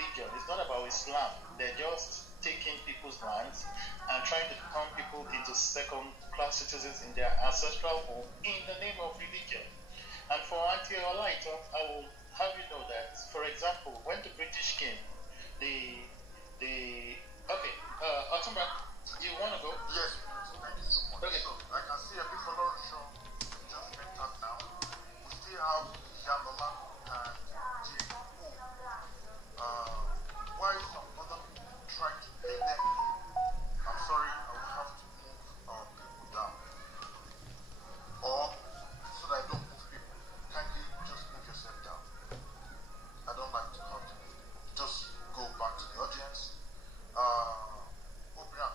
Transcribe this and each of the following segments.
religion. It's not about Islam. They're just taking people's lands and trying to turn people into second-class citizens in their ancestral home in the name of religion. And for Anti-Olaito, I will have you know that, for example, when the British came, okay, Otumba, you want to go? Yes, thank you so much. Okay. So, I can see a big follower show just entered now. We still have Jihad and JIJO. Why some other people try to pay them? I'm sorry, I will have to move people down. Or, so that I don't move people, kindly just move yourself down. I don't like to hurt people. Just go back to the audience.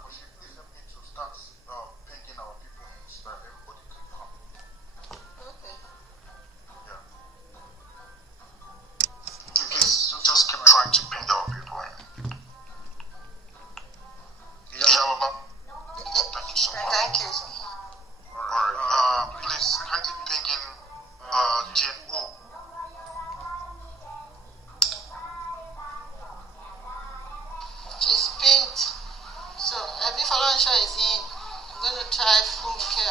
Please help me to start pinging our people so that everybody can come. Okay. Yeah. Please just keep trying to ping our people in. Yeah, Mama. Thank you so much. Thank you. Alright. Please kindly ping in JIJO. She's pinked. So, every following show is in. I'm going to try Funke.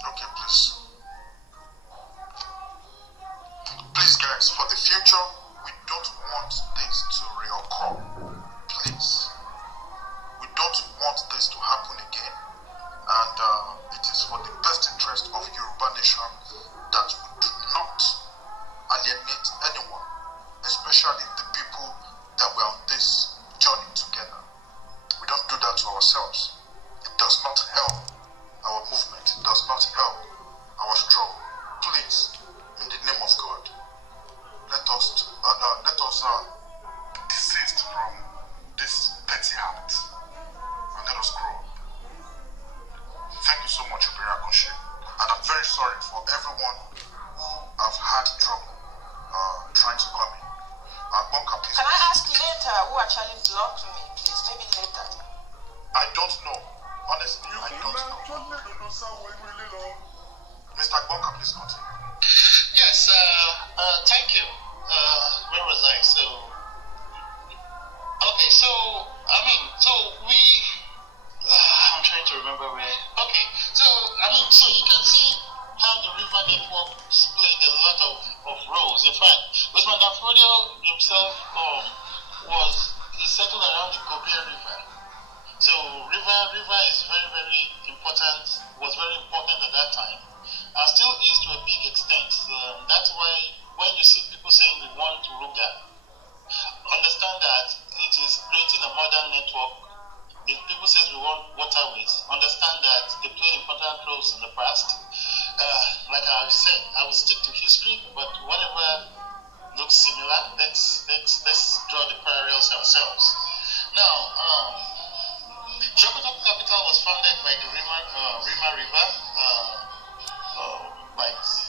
Okay, please. Please, guys, for the future, we don't want this to reoccur. Please. We don't want this to happen again. And it is for the best interest of Yoruba nation that we do not alienate anyone, especially the people that were on this journey together. We don't do that to ourselves. It does not help our movement. It does not help our struggle. Please, in the name of God, let us desist from this petty habit and let us grow. Thank you so much, Obira Koshe. And I'm very sorry for everyone who have had trouble trying to come in. Bonka, please. Can I ask later who actually blocked me, please? Maybe later. I don't know. Honestly, I don't know. Mr. Bonka, please continue. Yes, thank you. Where was I? So, okay, so, we, I'm trying to remember where. Okay, so you can see how the river networks played a lot of roles. In fact, Usman Fodio himself he settled around the Gobia River. So river is very, very important, was very important at that time, and still is to a big extent. That's why when you see people saying we want to Ruga, understand that it is creating a modern network. If people say we want waterways, understand that they played important roles in the past. Like I've said, I will stick to history, but whatever looks similar, let's draw the parallels ourselves. Now, Jokoto capital was founded by the Rima River,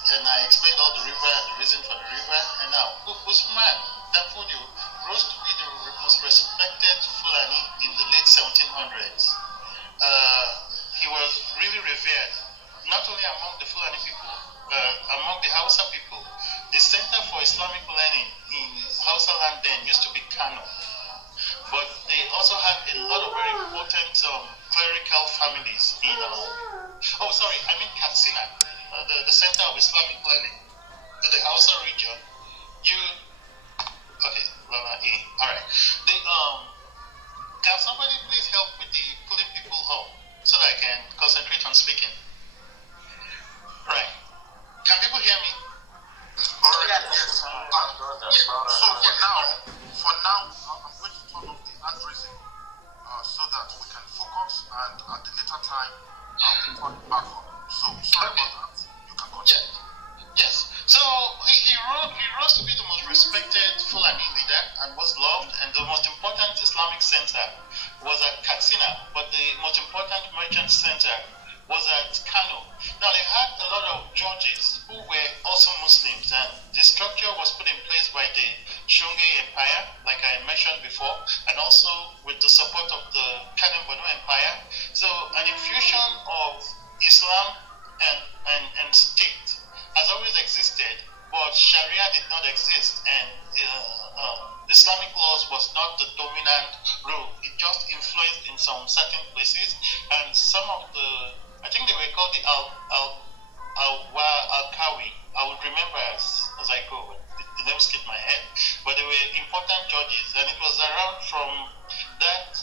and I explained all the river and the reason for the river. And now, Usman Fodio rose to be the most respected Fulani in the late 1700s. He was really revered, not only among the Fulani people, among the Hausa people. The Center for Islamic Learning in Hausa land then used to be Kano. But they also had a lot of very important clerical families in, Katsina, the Center of Islamic Learning, the Hausa region. Alright. Can somebody please help with the pulling people up so that I can concentrate on speaking? Right. Can people hear me? Alright, yes. So for now, I'm going to turn off the hand raising so that we can focus, and at the later time, I'll turn it back on. So, sorry about that. You can continue. Yes. So, he rose to be the most respected Fulani leader and was loved, and the most important Islamic center was at Katsina, but the most important merchant center was at Kano. Now, they had a lot of judges who were also Muslims, and the structure was put in place by the Shunge Empire, like I mentioned before, and also with the support of the Kanem Borno Empire. So, an infusion of Islam and state has always existed, but Sharia did not exist, and the Islamic laws was not the dominant rule. It just influenced in some certain places, and some of the, I think they were called the Al-Kawi. I would remember as I go. The name skipped my head, but they were important judges, and it was around from that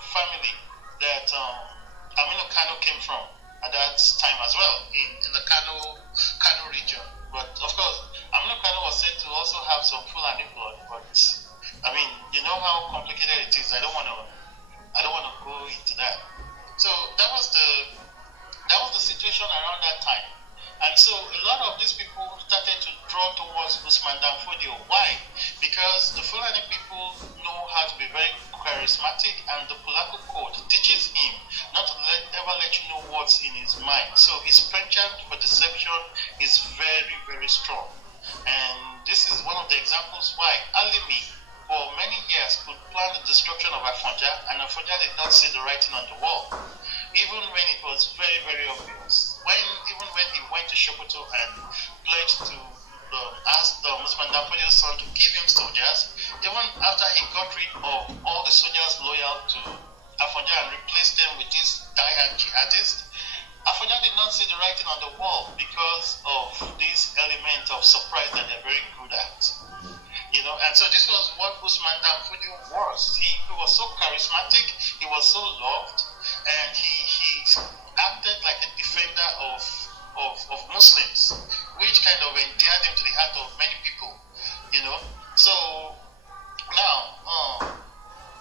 family that Aminu Kano came from at that time as well in the Kano region. But of course, Aminu Kano was said to also have some Fulani blood. But I mean, you know how complicated it is. I don't want to go into that. So that was the situation around that time. And so a lot of these people started to draw towards Usman Dan Fodio. Why? Because the Fulani people know how to be very charismatic, and the Polaco code teaches him not to ever let you know what's in his mind. So his penchant for deception is very, very strong. And this is one of the examples why Alimi, for many years, could plan the destruction of Afonja, and Afonja did not see the writing on the wall, even when it was very, very obvious. Even when he went to Sokoto and pledged to ask the Usman Dan Fodio's son to give him soldiers, even after he got rid of all the soldiers loyal to Afonja and replaced them with these diehard jihadists, Afonja did not see the writing on the wall because of this element of surprise that they're very good at. You know, and so this was what Usman Dan Fodio was. He was so charismatic, he was so loved, and he acted like a defender of Muslims, which kind of endeared him to the heart of many people, you know. So now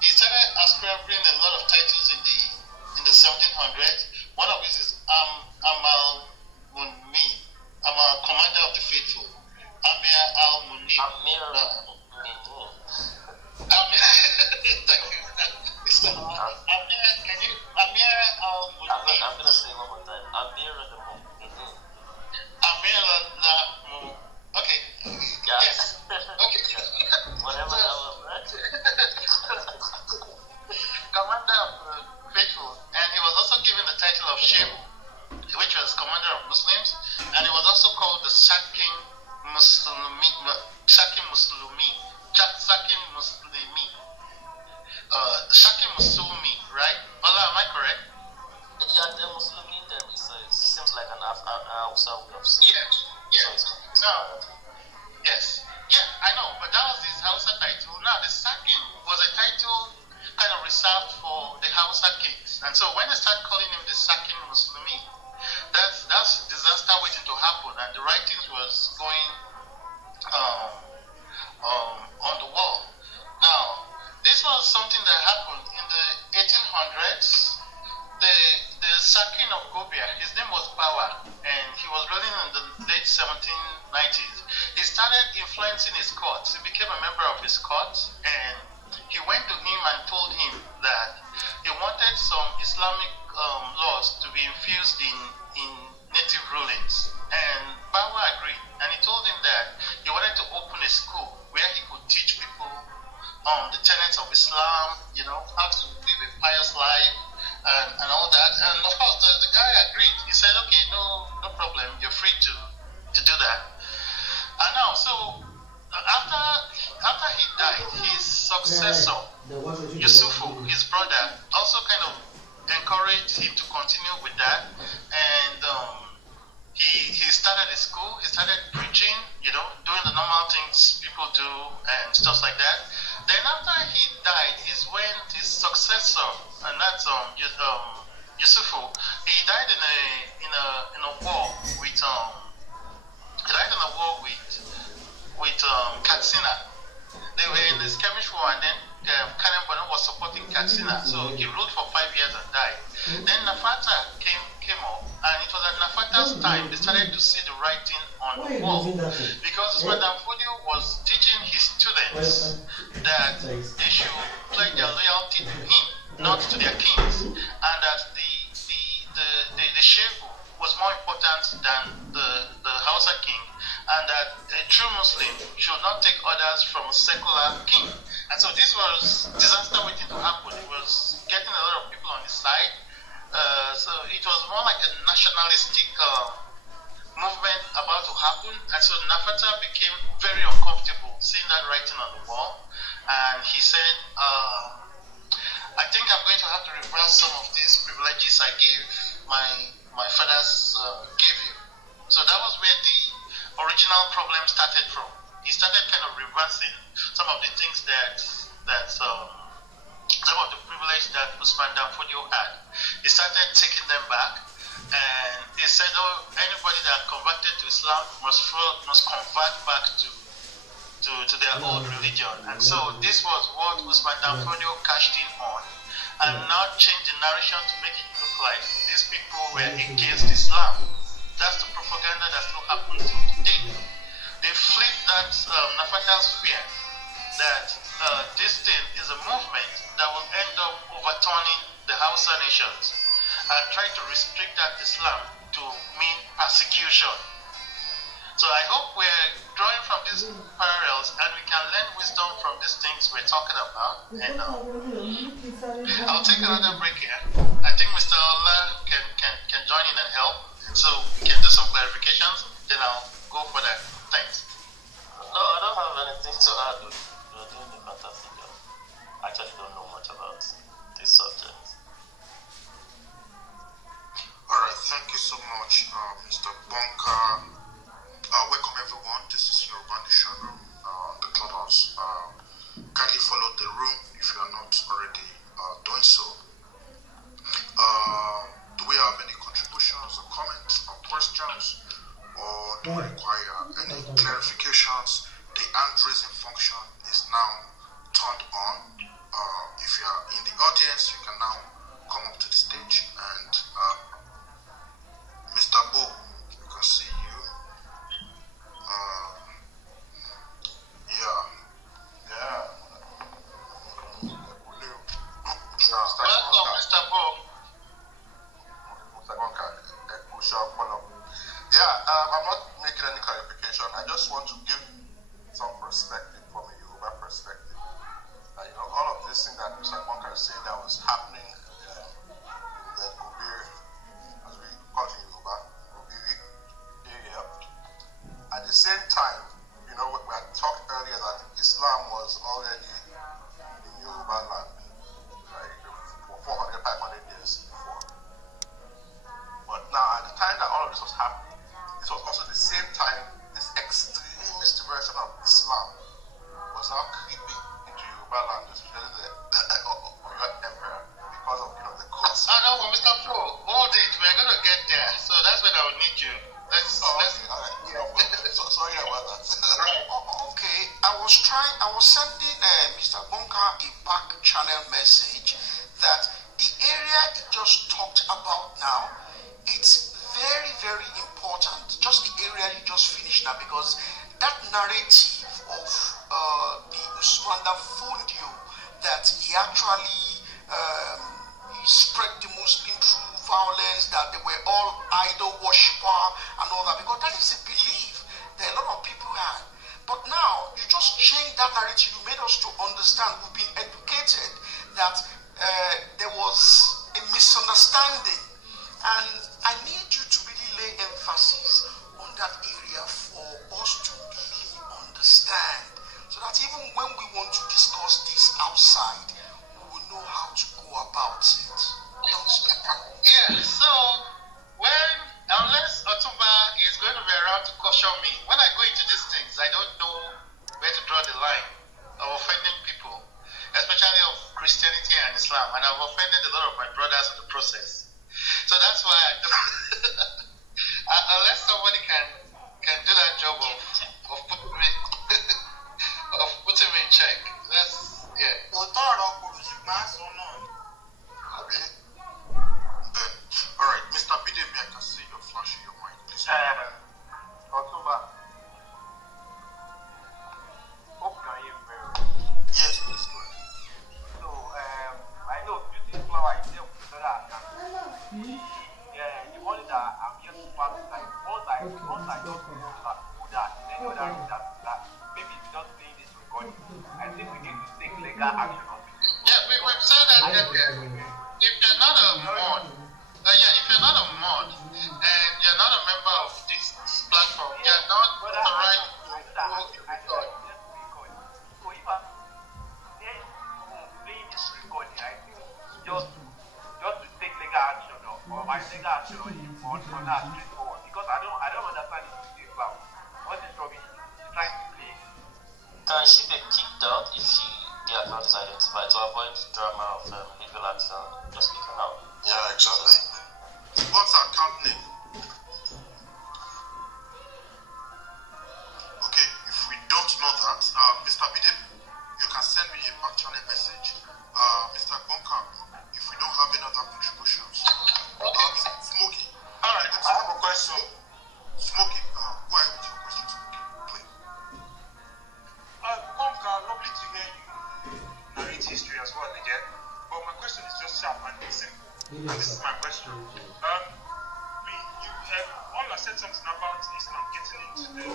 he started ascribing a lot of titles in the 1700s. One of these is Amal Munmi, I'm a commander of the faithful. Amir al-Munib. Amir thank you. Amir, can you? Amir al-Munib. I'm going to say it one more time. Amir al-Munib. Amir al-Munib. Okay. Yeah. Yes. Okay. Whatever that was, right? Commander of the faithful. And he was also given the title of Shehu, which was commander of Muslims. And he was also called the Sakin Muslimi. Sakin Muslimi, right? Ola, am I correct? Yeah, the Muslimi term seems like an Hausa way of saying. Yes. Yes. Yeah, I know, but that was his Hausa title. Now, the Sakin was a title kind of reserved for the Hausa kings. And so when they start calling him the Sakin Muslimi, that's disaster waiting to happen, and the writings was going on the wall. Now, this was something that happened in the 1800s. The Sakin of Gobia, his name was Bawa, and he was ruling in the late 1790s. He started influencing his court. He became a member of his court, and he went to him and told him that he wanted some Islamic laws to be infused in native rulings. And Bawa agreed, and he told him that he wanted to open a school where he could teach people the tenets of Islam, you know, how to live a pious life, and all that. And of course, the guy agreed. He said, okay, no problem, you're free to do that. And now, so after he died, his successor, Yusufu, his brother, also kind of encouraged him to continue with that. And he started a school, he started preaching, you know, doing the normal things people do and stuff like that. Then after he died is when his successor, and that's Yusufu, he died in a war with Katsina. They were in the skirmish war, and then Kanem Bono was supporting Katsina, so he ruled for 5 years and died. Then Nafata came up, and it was at Nafata's time they started to see the writing on the wall, because Usman Dan Fodio was teaching his students that they should pledge their loyalty to him, not to their kings, and that the Shehu was more important than the Hausa king, and that a true Muslim should not take orders from a secular king. And so this was disaster waiting to happen. It was getting a lot of people on his side. So it was more like a nationalistic movement about to happen. And so Nafata became very uncomfortable seeing that writing on the wall. and he said, I think I'm going to have to reverse some of these privileges I gave my fathers gave you. So that was where the original problem started from. He started kind of reversing some of the things that some of the privilege that Usman and Fodio had. He started taking them back, and he said, oh, anybody that converted to Islam must convert back to their old religion. And so this was what Usman and Fodio cashed in on, and now changed the narration to make it look like these people were against Islam. That's the propaganda that still happens today. They flip that Nafata's fear that this thing is a movement that will end up overturning the Hausa nations and try to restrict that Islam to mean persecution. So I hope we're drawing from these parallels and we can learn wisdom from these things we're talking about. And I'll take another break here. I think Mr. Ola can join in and help. So we can do some clarifications, then I'll go for that. Thanks. No, I don't have anything to add. You're doing a fantastic job. I actually don't know much about this subject. Alright, thank you so much, Mr. Bonka. Welcome everyone. This is YORUBA Nation on the clubhouse. Kindly follow the room if you are not already doing so. Do we have any contributions or comments or questions, or do we require any clarifications? The hand raising function is now turned on. If you are in the audience, you can now come up to the stage, and Mr. Bo, we can see you. Welcome, Mr. Bo. I'm not making any clarification. I just want to give some perspective from a Yoruba perspective. All of this thing that Mr. Bonka is saying that was happening in the Gobir, as we call it in Yoruba, Gobiri area. At the same time, we had talked earlier that Islam was already in Yoruba land, right, for 400, 500 years before. But now, at the time that all of this was happening, this was also the same time this extremist version of Islam was now creeping into Yoruba land, especially the Oyo Empire, because of the course. No, Mr. Bo, hold it. We're going to get there. So that's when I will need you. Sorry about that. Right. Okay, I was sending Mr. Bonka a back channel message that the area he just talked about now, it's very, very important. Just the area you just finished now, because that narrative of the Usman Fodio, that he actually he spread the Muslim through violence, that they were all idol worshiper and all that, because that is a belief that a lot of people had. But now you just changed that narrative. You made us to understand, we've been educated, that there was a misunderstanding, and I need you to really lay emphasis on that area for us to really understand, so that even when we want to discuss this outside, we will know how to go about it. Don't speak. Yeah, so unless Otumba is going to be around to caution me, when I go into these things, I don't know where to draw the line of offending people, especially of Christianity and Islam, and I've offended a lot of my brothers in the process. So that's why I don't unless somebody can do that job of putting me in check. That's Alright, Mr. Bidemi, I can see you're flashing your mic, please. October. Hope you can hear me very well. Yes, please go ahead. So, I know beauty flower is there with other account. Yeah, the money that I'm here to pass, like, once I just put that, then that maybe if you don't play this recording, I think we need to take legal action on it. yeah, we've said that earlier. If you're not a mod, if you're not a mod and you're not a member of this platform, you're not authorized to go in record. action on him on that straightforward? Because I don't understand this clown. What is Robbie trying to play? Can she be kicked out if the account is identified to avoid drama of legal action? Just kick her out. Yeah, exactly. What's her account name? Okay, if we don't know that, Mr. Bidem, you can send me a back channel message. Mr. Bonka, if we don't have any other contributions. Okay. Smokey. Alright, I have a question. Smokey, go ahead with your question, Smokey. Please. Bonka, lovely to hear you narrate history as well again. But my question is just sharp and simple. And this is my question. Allah said something about Islam getting into the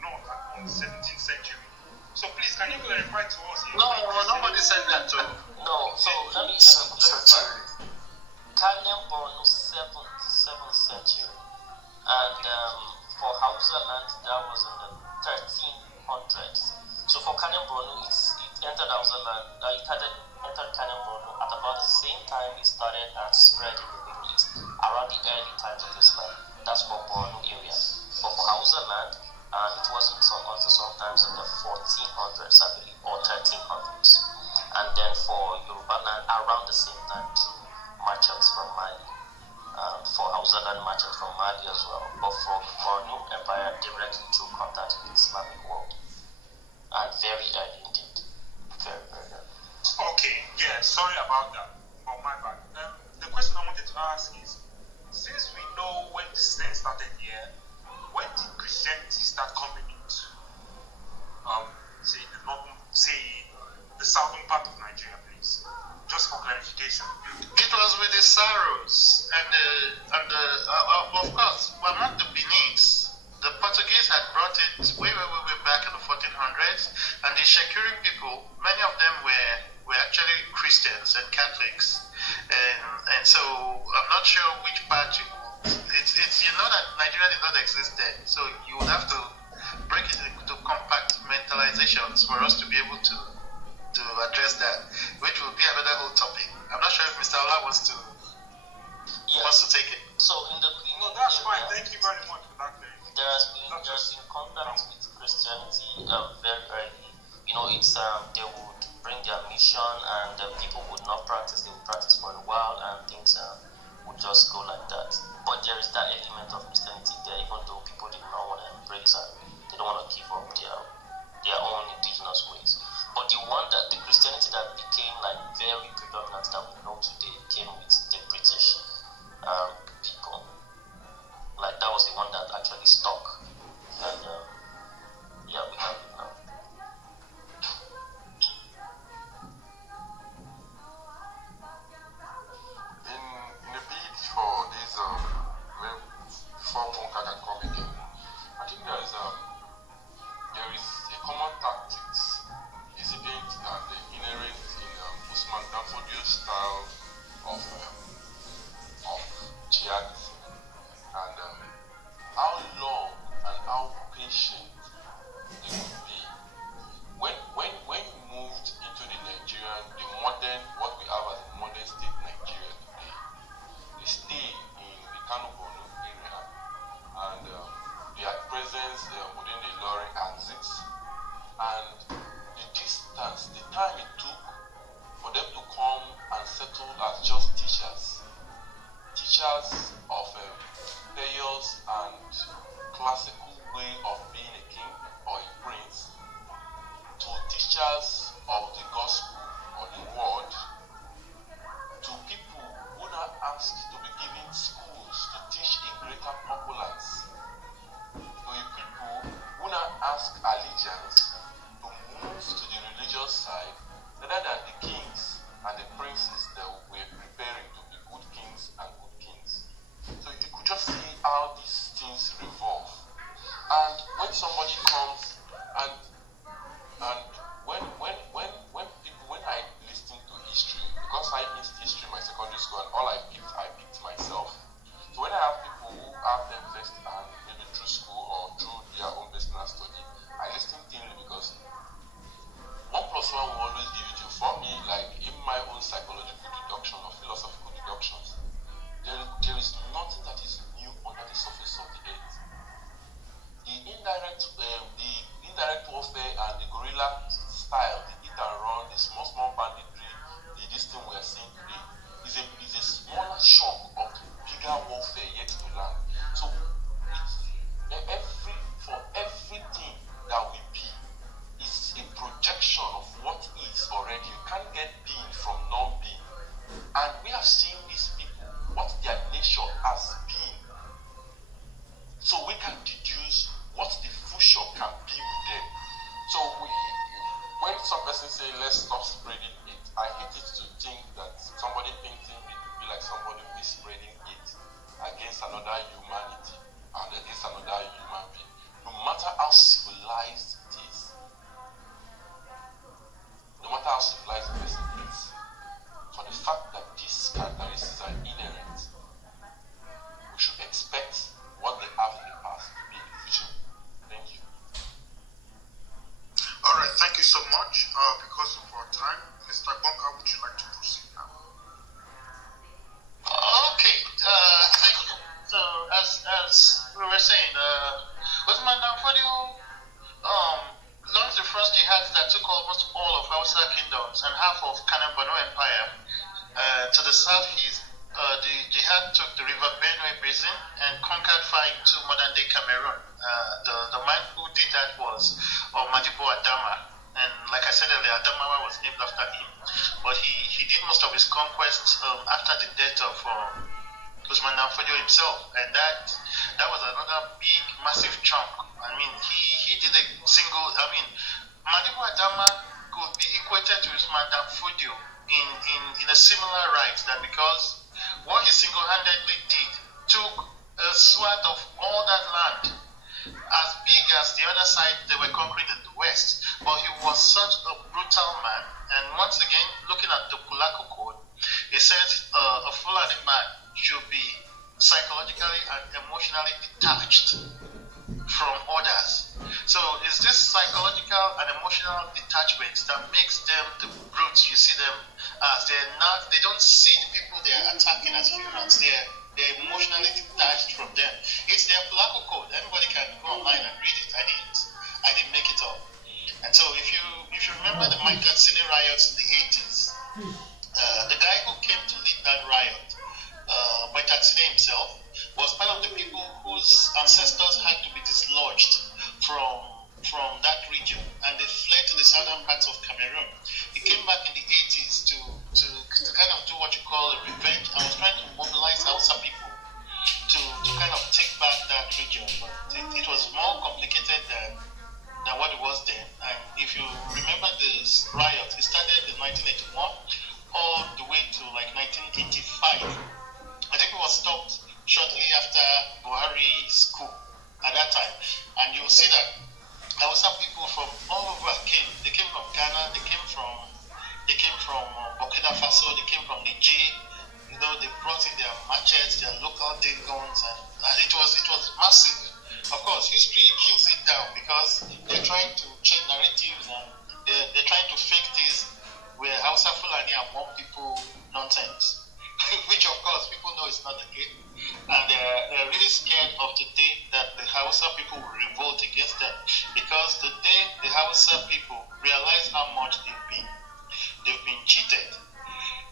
north in the 17th century. So please, can you clarify to us here? No, nobody said that to. No, so let me clarify. Kanyam Borno 7th century, and for Hausa land that was in the 1300s. So for Kanyam Borno, it entered Hausa land. It entered Kanyam Borno at about the same time it started and spread in the Middle East around the early times of Islam. That's for Borno area. But for Hausa land, and it wasn't until sometimes in the 1400s, I believe, or 1300s. And then for Yoruba land, around the same time, through merchants from Mali. For Hausa land, merchants from Mali as well. But for Borno Empire, directly through contact with the Islamic world. And very early indeed. Very, very early. Okay, yeah, sorry about that. But my bad. The question I wanted to ask is, since we know when this thing started here, when did Christianity start coming into, the southern part of Nigeria, please? Just for clarification. It was with the Saros and of course, well, not the Beninese. The Portuguese had brought it way back in the 1400s, and the Shekiri people, many of them were actually Christians and Catholics, and so I'm not sure which part it's you know that Nigeria did not exist then, so you would have to break it into compartmentalizations for us to be able to address that, which will be another whole topic. I'm not sure if Mr. Ola wants to take it. So no, that's fine. Thank you very much for that. There has been contact with Christianity very early. You know, it's they would bring their mission, and people would not practice. They would practice for a while, and things would just go like that. But there is that element of Christianity there, even though people did not want to embrace it. They don't want to give up their own indigenous ways. But the Christianity that became like very predominant that we know today came with the British people. Like that was the one that actually stuck. And yeah, we have it now. In the bid for this, before Bonka can come again, I think there is a common tactics exhibit and inherent in Usman and Fodio's style of Jihad, and how long and how patient they could be. When you moved into the modern, what we have as a modern state Nigeria today, they stay in the Kano Borno area, and their presence within the Lorry axis, and the distance, the time it took for them to come and settle as just teachers of pious and classical way of being a king or a prince, to teachers of the gospel or the word, to people who are asked to be given schools to teach in greater populace, to a people who are asked allegiance to move to the religious side, rather than the kings and the princes that were preparing to be good kings and good kings. So you could just see how these things revolve. And when somebody comes and when I listen to history, because I missed history in my secondary school and all I picked myself. So when I have people who have them first hand, maybe through school or through their own personal study, I listen keenly because 1 + 1 will always give it to you. For me, like in my own psychological deduction or philosophical deductions, there is nothing that is new under the surface of the earth. The indirect warfare and the guerrilla style, the hit and run, the small banditry, this thing we are seeing today is a smaller chunk of bigger warfare yet to land. So for everything that we be is a projection of what is already. You can't get being from non-being. And we have seen these people, what their nature has been. So we can deduce what the future can be with them. So when some person say let's stop spreading it, I hate it to think that somebody painting it will be like somebody who is spreading it against another humanity and against another human being. No matter how civilized it is, no matter how civilized the person is, for the fact that these characteristics are inherent, we should expect what they have in the past to be in the future. Thank you. All right, thank you so much. Because of our time, Mr. Bonka, would you like to proceed now? Okay, thank you. So, as we were saying, Usman Fodio launched the first jihad that took almost all of Hausa kingdoms and half of Kanambano Empire. To the southeast, the jihad took the river Benue Basin and conquered far into modern-day Cameroon. The man who did that was Madibo Adama. And like I said earlier, Adamawa was named after him. But he did most of his conquests after the death of Usman Fodio himself. And that was another big, massive chunk. I mean, he did a single, Madibo Adama could be equated to Usman Fodio in a similar right, that because what he single-handedly did took a swath of all that land as big as the other side they were conquering in the west. But he was such a brutal man, and once again, looking at the Pulaku Code, it says a Fulani man should be psychologically and emotionally detached from others. So it's this psychological and emotional detachment that makes them the brutes you see them as. They don't see the people they're attacking as humans. They're emotionally detached from them. It's their Polaco code. Anybody can go online and read it. I didn't make it up. And so if you remember the Mike Katsini riots in the 80s, the guy who came to lead that riot, Mike Katsini himself, was part of the people whose ancestors had to be dislodged from that region, and they fled to the southern parts of Cameroon. He came back in the 80s to kind of do what you call a revenge. I was trying to mobilize Hausa people to kind of take back that region, but it was more complicated than what it was then. And if you remember this riot, it started in 1981 all the way to like 1985. I think it was stopped shortly after Buhari's coup at that time. And you'll see that Hausa people from all over came. They came from Ghana, they came from Burkina Faso, they came from Niger. You know, they brought in their machetes, their local day guns, and it was massive. Of course, history kills it down because they're trying to change narratives and they're trying to fake this where Hausa Fulani are one people nonsense. Which of course people know is not the case, and they're really scared of the day that the Hausa people will revolt against them, because the day the Hausa people realize how much they've been cheated.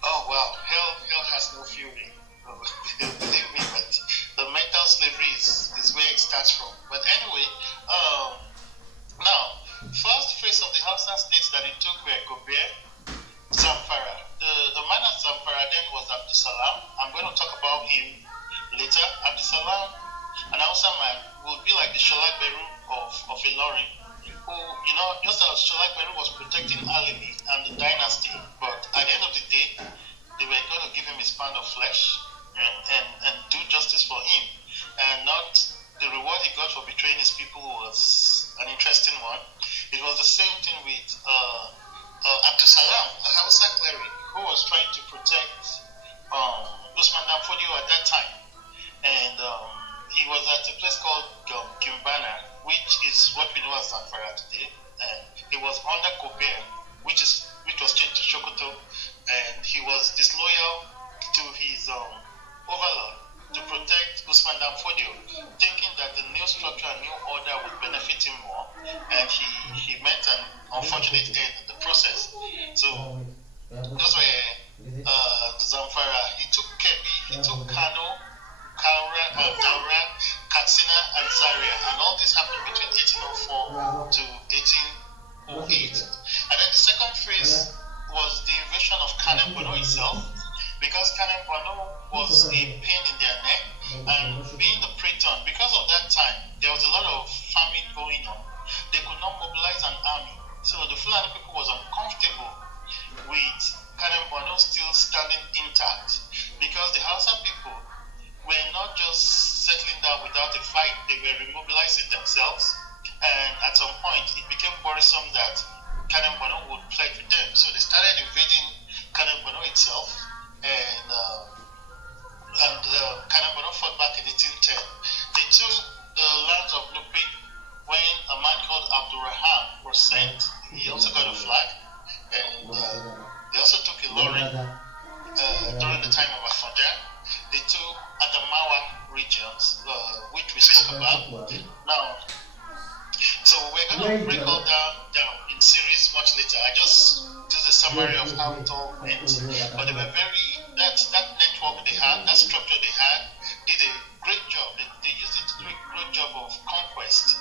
Oh wow, hell has no fury. Believe me, but the mental slavery is where it starts from. But anyway, now first phase of the Hausa states that it took were Gobert, Zamfara. The man at Zamfara then was Abdusalam. I'm going to talk about him later. Abdusalam, an Hausa man, will be like the Sholagberu of Ilorin, who, you know, just as Sholagberu was protecting Alimi and the dynasty, but at the end of the day, they were going to give him his pound of flesh and do justice for him. And not the reward he got for betraying his people was an interesting one. It was the same thing with Abdusalam, a Hausa cleric who was trying to protect Usman Fodio at that time. And he was at a place called Gimbana, which is what we know as Zamfara today. And he was under Gobert, which was changed to Sokoto. And he was disloyal to his overlord, So those were the Zamfara. He took Kebbi, he took Kano, Daura, Katsina, and Zaria, and all this happened between 1804 to 1808. And then the second phase was the invasion of Kanem Borno itself, because Kanem Borno was a pain in their neck, and being the Praetor, because of that time, there was a lot of famine going on. They could not mobilize an army, so the Fulani people was uncomfortable with Kanem Borno still standing intact, because the Hausa people were not just settling down without a fight, they were remobilizing themselves, and at some point it became worrisome that Kanem Borno would pledge with them, so they started invading Kanem Borno itself, and Kanem Borno fought back in 1810. They took the lands of Nupi when a man called Abdurrahman was sent. He also got a flag, and they also took Ilorin during the time of Afanja. They took Adamawa regions, which we spoke about. Now, so we're going to break all down in series much later. I just did a summary of how it all went, but they were that network they had, that structure they had, did a great job. They used it to do a great job of conquest,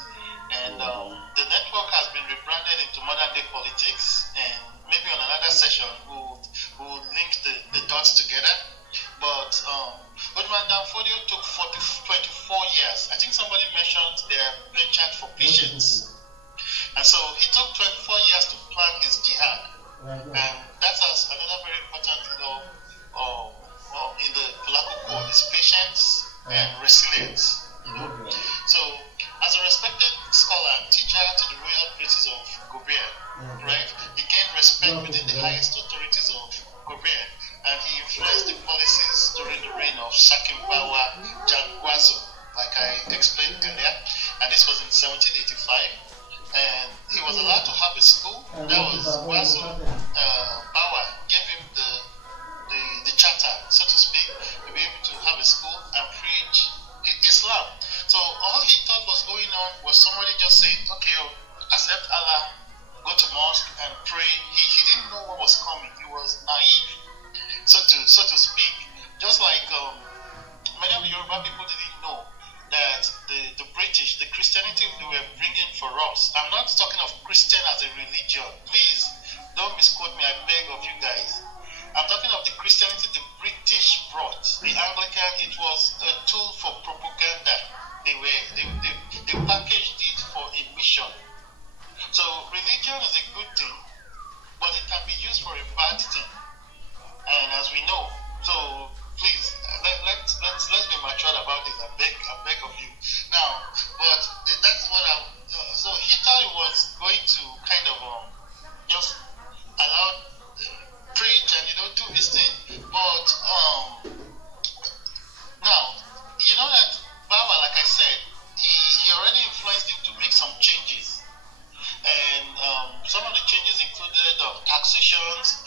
and the network has been rebranded into modern day politics, and maybe on another session we'll link the dots together. But Usman Fodio took 24 years. I think somebody mentioned their penchant for patience. And so he took 24 years to plan his jihad. And that's another very important law in the Polaco Code, is patience and resilience. You know? So as a respected scholar and teacher to the royal princes of Gobert, right, he gained respect within the highest authorities of Gobert, and he influenced the policies during the reign of Sakimbawa Jangwazo, like I explained earlier, and this was in 1785. And he was allowed to have a school. That was Wazo Bawa gave him the charter, so to speak, to be able to have a school and preach Islam. So all he thought was going on was somebody just saying, okay, accept Allah, go to mosque and pray. He didn't know what was coming. He was naive, so to speak. Just like many of the Yoruba people didn't know that the British, the Christianity they were bringing for us. I'm not talking of Christian as a religion. Please don't misquote me, I beg of you guys. I'm talking of the Christianity the British brought. The Anglican, it was a tool for propaganda. They packaged it for a mission. So religion is a good thing, but it can be used for a bad thing. And as we know, so please, let's be mature about this. I beg of you. Now, but that's what so he thought he was going to kind of just allow preach and do his thing. But now you know that Baba, like I said, he already influenced him to make some changes, and some of the changes included taxations.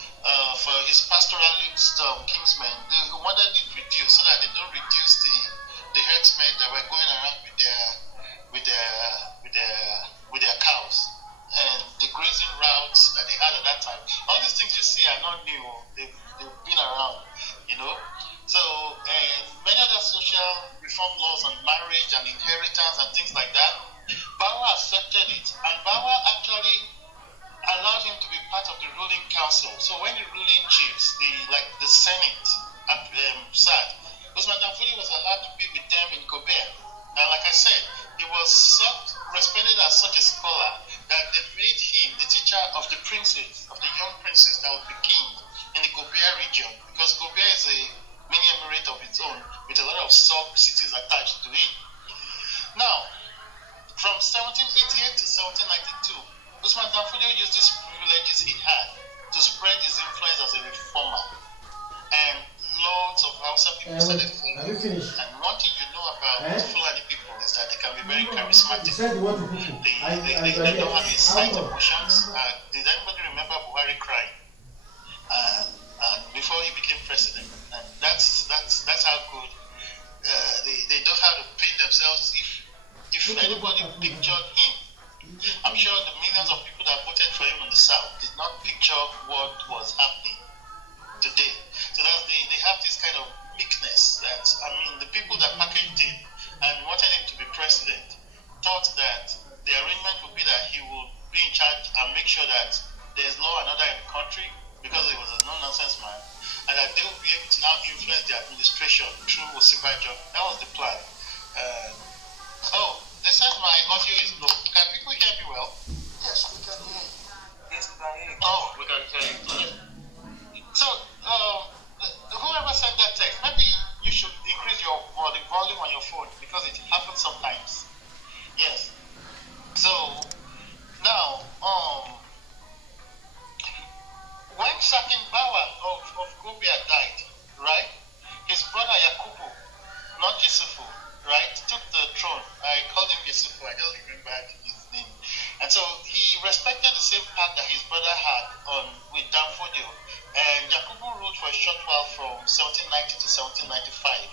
For his pastoralist kingsmen, they wanted it reduced so that they don't reduce the herdsmen that were going around with their cows and the grazing routes that they had at that time. All these things you see are not new; they've been around, you know. So and many other social reform laws on marriage and inheritance and things like that, Bawa accepted it, and Bawa actually allowed him to be part of the ruling council. So when the ruling chiefs, the Senate, sat, Usman Fodio was allowed to be with them in Gobert. And like I said, he was respected as such a scholar that they made him the teacher of the princes, of the young princes that would be king in the Gobert region, because Gobert is a mini emirate of its own with a lot of sub-cities attached to it. Now, from 1788 to 1792, Usman Fodio used these privileges he had to spread his influence as a reformer, and lots of Hausa people started following. And one thing you know about Fulani people is that they can be very charismatic. They don't have these slight emotions. Did anybody remember Buhari crying before he became president? And that's how good they know how to paint themselves. If anybody pictured him, I'm sure the millions of people that voted for him in the South did not picture what was happening today. So that's they have this kind of meekness that, I mean, the people that packaged him and wanted him to be president thought that the arrangement would be that he will be in charge and make sure that there's law and order in the country because he was a no-nonsense man, and that they will be able to now influence the administration through ISESE. That was the plan. Oh, they said my audio is low. Can people hear me well? Yes, we can hear you. Yes, we can hear you. Oh, we can hear you. So, whoever sent that text, maybe you should increase the volume on your phone because it happens sometimes. Yes. So, now, when Shakin Bawa of Gobia died, right, his brother Yakubu, not Yusufu, right, took the throne. I called him Yusufu, I just remembered his name. And so he respected the same path that his brother had with Fodio. And Yakubu ruled for a short while from 1790 to 1795.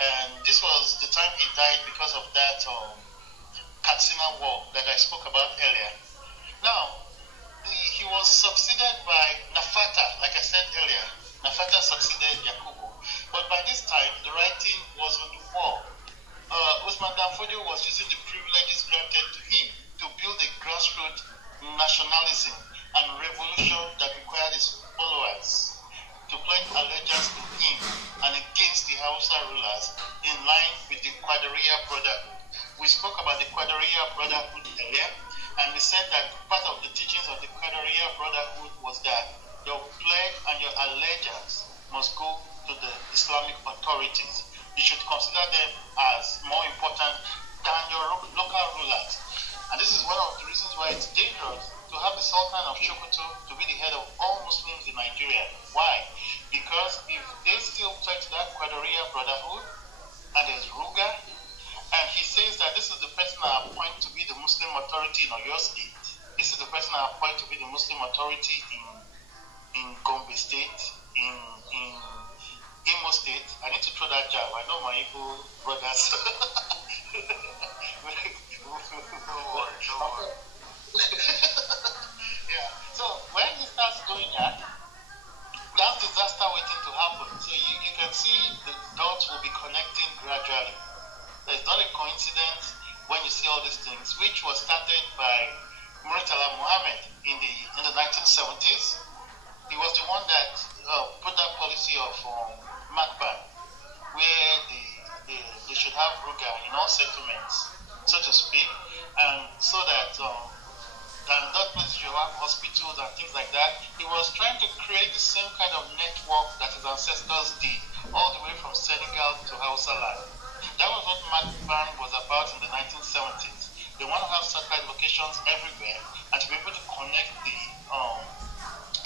And this was the time he died because of that Katsina War that I spoke about earlier. Now, he was succeeded by Nafata, like I said earlier. Nafata succeeded Yakubu. But by this time, the writing was on the wall. Usman Fodio was using the privileges granted to him to build a grassroots nationalism and revolution that required his followers to pledge allegiance to him and against the Hausa rulers in line with the Quadriya Brotherhood. We spoke about the Quadriya Brotherhood earlier, and we said that part of the teachings of the Quadriya Brotherhood was that your pledge and your allegiance must go to the Islamic authorities. You should consider them as more important than your local rulers. And this is one of the reasons why it's dangerous to have the Sultan of Sokoto to be the head of all Muslims in Nigeria. Why? Because if they still pledge that Quadriya Brotherhood, and there's Ruga, and he says that this is the person I appoint to be the Muslim authority in Oyo State, this is the person I appoint to be the Muslim authority in Gombe State, in Imo State. I need to throw that jab. I know my Igbo brothers. Yeah. So when he starts doing that, that's disaster waiting to happen. So you can see the dots will be connecting gradually. There's not a coincidence when you see all these things, which was started by Murtala Muhammad in the 1970s. He was the one that put that policy of MACBAN, where they should have Ruga in all settlements, so to speak, and so that that places you have hospitals and things like that. He was trying to create the same kind of network that his ancestors did, all the way from Senegal to Hausa land. That was what MACBAN was about in the 1970s. They want to have satellite locations everywhere and to be able to connect the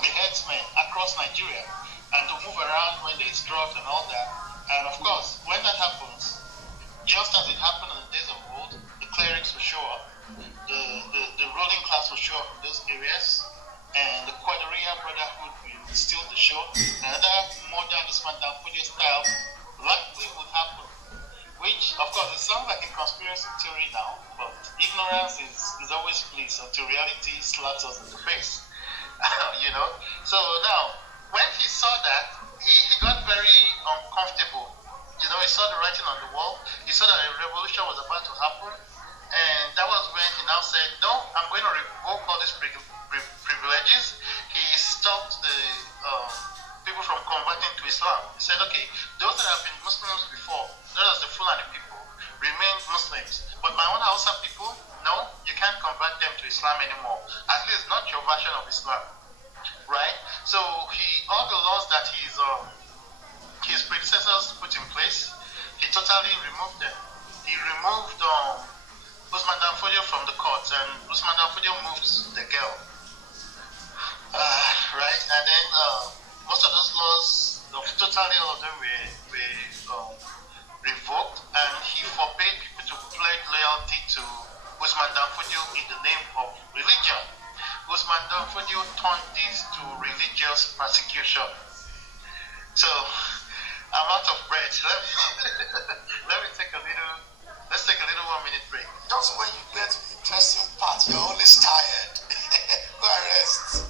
headsmen across Nigeria and to move around when there's drought and all that. And of course, when that happens, just as it happened in the days of old, the clerics will show up, the ruling class will show up in those areas, and the Quadriya Brotherhood will steal the show. Another modern Usman Fodio style likely would happen, which, of course, it sounds like a conspiracy theory now, but ignorance is always bliss until reality slaps us in the face. You know? So now, when he saw that, he got very uncomfortable. You know, he saw the writing on the wall. He saw that a revolution was about to happen. And that was when he now said, no, I'm going to revoke all these privileges. He stopped the people from converting to Islam. He said, okay, those that have been Muslims before, those are the Fulani people, remain Muslims. But my own Hausa people, no, you can't convert them to Islam anymore. At least not your version of Islam. Right? So all the laws that his predecessors put in place, he totally removed them. He removed Usman Fodio from the courts, and Usman Fodio moved the girl. Right? And then most of those laws, totally all of them were revoked, and he forbade people to pledge loyalty to Usman Fodio in the name of religion. Usman Fodio turned this to religious persecution. So I'm out of breath. Let's take a little 1 minute break. Just when you get to the interesting part, you're always tired. Go and rest.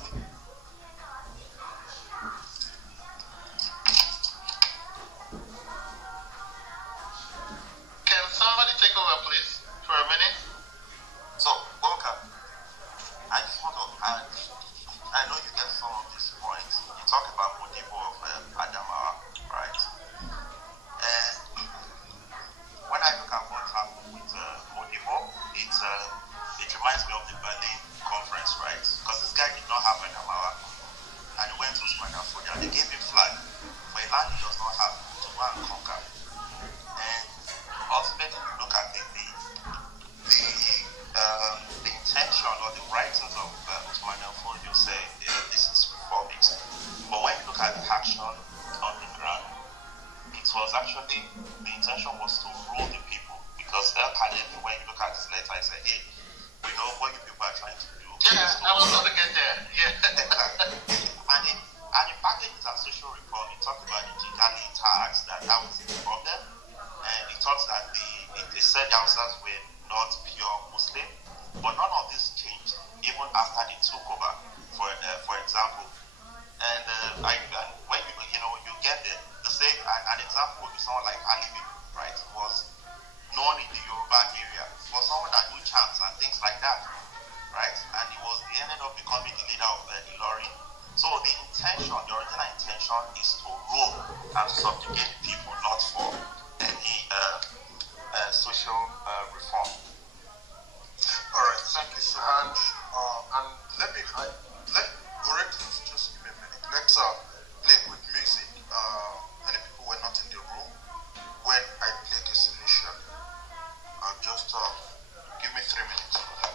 Usman Fodio. They gave him flag for a land he does not have to go and conquer. And ultimately, you look at the intention or the writings of Usman Fodio say this is reformist. But when you look at the action on the ground, it was actually, the intention was to rule the people. Because El-Khalidi, when you look at his letter, he said, hey, we know what you people are trying to do. Yeah, I was going to get there. Yeah. And in packages and social reform, he talked about the Jihad tax, that was the problem. And he talks that they said the Hausas were not pure Muslim. But none of this changed, even after they took over, for example. And when you get there, the same, an example would be someone like Ali, right? He was known in the Yoruba area for someone that do chants and things like that, right? And he ended up becoming the leader of Ilorin. So the original intention is to rule and subjugate people, not for any social reform. All right, thank you so much. And let Oret, just give me a minute. Let's play with music. Many people were not in the room when I played this initially. Just give me 3 minutes for that.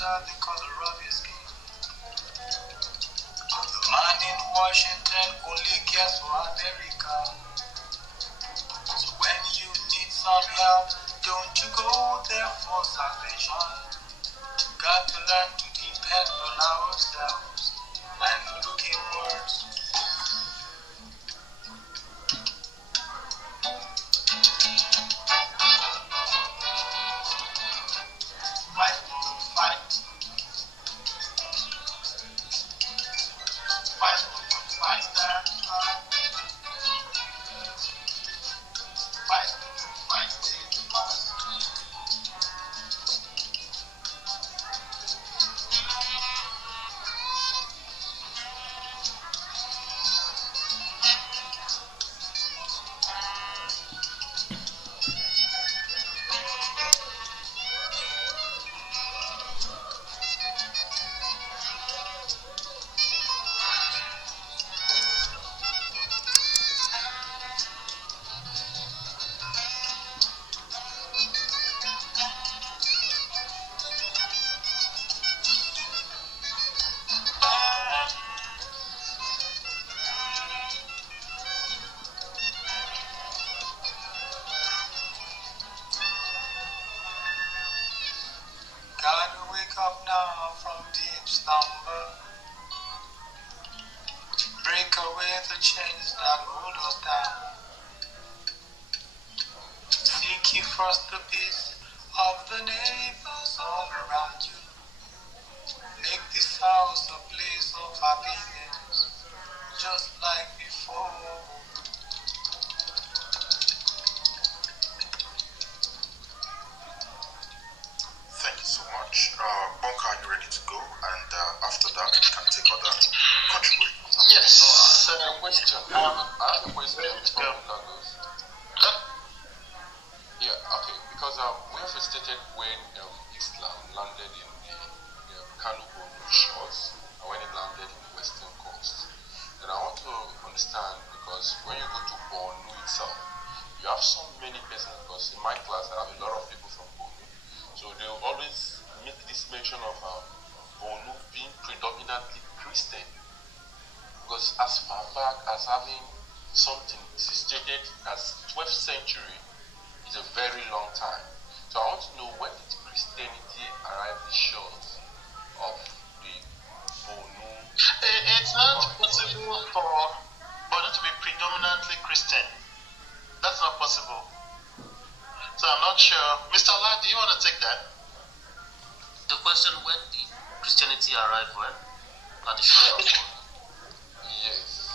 The color of your skin. The man in Washington only cares for America. So when you need some help, don't you go there for salvation. Got to learn to depend on ourselves and look inwards. trust the peace of the neighbors all around you. Make this house a place of happiness, just like before. Thank you so much. Bonka, are you ready to go? And after that, we can take other contributions. Yes. So I have a question. I have a question before Bonka goes. Yeah, okay, because we have stated when Islam landed in the Kano shores and when it landed in the western coast. And I want to understand, because when you go to Bornu itself, you have so many persons, because in my class I have a lot of people from Bornu, so they will always make this mention of Bornu being predominantly Christian, because as far back as having something situated as 12th century is a very long time. So I want to know, when did Christianity arrive the shores of the Bornu? It's not possible for Bornu to be predominantly Christian. That's not possible. So I'm not sure. Mr. Allah, do you want to take that? The question, when did Christianity arrive when? At the shore of Bornu? Yes.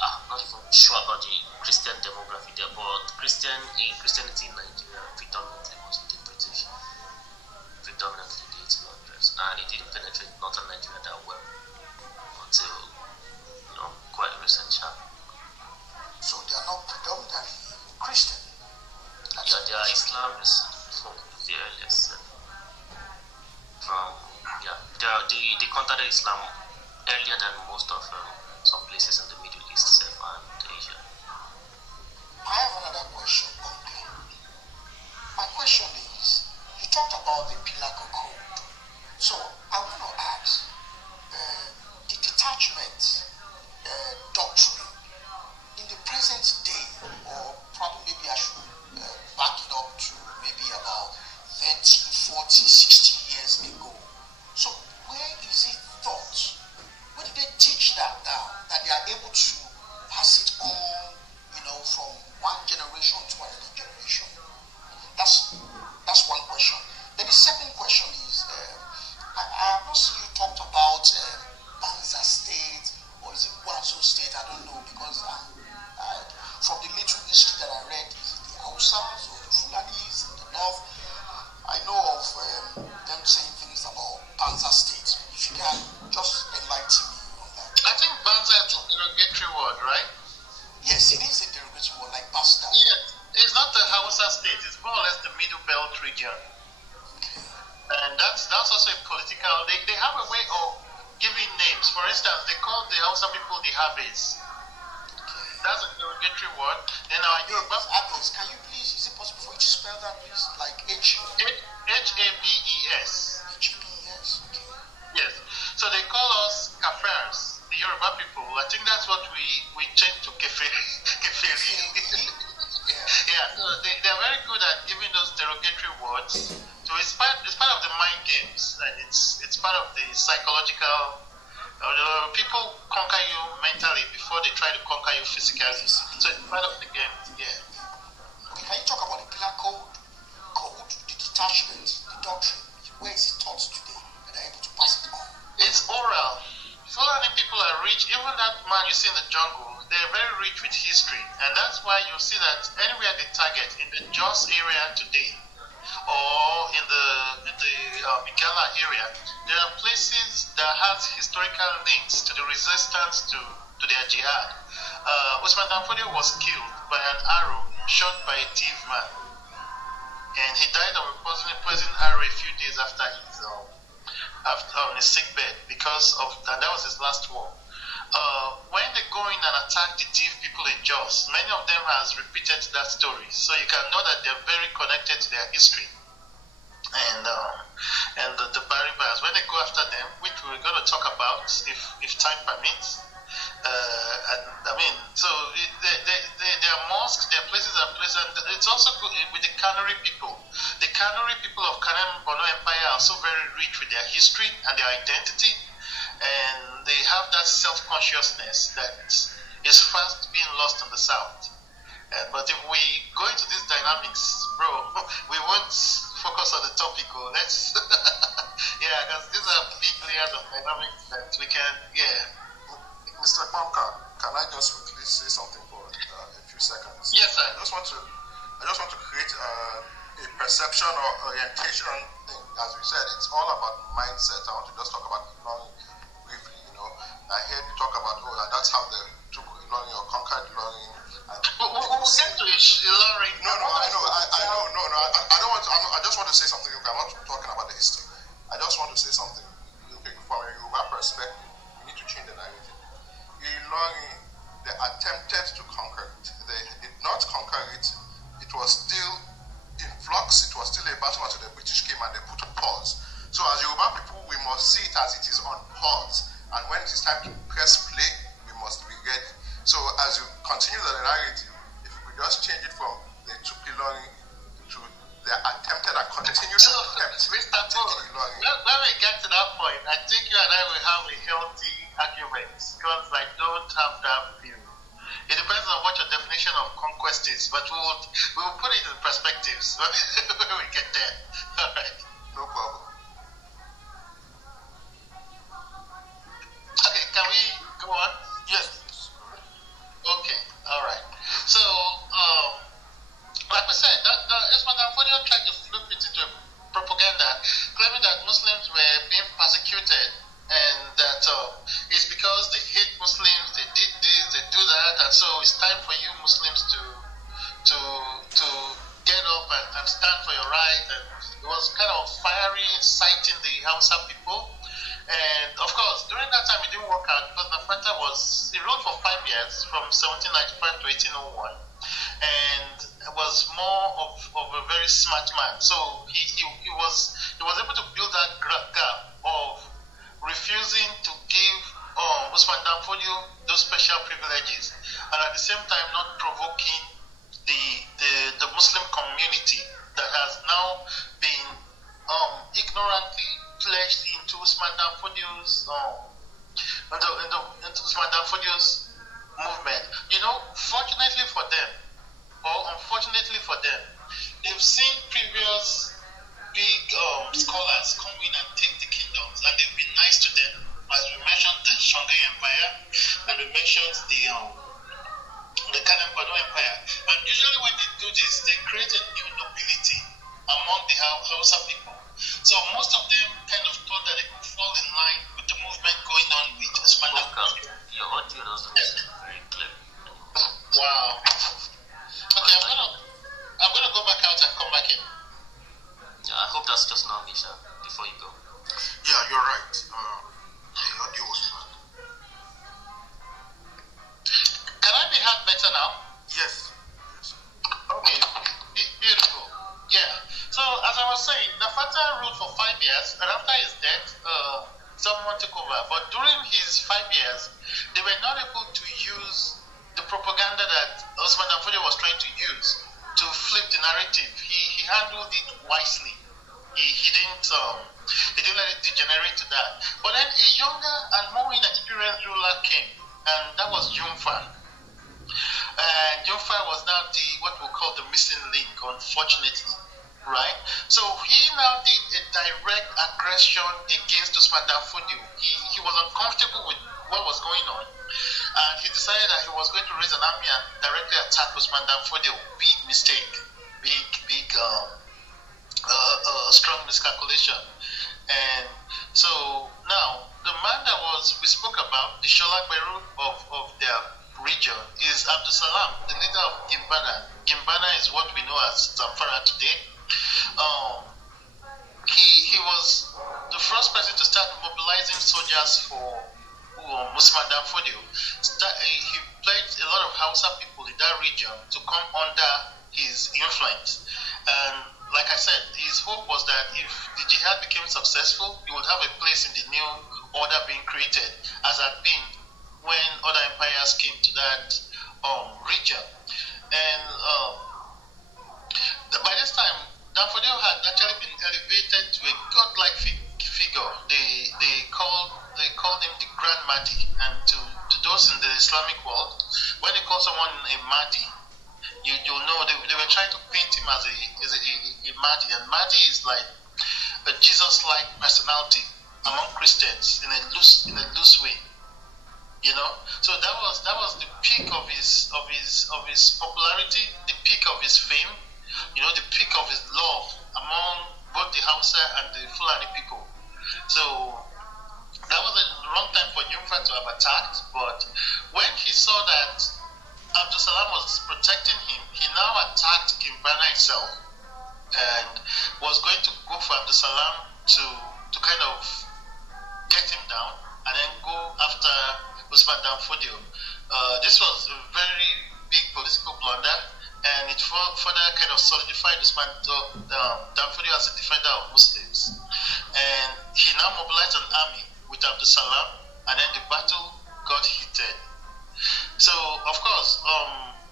I'm not even sure about the Christian demography there, but Christianity in Nigeria predominantly was the British, predominantly the 1800s, and it didn't penetrate northern Nigeria that well until, quite recent time. So they are not predominantly Christian. Yeah, they are Islamists from the earliest. They contacted Islam earlier than most of some places in the Middle East and Asia. I have another question. Okay. My question is, you talked about the Pilaco Code. So I want to ask, the detachment doctrine in the present day, or probably maybe I should back it up to maybe about 30, 40, 60 years ago. So where is it taught? Where did they teach that down? That they are able to pass it on, from one generation to another generation? That's one question. Then the second question is, I have not seen you talked about Banza State, or is it Guangzhou State? I don't know, because from the little history that I read, is it the Hausas or the Fulanis in the north? I know of them saying things about Banza State. If you can just enlighten me on that. I think Banza is a derogatory word, right? Yes, it is a derogatory word, like bastard. Yes. It's not the Hausa state, it's more or less the Middle Belt region. Okay. And that's also a political, they have a way of giving names. For instance, they call the Hausa people the Habes. Okay. That's a derogatory word. Then our Yoruba, Habes, can you please, is it possible for you to spell that, please? Like H-A-B-E-S. H-A-B-E-S, okay. Yes. So they call us Kafers, the Yoruba people. I think that's what we changed to Keferi. Yeah, so they're very good at giving those derogatory words. So it's part of the mind games, and it's part of the psychological. People conquer you mentally before they try to conquer you physically. So it's part of the game. Yeah. Okay, can you talk about the Pillar Code, the detachment, the doctrine? Where is it taught today? And are able to pass it on? It's oral. Fulani people are rich. Even that man you see in the jungle, they're very rich with history, and that's why you see that anywhere they target in the Jos area today, or in the Mikala area, there are places that has historical links to the resistance to their jihad. Usman Fodio was killed by an arrow shot by a thief man, and he died of a poison arrow a few days after his sick bed, because of that was his last war. When they go in and attack the thief people in Jos, many of them has repeated that story, so you can know that they're very connected to their history. And the Baribas, when they go after them, which we're going to talk about if time permits, their mosques, their places are pleasant. It's also good with the Kanuri people. The Kanuri people of Kanem Bono Empire are also very rich with their history and their identity, and they have that self-consciousness that is fast being lost in the south. But if we go into this dynamic dynamics, bro. We won't focus on the topical. Let's, yeah, because these are big layers of dynamics that we can, yeah. Mr. Kwamka, can I just quickly say something for a few seconds? Yes, sir. I just want to create a perception or orientation thing. As we said, it's all about mindset. I want to just talk about learning briefly. I heard you talk about that's how they took learning or conquered learning. We'll get to learning. No, I know. I don't want. I just want to say something. Okay, I'm not talking about the history. I just want to say something. Okay, from a Yoruba perspective, we need to change the narrative. Learning, they attempted to conquer it. They did not conquer it. It was still in flux. It was still a battle until the British came and they put a pause. So as Yoruba people, we must see it as it is on pause. And when it is time to press play, we must be ready. So as you continue the narrative, if you could just change it from they took the learning to they attempted and continued to attempt. Mr. When we get to that point, I think you and I will have a healthy argument because I don't have that view. It depends on what your definition of conquest is, but we will put it in perspectives when we get there. All right. No problem. Okay, can we go on? Yes. Okay, all right. So, like we said, Usman Fodio tried to flip it into propaganda, claiming that Muslims were being persecuted and that it's because they hate Muslims, they did this, they do that, and so it's time for you Muslims to get up and stand for your right. And it was kind of fiery, inciting the Hausa people. And of course, during that time it didn't work out because Nafanta he ruled for 5 years from 1795 to 1801, and was more of a very smart man. So he was able to build that gap of refusing to give Usman Fodio those special privileges, and at the same time not provoking the Muslim community that has now been ignorantly pledged into Usman Fodio's into Usman Fodio's movement. Fortunately for them, or unfortunately for them, they've seen previous big scholars come in and take the kingdoms, and they've been nice to them. As we mentioned the Shongai Empire, and we mentioned the Kanembado Empire. And usually when they do this, they create a new nobility among the Hausa people. So most of them kind of thought that they could fall in line with the movement going on with Usman. Your audio doesn't sound very clear. Wow. Okay, I'm gonna go back out and come back in. Yeah, I hope that's just not Misha before you go. Yeah, you're right. The audio was bad. Can I be heard better now? Yes. Okay, beautiful. Yeah. So as I was saying, Nafanta ruled for 5 years, and after his death, someone took over. But during his 5 years, they were not able to use the propaganda that Usman Fodio was trying to use to flip the narrative. He handled it wisely. He didn't let it degenerate to that. But then a younger and more inexperienced ruler came, and that was Jumfa. And Jumfa was now what we call the missing link, unfortunately, right? So he now did a direct aggression against Usman Fodio. He was uncomfortable with what was going on, and he decided that he was going to raise an army and directly attack Usman Fodio. Big mistake, big strong miscalculation. And so now the man that we spoke about, the Sholagberu of their region, is Abdul Salam, the leader of Gimbana. Gimbana is what we know as Zamfara today. He was the first person to start mobilizing soldiers for Usman Fodio. He pledged a lot of Hausa people in that region to come under his influence. And like I said, his hope was that if the jihad became successful, he would have a place in the new order being created, as had been when other empires came to that region. And by this time, Fodio had actually been elevated to a godlike figure. They called him the Grand Mahdi. And to those in the Islamic world, when they call someone a Mahdi, you'll know they were trying to paint him as a Mahdi, and Mahdi is like a Jesus-like personality among Christians in a loose way, you know. So that was the peak of his popularity, the peak of his fame, you know, the peak of his love among both the Hausa and the Fulani people. So that was a wrong time for Yumfa to have attacked, but when he saw that Abdul Salam was protecting him, he now attacked Gimbana itself and was going to go for Abdul Salam to kind of get him down and then go after Usman dan Fodio. This was a very big political blunder, and it further kind of solidified Usman dan Fodio as a defender of Muslims. And he now mobilized an army with Abdul Salam, and then the battle got heated. So, of course,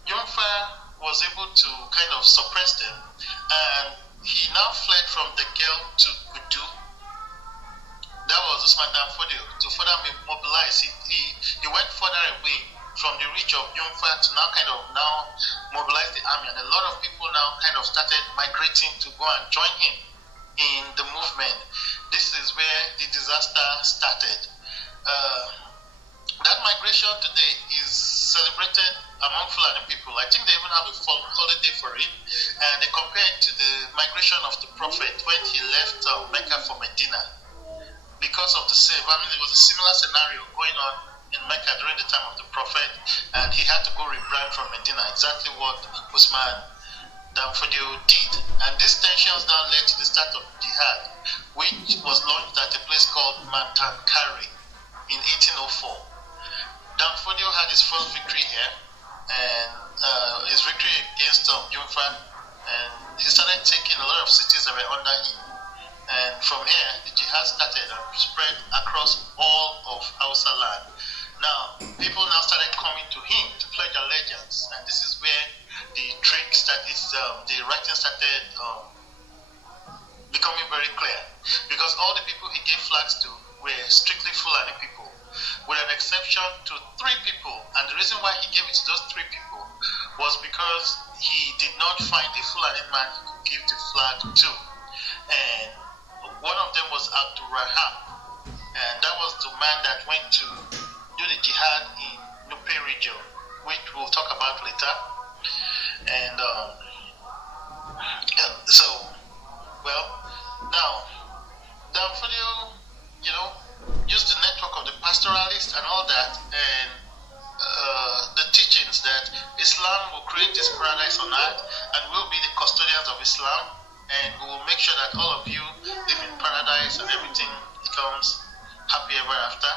Yumfa was able to kind of suppress them, and he now fled from the girl to Kudu. That was Usman dan Fodio. To further mobilize, he went further away from the reach of Yumfa to now mobilize the army, and a lot of people now kind of started migrating to go and join him in the movement. This is where the disaster started. That migration today is celebrated among Fulani people. I think they even have a holiday for it, and they compare it to the migration of the Prophet when he left Mecca for Medina. Because of the same, there was a similar scenario going on in Mecca during the time of the Prophet, and he had to go rebrand from Medina, exactly what Usman dan Fodio did. And these tensions now led to the start of Jihad, which was launched at a place called Mantankari in 1804. Dan Fodio had his first victory here, and his victory against Yumfa, and he started taking a lot of cities that were under him. And from here, the Jihad started and spread across all of Hausa land. Now, people now started coming to him to pledge allegiance, and this is where the trick started, the writing started becoming very clear, because all the people he gave flags to were strictly Fulani people, with an exception to 3 people. And the reason why he gave it to those 3 people was because he did not find a Fulani man he could give the flag to. And one of them was Abdul Raham, and that was the man that went to do the Jihad in Nupe region, which we'll talk about later. And so, well, now Dan Fodio, you know, used the network of the pastoralists and all that, and the teachings that Islam will create this paradise on earth, and we'll be the custodians of Islam, and we will make sure that all of you live in paradise and everything becomes happy ever after.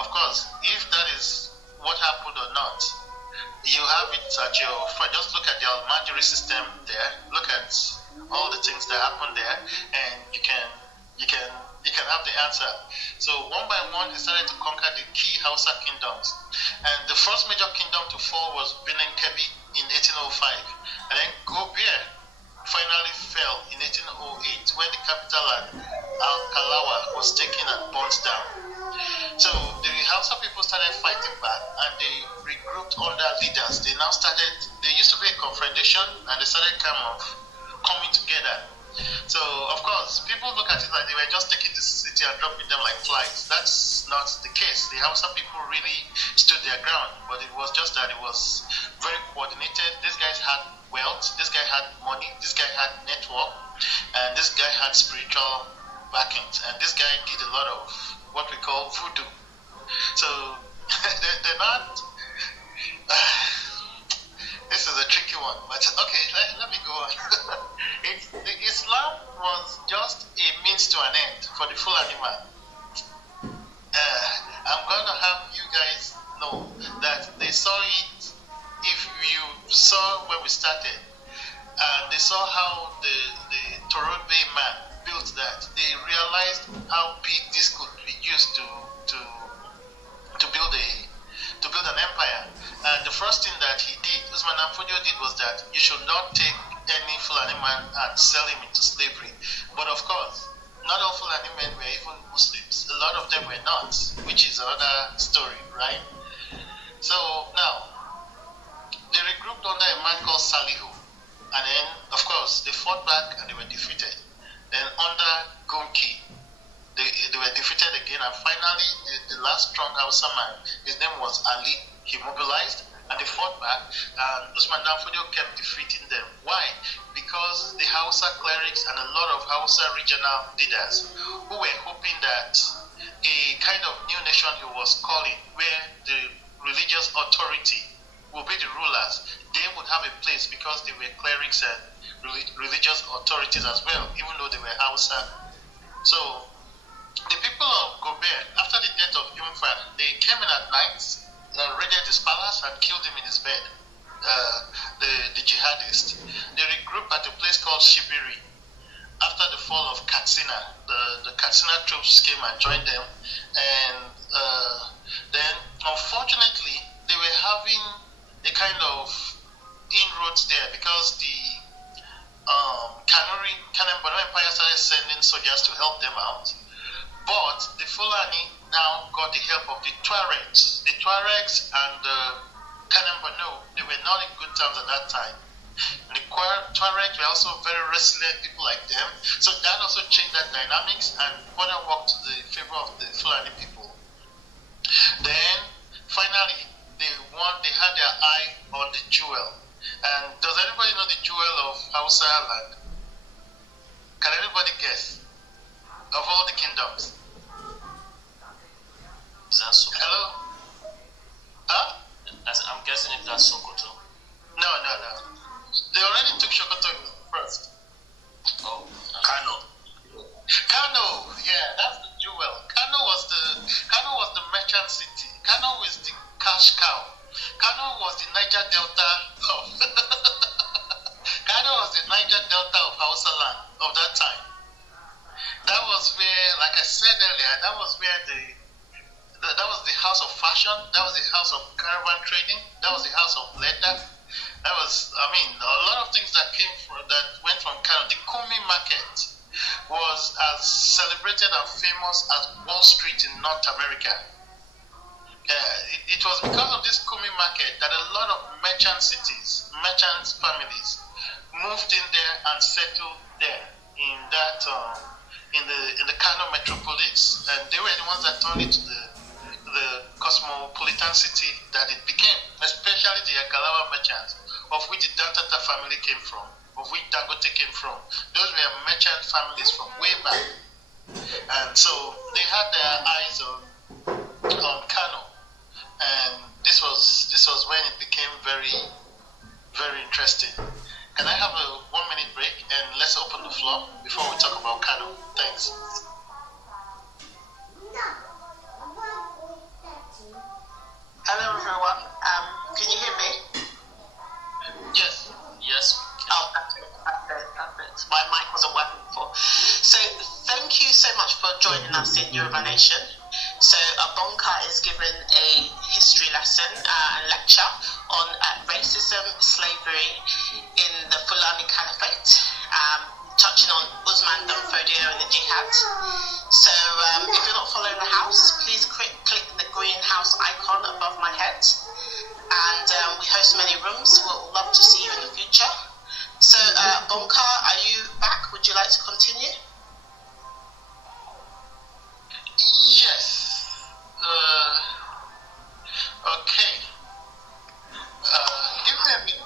Of course, if that is what happened or not, you have it at your front. Just look at the Almajiri system there. Look at all the things that happen there, and you can have the answer. So one by one, he started to conquer the key Hausa kingdoms, and the first major kingdom to fall was Benin Kebi in 1805, and then Gobir finally fell in 1808 when the capital at Al-Kalawa was taken and burnt down. So the Hausa people started fighting back, and they regrouped under leaders. They used to be a confederation, and they started kind of coming together. So of course, people look at it like they were just taking the city and dropping them like flies. That's not the case. The Hausa people really stood their ground, but it was just that it was very coordinated. These guys had wealth, this guy had money, this guy had network, and this guy had spiritual backings, and this guy did a lot of what we call voodoo. So they're not this is a tricky one, but okay, let me go on. Islam was just a means to an end for the Fulani man. I'm going to have you guys know that they saw it. If you saw when we started, and they saw how the Torod Bay man built that, they realized how big this could be used to build an empire. And the first thing that he did, Usman dan Fodio did, was that you should not take any Fulani man and sell him into slavery. But of course, not all Fulani men were even Muslims. A lot of them were not, which is another story, right? So now, they regrouped under a man called Salihu. And then, of course, they fought back and they were defeated. Then under Gonki, they were defeated again. And finally, the last strong Hausa man, his name was Ali. He mobilized and they fought back. And Usman and Fodio kept defeating them. Why? Because the Hausa clerics and a lot of Hausa regional leaders who were hoping that a kind of new nation he was calling, where the religious authority will be the rulers, they would have a place because they were clerics and religious authorities as well, even though they were Hausa. So the people of Gobe, after the death of Yumfa, they came in at night, raided his palace and killed him in his bed, the jihadists. They regrouped at a place called Shibiri. After the fall of Katsina, the Katsina troops came and joined them, and then unfortunately they were having a kind of inroads there because the Kanembano Empire started sending soldiers to help them out. But the Fulani now got the help of the Tuaregs. The Tuaregs and the Kanembano, they were not in good terms at that time. The Tuaregs were also very resilient people like them. So that also changed that dynamics and further worked to the favor of the Fulani people. Then finally they had their eye on the jewel. And does anybody know the jewel of Hausa land? Can anybody guess? Of all the kingdoms? Is that Sokoto? Hello? Huh? I'm guessing if that's Sokoto. No. They already took Sokoto first. Oh, Kano. Kano, yeah, that's the jewel. Kano was the merchant city. Kano was the cash cow. Kano was the Niger Delta of Kano was the Niger Delta of Hausa land of that time. That was where, like I said earlier, that was where that was the house of fashion. That was the house of caravan trading. That was the house of leather. That was, a lot of things that went from Kano. The Kumi market was as celebrated and famous as Wall Street in North America. It was because of this Kumi market that a lot of merchant families moved in there and settled there in that in the Kano metropolis, and they were the ones that turned it to the cosmopolitan city that it became, especially the Agalawa merchants, of which the Dantata family came from, of which Dangote came from. Those were merchant families from way back, and so they had their eyes on Kano, and this was when it became very, very interesting. Can I have a 1 minute break and let's open the floor before we talk about Kano? Thanks. Hello everyone. Can you hear me? Yes. yes. Oh, perfect. My mic wasn't working before. So thank you so much for joining us in Yoruba Nation. So Bonka is given a history lesson and lecture on racism, slavery in the Fulani Caliphate, touching on Usman, Fodio and the Jihad. So if you're not following the house, please click the green house icon above my head. And we host many rooms. We'll love to see you in the future. So Bonka, are you back? Would you like to continue? Yes. Okay. Give me a minute.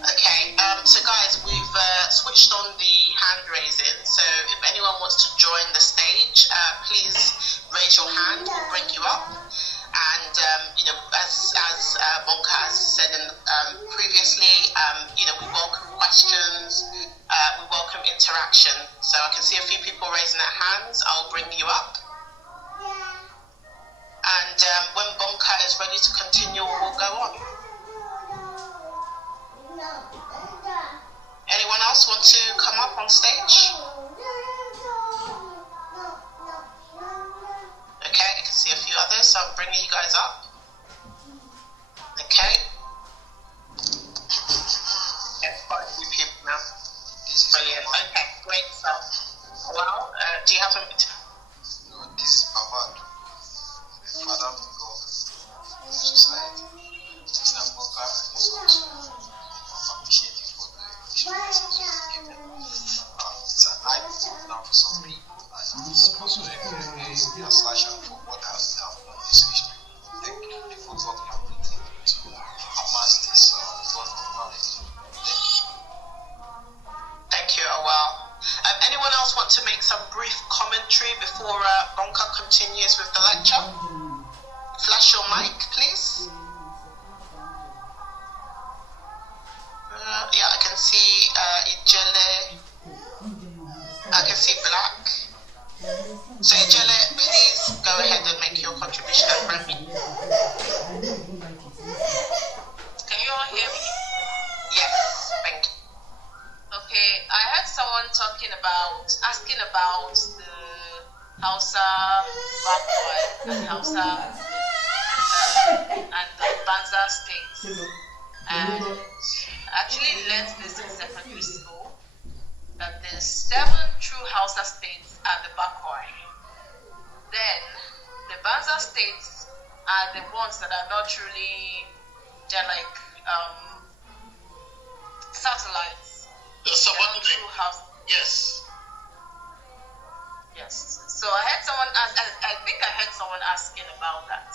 Okay, so guys, we've switched on the hand raising, so if anyone wants to join the stage, please raise your hand, we'll bring you up. And as Bonka has said previously, we welcome questions, we welcome interaction. So I can see a few people raising their hands. I'll bring you up. And when Bonka is ready to continue, we'll go on. Anyone else want to come up on stage? Okay, I can see a few others, so I'm bringing you guys up. Okay. Yes, quite a few people now. It's brilliant. Okay, great stuff. Well, do you have something to... No, this is Baba, the father of God, society. Since I'm also a slasher for what has done in this history. Thank you for the opportunity to amass this wealth of knowledge. Thank you, Awal. Anyone else want to make some brief commentary before Bonka continues with the lecture? Flash your mic, please. Yeah, I can see Ijele. I can see Black. So Ijele, please go ahead and make your contribution. Can you all hear me? Yes, thank you. Okay, I heard someone asking about the Hausa Bakwa and Hausa and the Banza states. And I actually learned this in secondary school, that the 7 true Hausa states are the Bakwa. Then the Banza states are the ones that are not truly, they're like satellites. Yes. Yes. So I heard someone ask, I think I heard someone asking about that.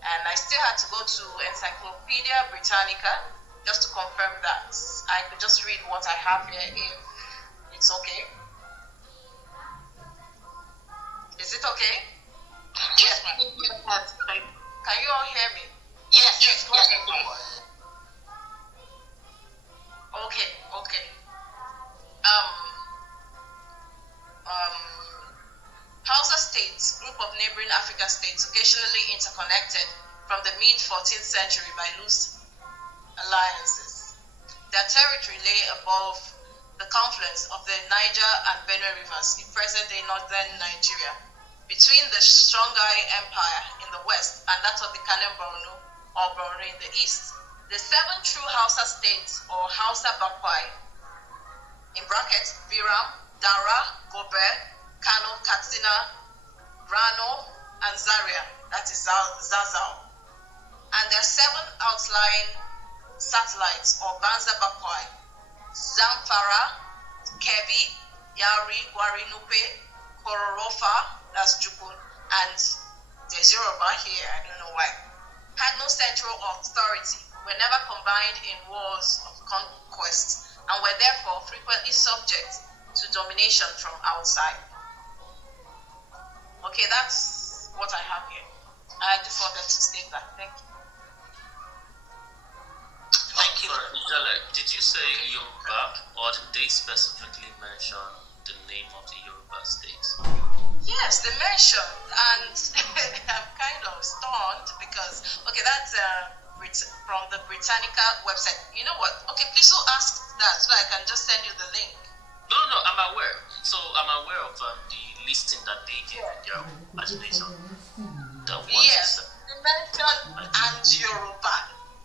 And I still had to go to Encyclopedia Britannica just to confirm that. I could just read what I have here if it's okay. Is it okay? Yes, ma'am. Can you all hear me? Yes. Yes, go ahead. Okay. Hausa states, group of neighboring African states occasionally interconnected from the mid-14th century by loose alliances. Their territory lay above the confluence of the Niger and Benue rivers in present-day northern Nigeria, between the Songhai Empire in the west and that of the Kanem Borno or Borno in the east. The 7 true Hausa states or Hausa Bakwai, in brackets, Biram, Dara, Gobe, Kano, Katsina, Rano, and Zaria, that is Zazao. And there are 7 outlying satellites or Banza Bakwai, Zamfara, Kebbi, Yari, Guarinupe, Kororofa, that's Jukun, and there's Yoruba here, I don't know why, had no central authority, were never combined in wars of conquest, and were therefore frequently subject to domination from outside. Okay, that's what I have here. I just wanted to state that. Thank you. Thank you. Did you say Yoruba, or did they specifically mention the name of the Yoruba states? Yes, they mentioned, and I'm kind of stunned because, okay, that's from the Britannica website. You know what? Okay, please don't ask that so I can just send you the link. No, I'm aware. So I'm aware of the listing that they gave in their imagination. Yes, they mentioned and Yoruba.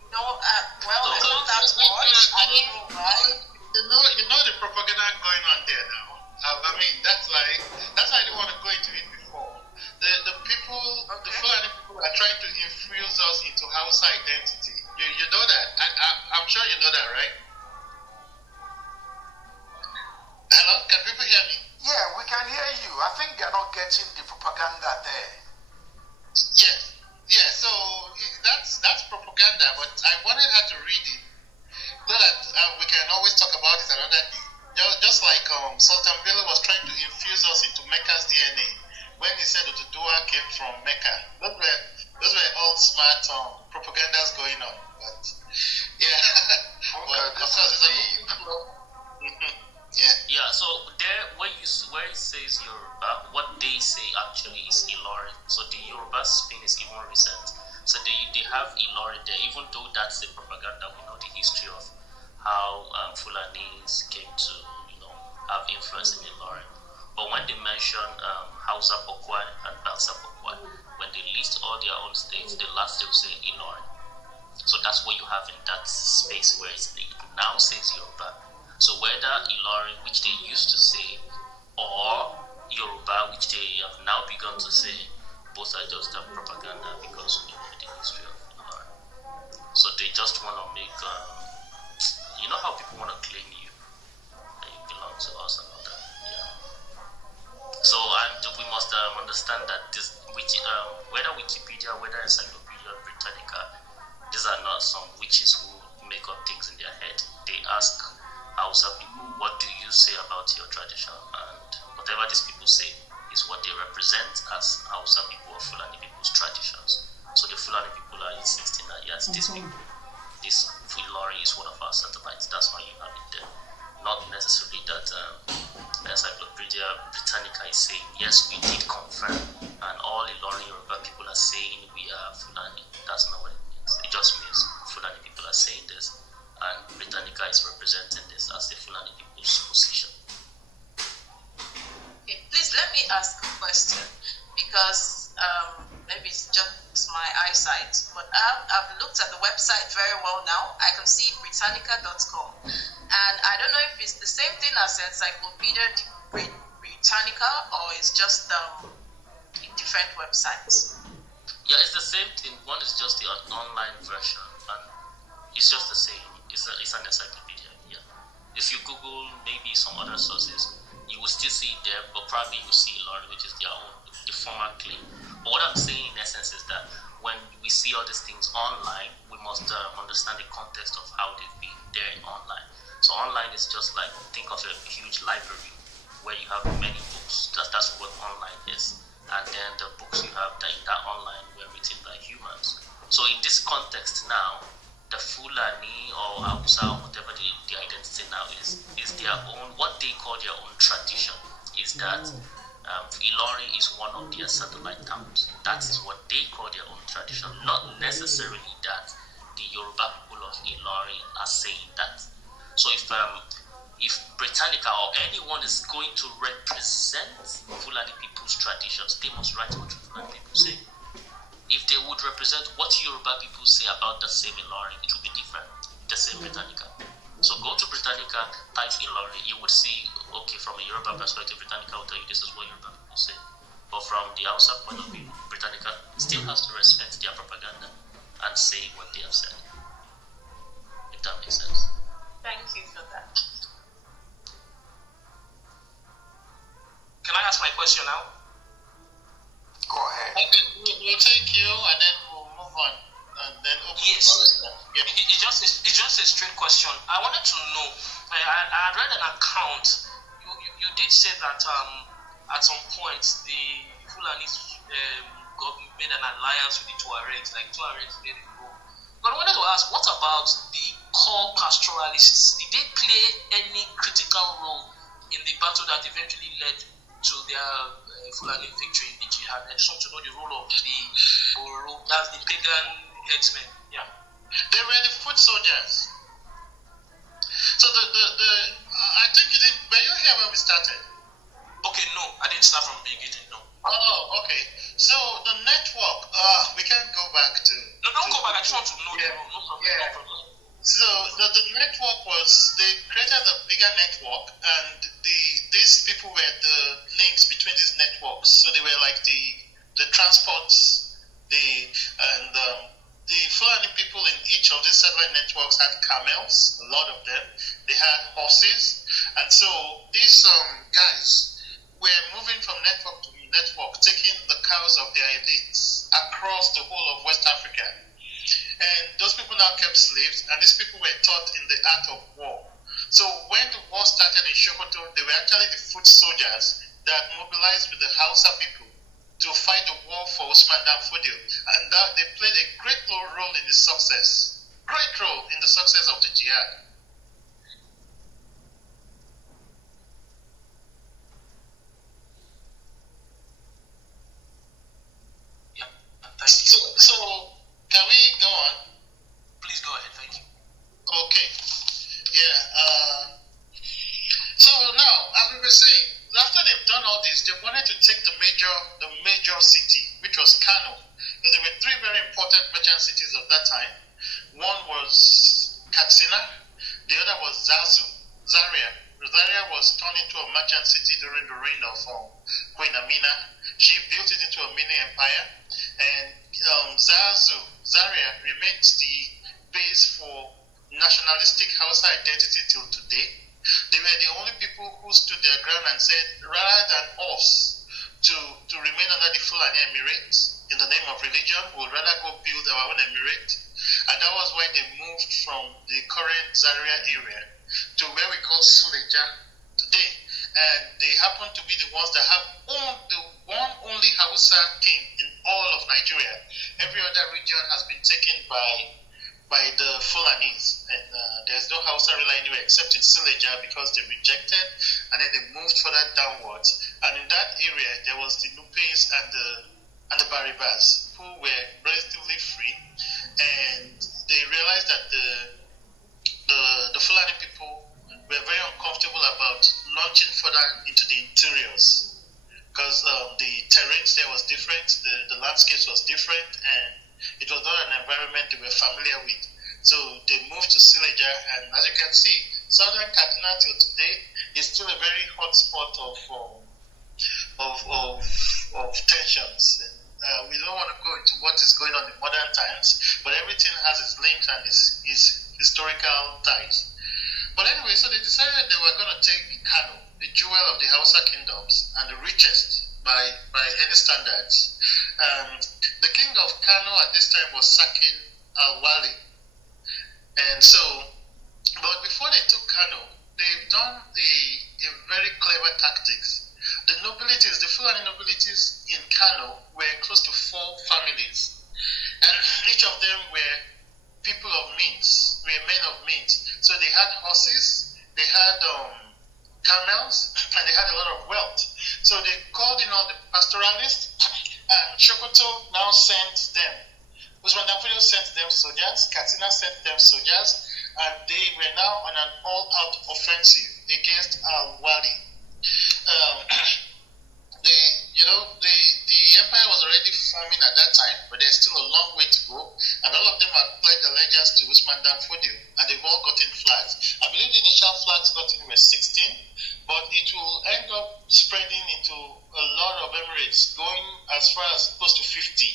You know, well, I know that's much. I don't know why. You know the propaganda going on there now. I mean, that's why I didn't want to go into it before. The people, okay, the Fulani people are trying to infuse us into Hausa identity. You know that? I'm sure you know that, right? Hello? Can people hear me? Yeah, we can hear you. I think they're not getting the propaganda there. Yeah. So that's propaganda, but I wanted her to read it so that we can always talk about it another day. Just like Sultan Bello was trying to infuse us into Mecca's DNA when he said Oduduwa came from Mecca. Those were all smart propagandas going on. But yeah, Yeah. So there, where it says Yoruba, what they say actually is Ilorin. So the Yoruba spin is even recent. So they have Ilorin there, even though that's the propaganda. We know the history of how Fulanis came to, have influence in Ilorin. But when they mention Hausa Bokwa and Balsa Bokwa, when they list all their own states, the last they will say Ilorin. So that's what you have in that space where it now says Yoruba. So whether Ilorin, which they used to say, or Yoruba, which they have now begun to say, both are just propaganda because we know the history of Ilorin. So they just want to make, you know how people want to claim you, that you belong to us and all that. Yeah. So we must understand that this, whether Wikipedia, whether Encyclopedia Britannica, these are not some witches who make up things in their head. They ask Hausa people, what do you say about your tradition? And whatever these people say is what they represent as Hausa people or Fulani people's traditions. So the Fulani people are insisting that yes, this Fulani is one of our satellites. That's why you have it there. Not necessarily that Encyclopedia Britannica is saying yes, we did confirm, and all Ilorin Yoruba people are saying we are Fulani. That's not what it means. It just means Fulani people are saying this, and Britannica is representing this as the Fulani people's position. Okay, please let me ask a question, because maybe it's just my eyesight, but I've looked at the website very well now. I can see Britannica.com, and I don't know if it's the same thing as Encyclopedia Britannica, or it's just different websites. Yeah, it's the same thing. One is just the online version, and it's just the same. It's an encyclopedia. Yeah. If you Google maybe some other sources, you will still see it there, but probably you will see Ilorin, which is their own, the former claim. But what I'm saying in essence is that when we see all these things online, we must understand the context of how they've been there in online. So online is just like, think of a huge library where you have many books. That's what online is. And then the books you have in that online were written by humans. So in this context now, the Fulani or Hausa or whatever the identity now is their own, what they call their own tradition, is that Ilorin is one of their satellite towns. That is what they call their own tradition, not necessarily that the Yoruba people of Ilorin are saying that. So if Britannica or anyone is going to represent Fulani people's traditions, they must write what Fulani people say. If they would represent what Yoruba people say about the same Ilorin, it would be different, the same Britannica. So go to Britannica, type Ilorin, you would see, okay, from a Yoruba perspective, Britannica will tell you this is what Yoruba people say. But from the outside point of view, Britannica still has to respect their propaganda and say what they have said. If that makes sense. Thank you for that. Can I ask my question now? Go ahead. Okay, we'll take you and then we'll move on. And then open Yes. Yeah. It's just a straight question. I wanted to know, I read an account. You did say that at some point the Fulani made an alliance with the Tuaregs, like Tuaregs made it go. But I wanted to ask, what about the core pastoralists? Did they play any critical role in the battle that eventually led to their Fulani victory in the Jihad? I just want to know the role of the Oro, that's the pagan headsmen. Yeah. They were the foot soldiers. So I think you didn't. Were you here when we started? Okay, no, I didn't start from the beginning. No. Oh, okay. So the network. We can't go back to. No, don't go back. I just want to know. Yeah. No problem. Yeah. No problem. So the network was, they created a bigger network, and these people were the links between these networks. So they were like the transports, the Fulani people in each of these satellite networks had camels, a lot of them. They had horses, and so these guys were moving from network to network, taking the cows of their elites across the whole of West Africa. And those people now kept slaves, and these people were taught in the art of war. So when the war started in Sokoto, they were actually the foot soldiers that mobilized with the Hausa people to fight the war for Usman and Fodio. And that they played a great role in the success. Great role in the success of the Jihad. Yeah. Thank you. So can we go on? Please go ahead. Thank you. Okay. Yeah. So now, as we were saying, after they've done all this, they wanted to take the major city, which was Kano. Because there were three very important merchant cities at that time. One was Katsina, the other was Zaria. Zaria was turned into a merchant city during the reign of Queen Amina. She built it into a mini empire, and Zaria remains the base for nationalistic Hausa identity till today. They were the only people who stood their ground and said, rather than us to remain under the Fulani Emirate in the name of religion. Would rather go build our own emirate. And that was why they moved from the current Zaria area to where we call Suleja today. And they happen to be the ones that have the one only Hausa king in all of Nigeria. Every other region has been taken by the Fulanis, and there's no Hausa really anywhere except in Suleja because they rejected, and then they moved further downwards. And in that area, there was the Nupes and the Baribas, who were relatively free, and they realized that the Fulani people were very uncomfortable about launching further into the interiors because the terrains there was different, the landscapes was different, and it was not an environment they were familiar with. So they moved to Suleja, and as you can see, southern Kaduna till today is still a very hot spot of tensions. We don't want to go into what is going on in modern times, but everything has its links and its historical ties. But anyway, so they decided they were going to take Kano, the jewel of the Hausa kingdoms and the richest by any standards. The king of Kano at this time was Sakin al-Wali. And so, but before they took Kano, they've done a very clever tactics. The nobilities, the Fulani nobilities in Kano were close to 4 families. And each of them were people of means, were men of means. So they had horses, they had camels, and they had a lot of wealth. So they called in all the pastoralists, and Sokoto now sent them. Usman Fodio sent them soldiers, Katsina sent them soldiers, and they were now on an all-out offensive against Al-Wali. The empire was already forming at that time, but there's still a long way to go, and all of them have pledged allegiance to Usman Fodio, and they've all gotten flags. I believe the initial flags gotten were 16, but it will end up spreading into a lot of emirates, going as far as close to 50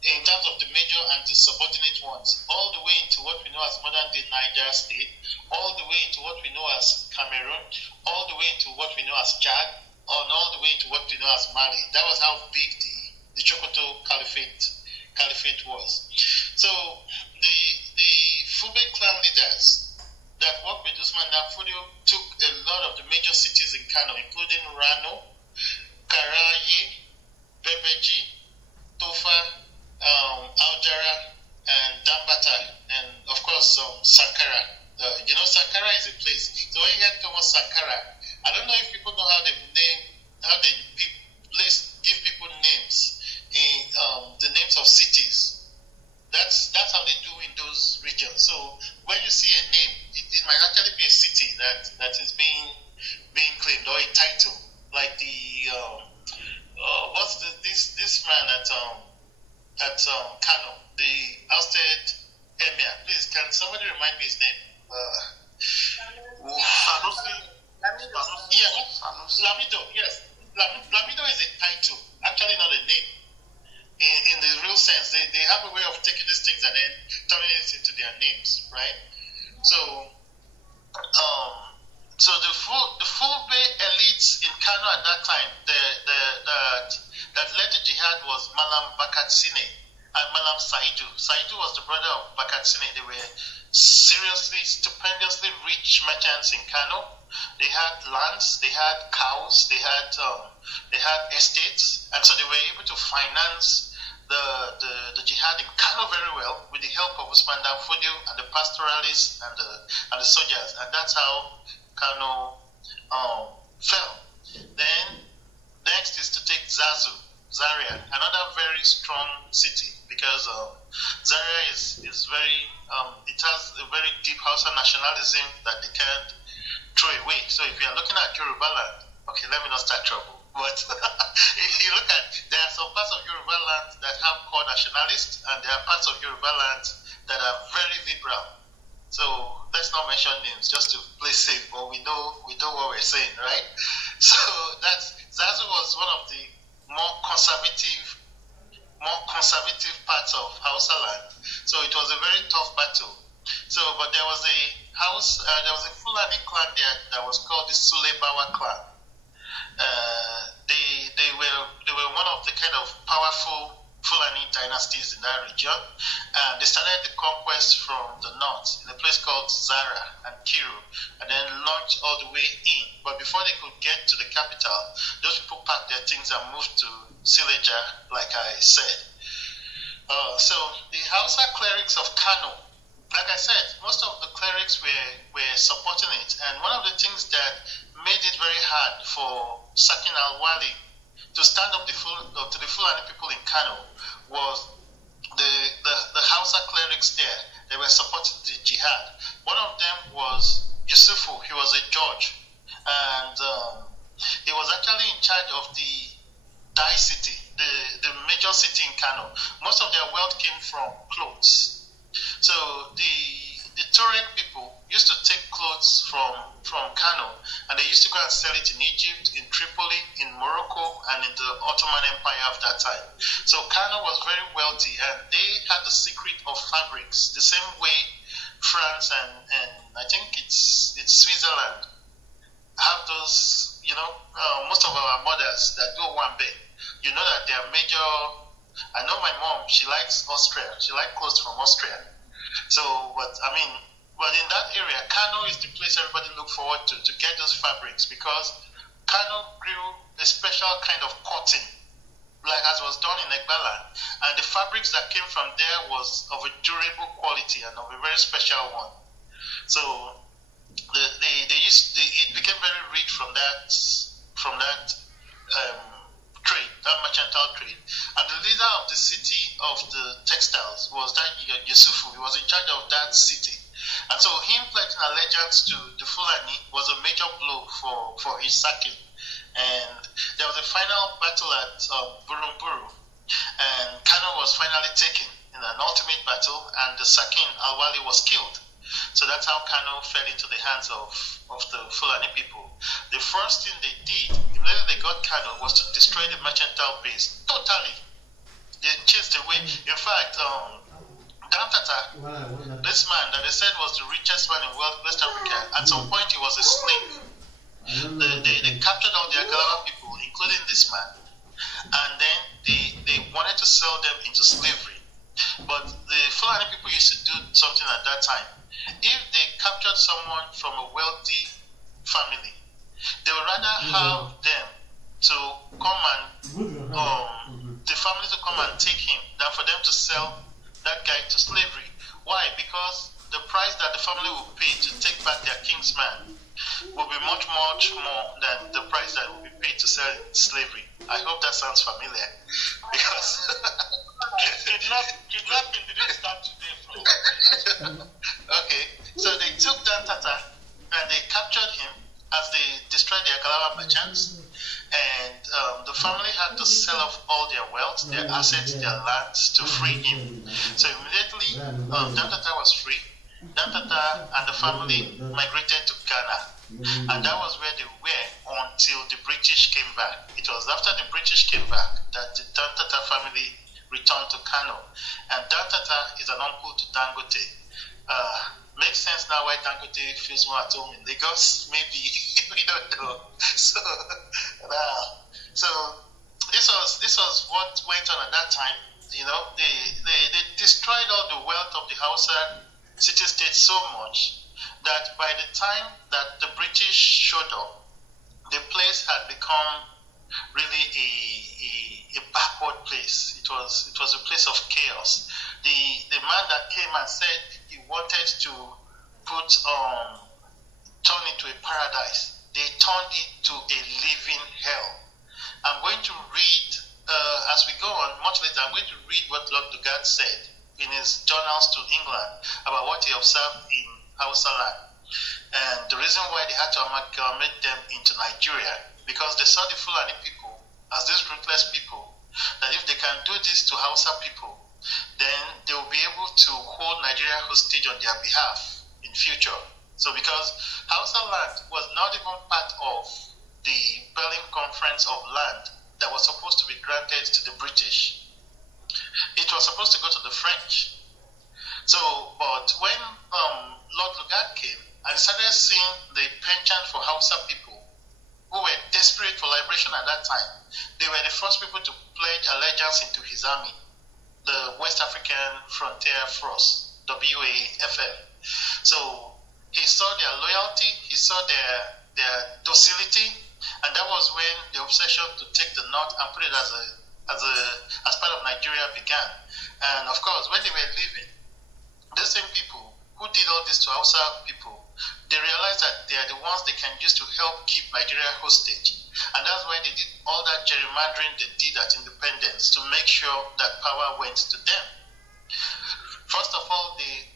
in terms of the major and the subordinate ones, all the way into what we know as modern-day Niger State, all the way into what we know as Cameroon, all the way into what we know as Chad, and all the way into what we know as Mali. That was how big the Sokoto Caliphate was. So the Fulbe clan leaders that worked with Usman Fodio took a lot of the major cities in Kano, including Rano, Karaye, Bebeji, Tofa, Aljara, and Dambata, and of course Sankara. Sankara is a place. So when you hear Thomas Sankara, I don't know if people know how they give people names in the names of cities. That's how they do in those regions. So when you see a name, it might actually be a city that is being claimed, or a title, like this man at Kano, the ousted emir. Please, can somebody remind me his name? Lamido, yes. Lamido is a title, actually not a name. In the real sense, they have a way of taking these things and then turning it into their names, right? So the Fulbe elites in Kano at that time, that led the jihad was Malam Bakatsine and Malam Saidu. Saidu was the brother of Bakatsine. They were seriously, stupendously rich merchants in Kano. They had lands, they had cows, they had estates, and so they were able to finance the jihad in Kano very well with the help of Usman Fodio and the pastoralists and the soldiers, and that's how Kano fell. Then next is to take Zaria, another very strong city, because Zaria is very it has a very deep Hausa nationalism that they can't throw away. So if you are looking at Yoruba land, okay, let me not start trouble. But if you look at, there are some parts of Yoruba land that have core nationalists, and there are parts of Yoruba land that are very liberal. So let's not mention names just to play safe, but we know what we're saying, right? So Zazu was one of the more conservative parts of Hausa land. So it was a very tough battle. So, but there was a Fulani clan there that was called the Sulebawa clan. They they were one of the kind of powerful Fulani dynasties in that region. They started the conquest from the north in a place called Zara and Kiru, and then launched all the way in. But before they could get to the capital, those people packed their things and moved to Sileja, like I said. So the Hausa clerics of Kano, like I said, most of the clerics were supporting it, and one of the things that made it very hard for Sakin Al-Wali to stand up to the Fulani people in Kano was the Hausa clerics there. They were supporting the jihad. One of them was Yusufu. He was a judge, and he was actually in charge of the Dai city, the major city in Kano. Most of their wealth came from clothes. So the Tuareg people used to take clothes from Kano, and they used to go and sell it in Egypt, in Tripoli, in Morocco, and in the Ottoman Empire of that time. So Kano was very wealthy, and they had the secret of fabrics, the same way France and I think it's Switzerland have those, most of our mothers that go one bit. You know that they are major. I know my mom, she likes Austria. She likes clothes from Austria. So, but in that area, Kano is the place everybody look forward to get those fabrics, because Kano grew a special kind of cotton, like as was done in Egbaland, and the fabrics that came from there was of a durable quality and of a very special one. So it became very rich from that trade, that mercantile trade. And the leader of the city of the textiles was that Yusufu. He was in charge of that city. And so him pledging allegiance to the Fulani was a major blow for his sacking. And there was a final battle at Burumburu, and Kano was finally taken in an ultimate battle, and the Sakin Al-Wali was killed. So that's how Kano fell into the hands of the Fulani people. The first thing they did, immediately they got Kano, was to destroy the mercantile base totally. They chased away. In fact, Dantata, this man that they said was the richest man in West Africa, at some point he was a slave. They captured all the Agalawa people, including this man, and then they wanted to sell them into slavery. But the Fulani people used to do something at that time. If they captured someone from a wealthy family, they would rather have them to come and the family to come and take him than for them to sell that guy to slavery. Why? Because the price that the family will pay to take back their king's man will be much more than the price that will be paid to sell in slavery. I hope that sounds familiar, because kidnapping didn't start today from. Okay, so they took Dantata and they captured him as they destroyed the Agalawa merchants, and the family had to sell off all their wealth, their assets, their lands to free him. So immediately Dantata was free. Dantata and the family migrated to Ghana, and that was where they were until the British came back. It was after the British came back that the Dantata family returned to Kano, and Dantata is an uncle to Dangote. Makes sense now why Dangote feels more at home in Lagos, maybe. We don't know. So this was what went on at that time. They destroyed all the wealth of the Hausa city-state so much that by the time that the British showed up, the place had become really a backward place. It was a place of chaos. The man that came and said he wanted to turn it to a paradise, they turned it to a living hell. I'm going to read, as we go on much later, I'm going to read what Lord Dugard said in his journals to England about what he observed in Hausa land, and the reason why they had to amalgamate them into Nigeria, because they saw the Fulani people as these ruthless people, that if they can do this to Hausa people, then they will be able to hold Nigeria hostage on their behalf in future. So because Hausa land was not even part of the Berlin Conference of Land that was supposed to be granted to the British, it was supposed to go to the French. So, but when Lord Lugard came and started seeing the penchant for Hausa people, who were desperate for liberation at that time. They were the first people to pledge allegiance into his army, the West African Frontier Force, WAFF. So he saw their loyalty, he saw their docility, and that was when the obsession to take the North and put it as part of Nigeria began. And of course, when they were leaving, the same people who did all this to Hausa people, they realized that they are the ones they can use to help keep Nigeria hostage. And that's why they did all that gerrymandering they did at independence to make sure that power went to them. First of all, they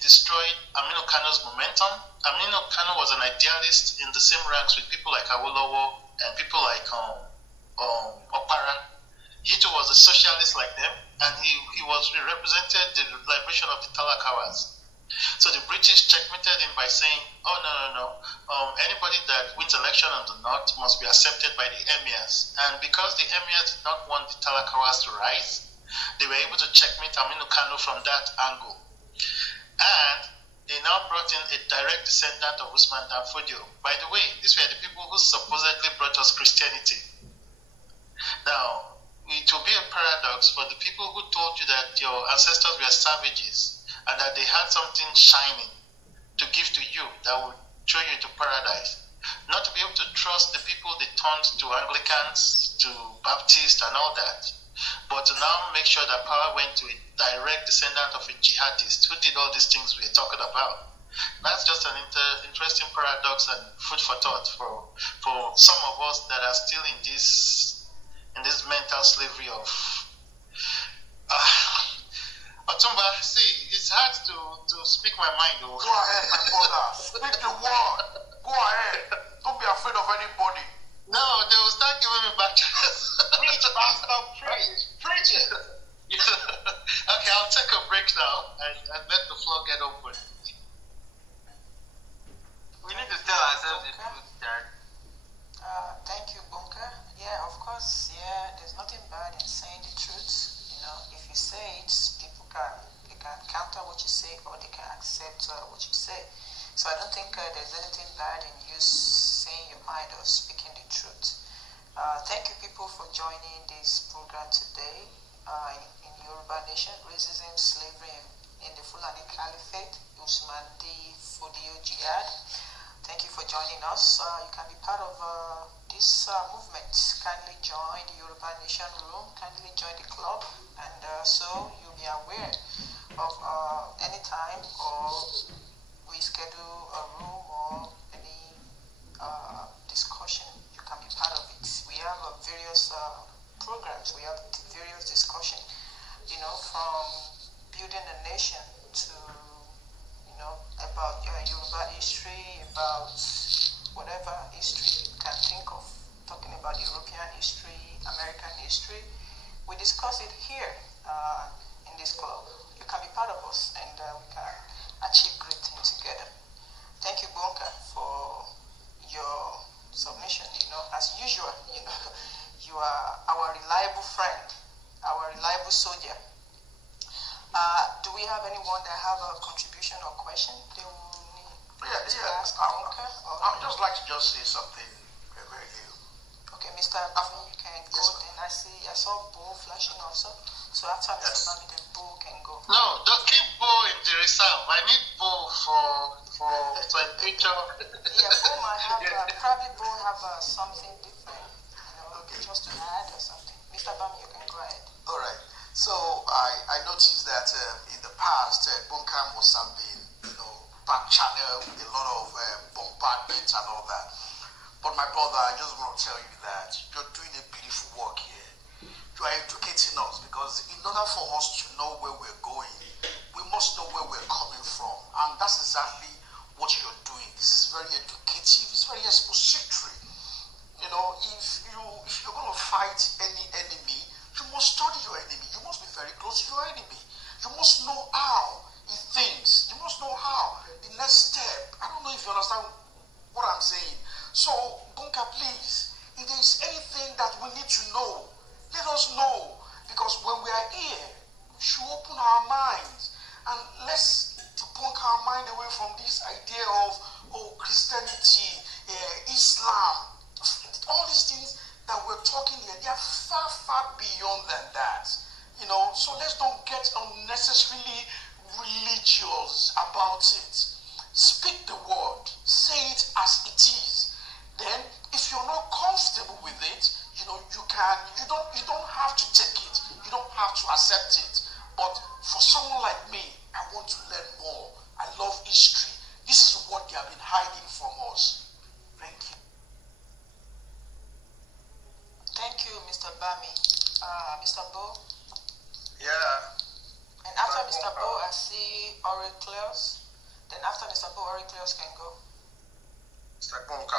destroyed Aminu Kano's momentum. Aminu Kano was an idealist in the same ranks with people like Awolowo and people like Opara. He too was a socialist like them, and he represented the liberation of the Talakawas. So the British checkmated him by saying, oh, no. Anybody that wins election on the North must be accepted by the emirs. And because the emirs did not want the Talakawas to rise, they were able to checkmate Aminu Kano from that angle. And they now brought in a direct descendant of Usman and Fodio. By the way, these were the people who supposedly brought us Christianity. Now, it will be a paradox for the people who told you that your ancestors were savages and that they had something shining to give to you that would show you to paradise, not to be able to trust the people they turned to Anglicans, to Baptists and all that, but to now make sure that power went to a direct descendant of a jihadist who did all these things we're talking about. That's just an interesting paradox and food for thought for some of us that are still in this mental slavery of Otumba. See, it's hard to speak my mind. Go ahead, my brother. Speak the word. Go ahead. Don't be afraid of anybody. No, they will start giving me back chances. Preach, Pastor, preach. Preach it. Okay, I'll take a break now and let the floor get open. We need to tell ourselves the truth, Dad. Thank you, Bunker. Yeah, of course, there's nothing bad in saying the truth. You know, if you say it, people can counter what you say or they can accept what you say. So I don't think there's anything bad in you saying your mind or speaking the truth. Thank you, people, for joining this program today in Yoruba Nation, Racism, Slavery in the Fulani Caliphate, Usman D. Fodio, Jihad. Thank you for joining us. You can be part of this movement. Kindly join the Yoruba Nation room. Kindly join the club, and so you'll be aware of any time or we schedule a room or any discussion. You can be part of it. We have various programs. We have various discussion. You know, from building a nation to about Yoruba history, about whatever history you can think of, talking about European history, American history. We discuss it here in this club. You can be part of us and we can achieve great things together. Thank you, Bonka, for your submission. You know, as usual, you are our reliable friend, our reliable soldier. Do we have anyone that have a contribution or question? I would just like to say something very little. Okay, Mr. Bami, you can go. Then I saw Bo flashing also. So after Mr. Bami, then Bo can go. No, don't keep Bo in the reserve. I need Bo for a picture. Yeah, Bo might have probably Bo have something different, just to add or something. Mr. Bami, you can go ahead. All right. So I noticed that in the past, Bunkam was something, back channel with a lot of bombardment and all that. But my brother, I just want to tell you that you're doing a beautiful work here. You are educating us because in order for us to know where we're going, we must know where we're coming from. And that's exactly what you're doing. This is very educative. It's very expository. If you're going to fight any enemy, you must study your enemy. You must be very close to your enemy. You must know how he thinks. You must know how. The next step. I don't know if you understand what I'm saying. So, Bunka, please, if there is anything that we need to know, let us know. Because when we are here, we should open our minds. And let's debunk our mind away from this idea of, Christianity, Islam, all these things that we're talking here, they are far, far beyond than that. You know, so let's don't get unnecessarily religious about it. Speak the word, say it as it is. Then, if you're not comfortable with it, you know, you don't have to take it. You don't have to accept it. But for someone like me, I want to learn more. I love history. This is what they have been hiding from us. Thank you. Thank you, Mr. Bami. Mr. Bo? Yeah. And after Mr. Bo, I see Oracleos. Then after Mr. Bo, Oracleos can go. Mr. Bonka,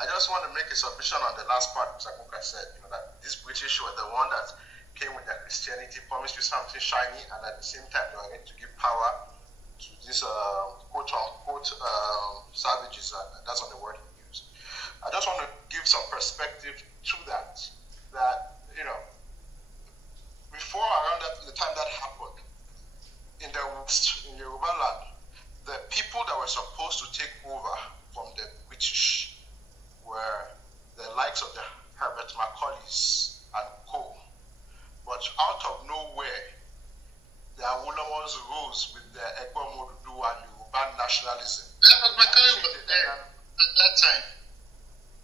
I just want to make a submission on the last part Mr. Bonka said, you know, that these British were the one that came with their Christianity, promised you something shiny, and at the same time they were going to give power to these quote-unquote savages, and that's not the word he used. I just want to give some perspective to that, you know, before around the time that happened, in the West, in Yoruba land, the people that were supposed to take over from the British were the likes of the Herbert Macaulays and co. But out of nowhere, the Awolowo's rose with the Egbomodudu and Yoruba nationalism. Herbert Macaulay was there at that time.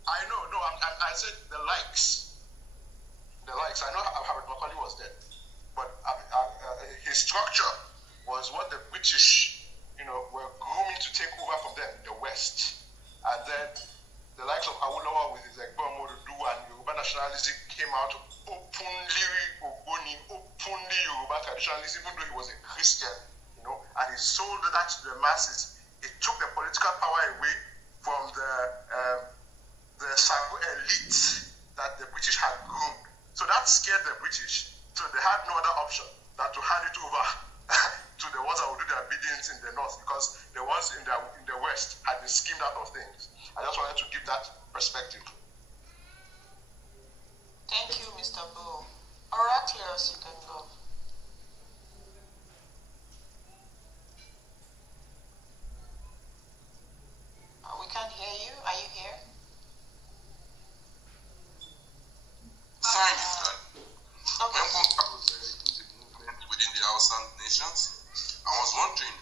I know, no, I said the likes. The likes. I know Herbert Macaulay was there, but his structure was what the British, you know, were grooming to take over from them in the West. And then the likes of Awolowo with his Egbomodudu and Yoruba nationalism came out openly Yoruba traditionalism, even though he was a Christian, you know, and he sold that to the masses. It took the political power away from the Sabo elite that the British had groomed. So that scared the British. So they had no other option than to hand it over to the ones that would do their biddings in the north, because the ones in the west had been schemed out of things. I just wanted to give that perspective. Thank you, Mr. Bo. Oracleos, you can go. We can't hear you. Are you here? Fine, it's done. Okay. When Bonka was into the movement within the Hausa nations, I was wondering,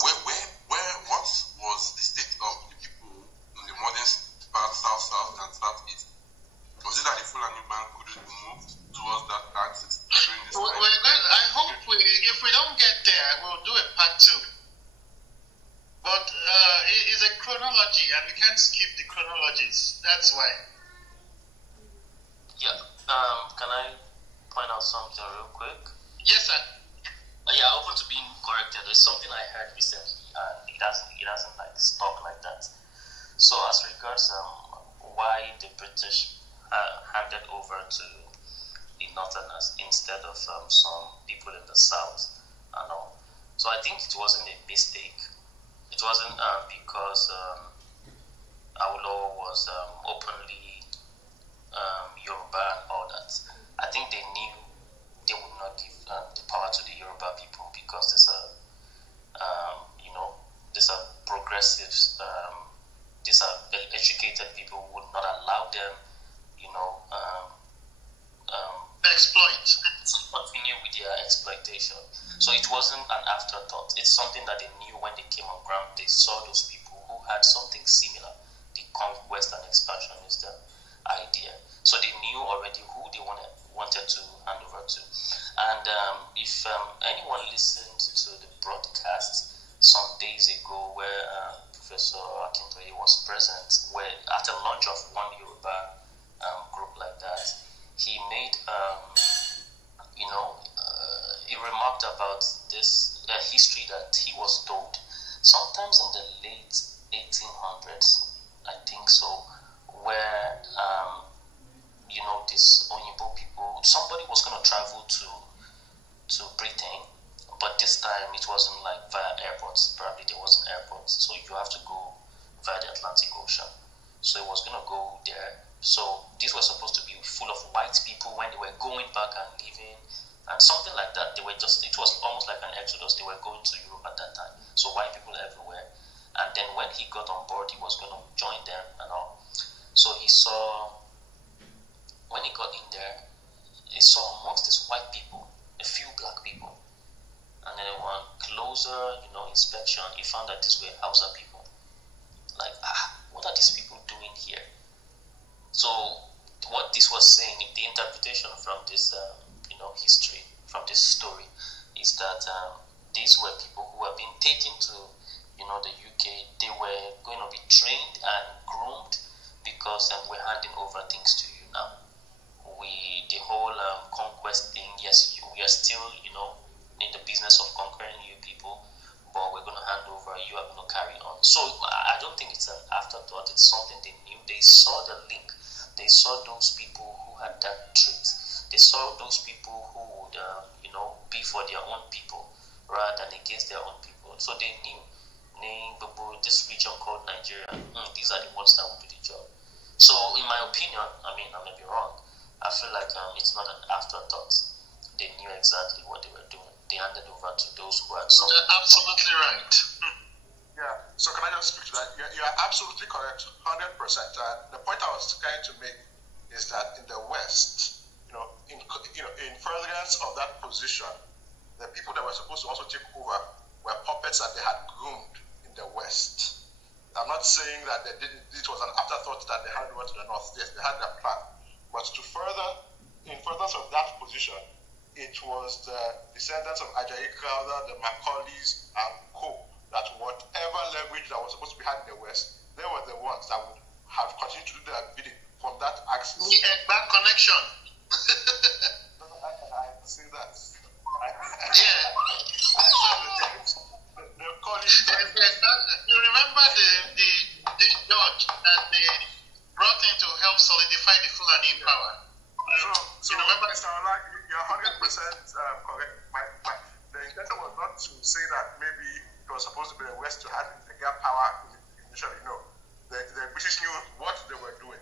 what was the state of the people in the modern part, south, and southeast? Was it that the Fulani man couldn't move towards that axis during this time? I hope if we don't get there, we'll do a part 2. But it's a chronology, and we can't skip the chronologies. That's why. Yeah. Can I point out something real quick? Yes, sir. Yeah, open to being corrected. There's something I heard recently, and it hasn't like stuck like that. So as regards why the British handed over to the Northerners instead of some people in the South and all. So I think it wasn't a mistake. It wasn't because Awolowo was openly Yoruba and all that. I think they knew they would not give the power to the Yoruba people, because there's progressives, these are educated people who would not allow them, exploit. To continue with their exploitation. So it wasn't an afterthought. It's something that they knew when they came on ground. They saw those people who had something similar, the conquest and expansionist idea. So they knew already who they wanted to hand over to. And if anyone listened to the broadcast some days ago where Professor Akintoye was present, where at a launch of one Yoruba group like that, he made, he remarked about this history that he was told sometimes in the late 1800s, I think so, where, these Onyibo people, somebody was going to travel to Britain, but this time it wasn't like via airports. Probably there wasn't airports, so you have to go via the Atlantic Ocean. So it was going to go there. So these were supposed to be full of white people when they were going back and leaving, and something like that. It was almost like an exodus. They were going to Europe at that time. So white people everywhere. And And then when he got on board, he was going to join them and all. So he saw, when he got in there, he saw amongst these white people a few black people. And then one closer, inspection, he found that these were Hausa people. Like, what are these people doing here? So what this was saying, the interpretation from this, history, from this story, is that these were people who have been taken to, the UK. They were going to be trained and groomed because we're handing over things to you now. The whole conquest thing, yes, we are still, in the business of conquering you people, but we're going to hand over, you are going to carry on. So I don't think it's an afterthought, it's something they knew. They saw the link. They saw those people who had that trait. They saw those people who would, be for their own people rather than against their own people. So they knew, this region called Nigeria, these are the ones that will do the job. So in my opinion, I may be wrong, I feel like it's not an afterthought. They knew exactly what they were doing. They handed over to those who had something. You're absolutely right. Yeah, so can I just speak to that? You're absolutely correct, 100%. The point I was trying to make is that in the West, in furtherance of that position, the people that were supposed to also take over were puppets that they had groomed in the West. I'm not saying that they didn't. It was an afterthought that they handed over to the North. Yes, they had their plan, but in furtherance of that position, it was the descendants of Ajayi Crowther, the Macaulays, and co. that whatever leverage that was supposed to be had in the West, they were the ones that would have continued to do their bidding from that axis. The back connection. I see that. Yeah. I saw the text. They're calling you remember the judge that they brought in to help solidify the Fulani power? So remember, Mr. Ola, you're 100% correct. The intention was not to say that maybe it was supposed to be the West to have the gap power initially. No. The British knew what they were doing.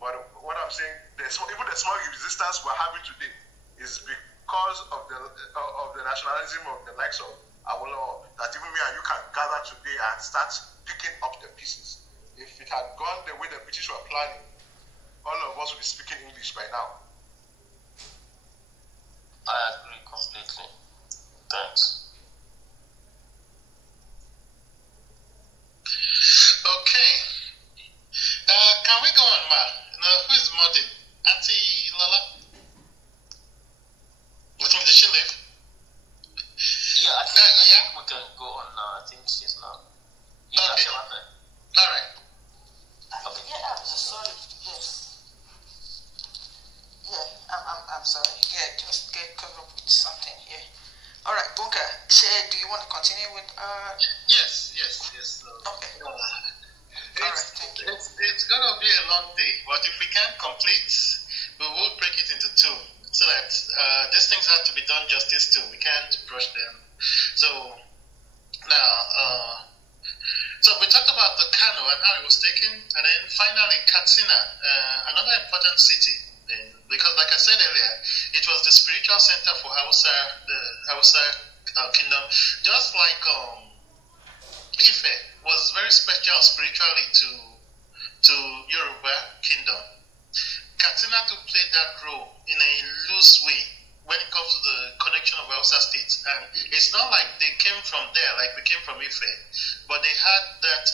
But what I'm saying, even the small resistance we're having today is because of the nationalism of the likes of AWO, that even me and you can gather today and start picking up the pieces. If it had gone the way the British were planning, all of us would be speaking English by now. I agree completely. Thanks. Okay. Can we go on, Ma? Who is modding? Auntie Lola? Did she leave? Yeah, I think we can go on now. I think she's not. Okay. All right. Okay. Yeah, sorry. Yes. Yeah, I'm sorry. Yeah, just get caught up with something here. All right, Bunker. Do you want to continue with? Yes. Okay. It's gonna be a long day, but if we can't complete, we will break it into two, so that these things have to be done justice too. We can't brush them. So now, so we talked about the Kano and how it was taken, and then finally Katsina, another important city, because like I said earlier, it was the spiritual center for the Hausa kingdom, just like Ife was very special spiritually to Yoruba kingdom. Katsina to play that role in a loose way when it comes to the connection of Hausa states. And it's not like they came from there, like we came from Ife, but they had that,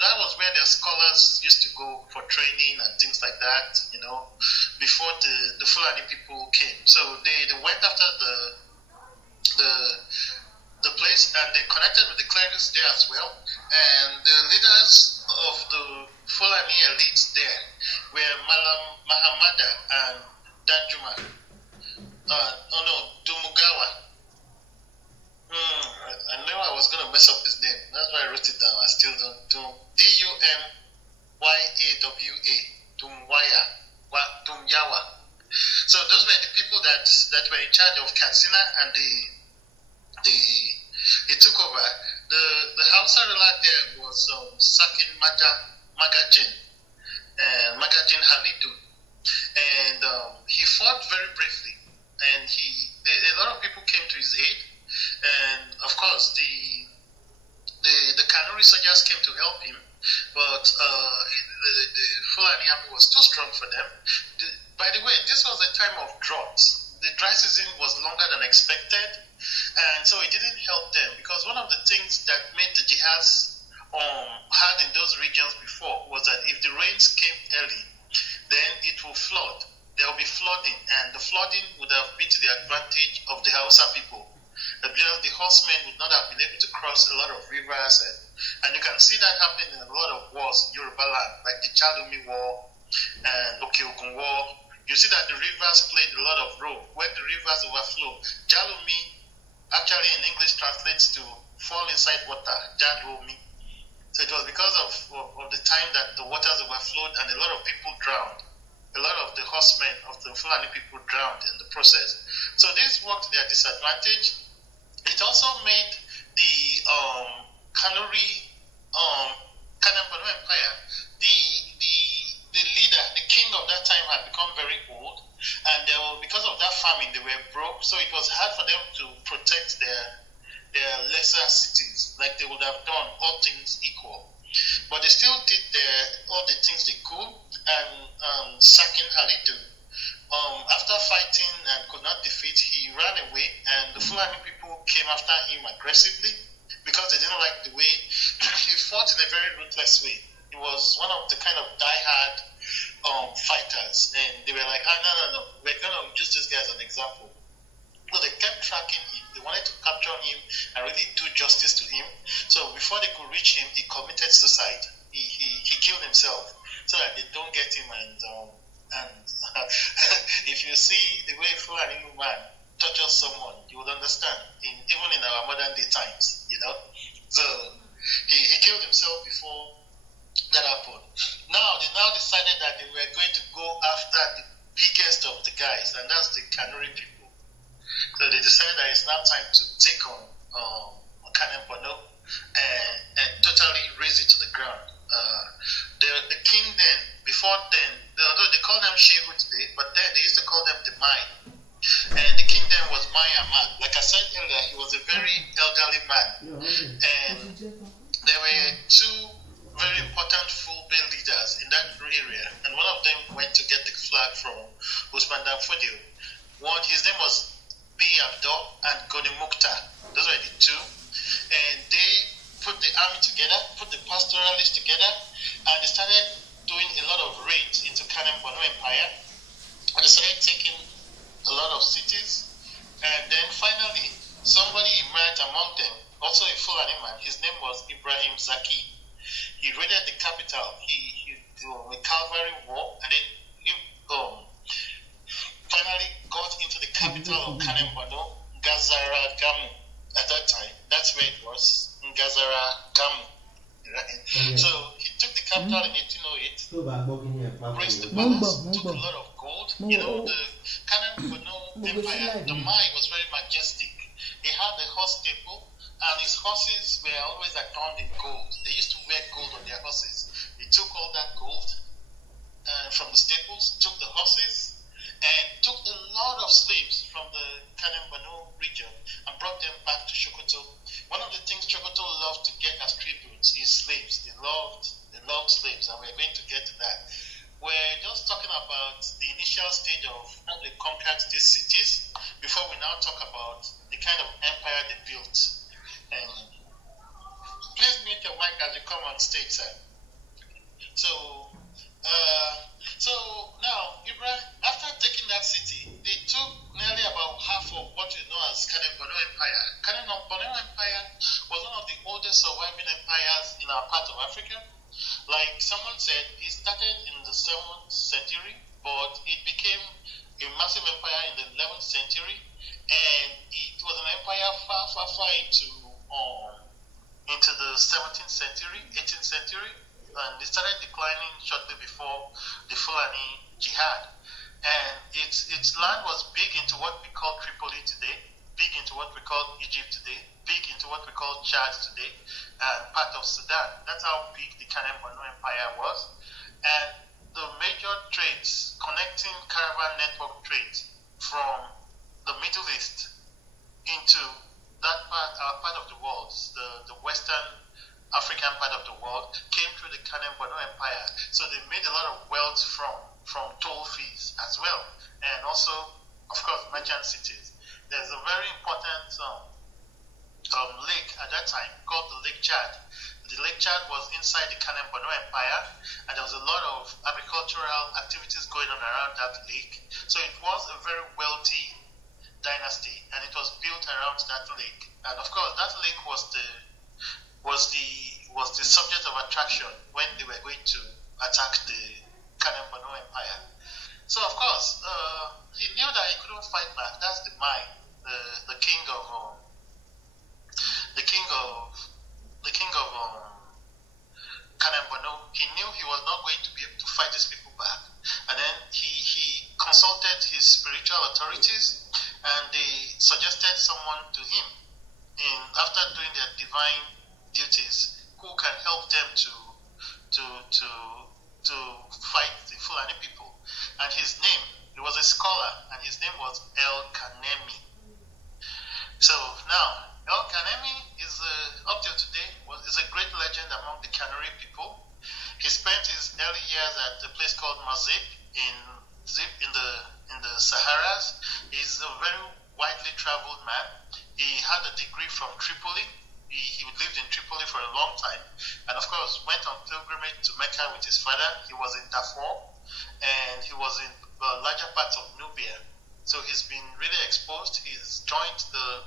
that was where their scholars used to go for training and things like that, before the Fulani people came. So they went after the place, and they connected with the clerics there as well. And the leaders of the Fulani elites there were Mahamada and Danjuma. Dumugawa. I knew I was going to mess up his name. That's why I wrote it down. I still don't. Dumyawa. Dumyawa. So those were the people that were in charge of Katsina, and they took over. The Hausa ruler there was Sakin Magajin Halidu, and he fought very bravely, and a lot of people came to his aid, and of course the Kanuri soldiers came to for them. By the way, this was a time of drought. The dry season was longer than expected, and so it didn't help them, because one of the things that made the jihads hard in those regions before was that if the rains came early, then it will flood. There will be flooding, and the flooding would have been to the advantage of the Hausa people. Because the horsemen would not have been able to cross a lot of rivers, and you can see that happening in a lot of wars in Yoruba land, like the Chalumi War and Okeogun War. You see that the rivers played a lot of role. When the rivers overflow, Jalumi actually in English translates to fall inside water, Jalumi. So it was because of the time that the waters overflowed and a lot of people drowned. A lot of the horsemen of the Fulani people drowned in the process. So this worked to their disadvantage. It also made the Kanuri Kanem-Borno Empire, the leader, the king of that time had become very old, and because of that famine, they were broke, so it was hard for them to protect their lesser cities, like they would have done, all things equal. But they still did all the things they could, and sacking Halidu. After fighting and could not defeat, he ran away, and the Fulani people came after him aggressively because they didn't like the way he fought in a very ruthless way. He was one of the kind of die-hard fighters, and they were like, no, we're going to use this guy as an example. So they kept tracking him. They wanted to capture him and really do justice to him. So before they could reach him, he committed suicide. He killed himself so that they don't get him. And if you see the way Fulani man tortures someone, you would understand, even in our modern day times, you know. So he killed himself before that happened. Now they decided that they were going to go after the biggest of the guys, and that's the Kanuri people. So they decided that it's now time to take on Kanem-Borno and totally raise it to the ground. The king then, before then, although they call them Shehu today, but then they used to call them the Mai. And the king then was Mai Ahmad. Like I said earlier, he was a very elderly man. And there were two very important Fulbe leaders in that area, and one of them went to get the flag from Usman and Fodio. His name was B. Abdul and Goni Mukhtar. Those were the two. And they put the army together, put the pastoralists together, and they started doing a lot of raids into Kanem-Borno Empire. And they started taking a lot of cities. And then finally, somebody emerged among them, also a Fulani man. His name was Ibrahim Zaki. He raided the capital. He did a cavalry war, and then finally got into the capital of Kanem-Borno, Ngazara Gamu. At that time, that's where it was, Ngazara Gamu. Right? So he took the capital in 1808, raised the palace, took a lot of gold. You know, the Kanem-Borno Empire, the Mai was very majestic. He had a horse stable, and his horses were always adorned in gold. They used to wear gold on their horses. He took all that gold from the stables, took the horses, and took a lot of slaves from the Kanem-Borno region and brought them back to Sokoto. One of the things Sokoto loved to get as tributes is slaves. They loved slaves, and we're going to get to that. We're just talking about the initial stage of how they conquered these cities before we now talk about the kind of empire they built. And please mute your mic as you come on stage, sir. So now, Ibrahim, after taking that city, they took nearly about half of what you know as Kanem-Borno Empire. Kanem-Borno Empire was one of the oldest surviving empires in our part of Africa. Like someone said, it started in the 7th century, but it became a massive empire in the 11th century, and it was an empire far into the 17th century, 18th century, and they started declining shortly before the Fulani Jihad. And its land was big into what we call Tripoli today, big into what we call Egypt today, big into what we call Chad today, and part of Sudan. That's how big the Kanem-Borno Empire was. And the major trades, connecting caravan network trades from the Middle East into that part, our part of the world, the Western African part of the world, came through the Kanem-Borno Empire. So they made a lot of wealth from toll fees as well, and also, of course, merchant cities. There's a very important lake at that time called the Lake Chad. The Lake Chad was inside the Kanem-Borno Empire, and there was a lot of agricultural activities going on around that lake. So it was a very wealthy dynasty, and it was built around that lake. And of course, that lake was the subject of attraction when they were going to attack the Kanem-Borno Empire. So of course, he knew that he couldn't fight back. That's the mind, the king of Kanem-Borno. He knew he was not going to be able to fight his people back, and then he consulted his spiritual authorities, and they suggested someone to him after doing their divine duties who can help them to fight the Fulani people. And his name, he was a scholar, and his name was El Kanemi. So now, El Kanemi is up till today is a great legend among the Canary people. He spent his early years at a place called Mazip in the Saharas. He's a very widely traveled man. He had a degree from Tripoli. He lived in Tripoli for a long time, and of course went on pilgrimage to Mecca with his father. He was in Darfur, and he was in larger parts of Nubia. So he's been really exposed. He's joined the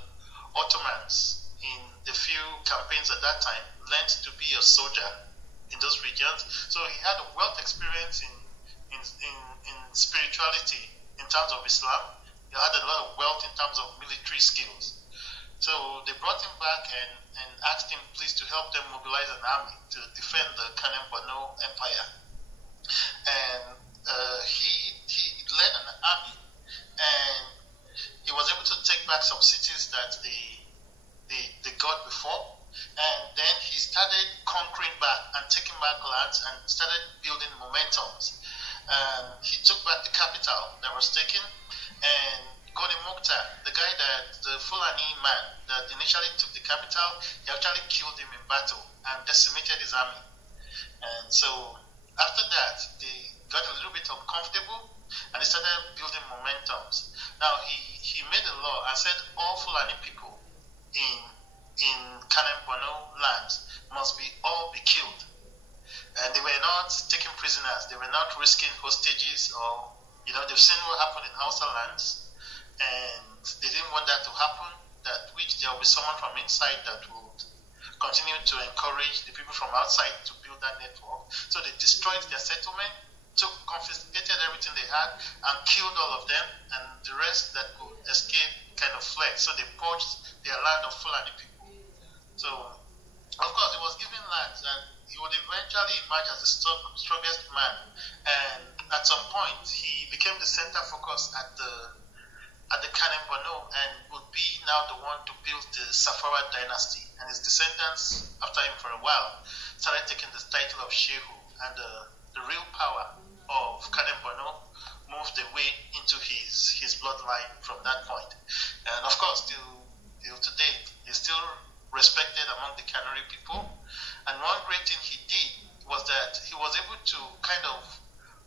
Ottomans in the few campaigns at that time, learned to be a soldier in those regions. So he had a wealth experience in spirituality in terms of Islam. He had a lot of wealth in terms of military skills. So they brought him back and asked him please to help them mobilize an army to defend the Kanem-Borno Empire. And he led an army, and he was able to take back some cities that they got before. And then he started conquering back and taking back lands and started building momentums. He took back the capital that was taken, and Goni Mukhtar, the Fulani man that initially took the capital, he actually killed him in battle and decimated his army. And so after that, they got a little bit uncomfortable, and they started building momentums. Now he made a law and said all Fulani people in Kanem-Borno lands must all be killed. And they were not taking prisoners, they were not risking hostages, or they've seen what happened in Hausa lands, and they didn't want that to happen, that which there will be someone from inside that would continue to encourage the people from outside to build that network. So they destroyed their settlement, confiscated everything they had, and killed all of them, and the rest that could escape kind of fled. So they purged their land of Fulani people. So, of course, he was given lands, and he would eventually emerge as the strongest man. And at some point, he became the center focus at the Kanem-Borno, and would be now the one to build the Safawa dynasty. And his descendants, after him for a while, started taking the title of Shehu, and the real power of Kanem-Borno moved away into his bloodline from that point. And of course, till today, he's still respected among the Canary people. And one great thing he did was that he was able to kind of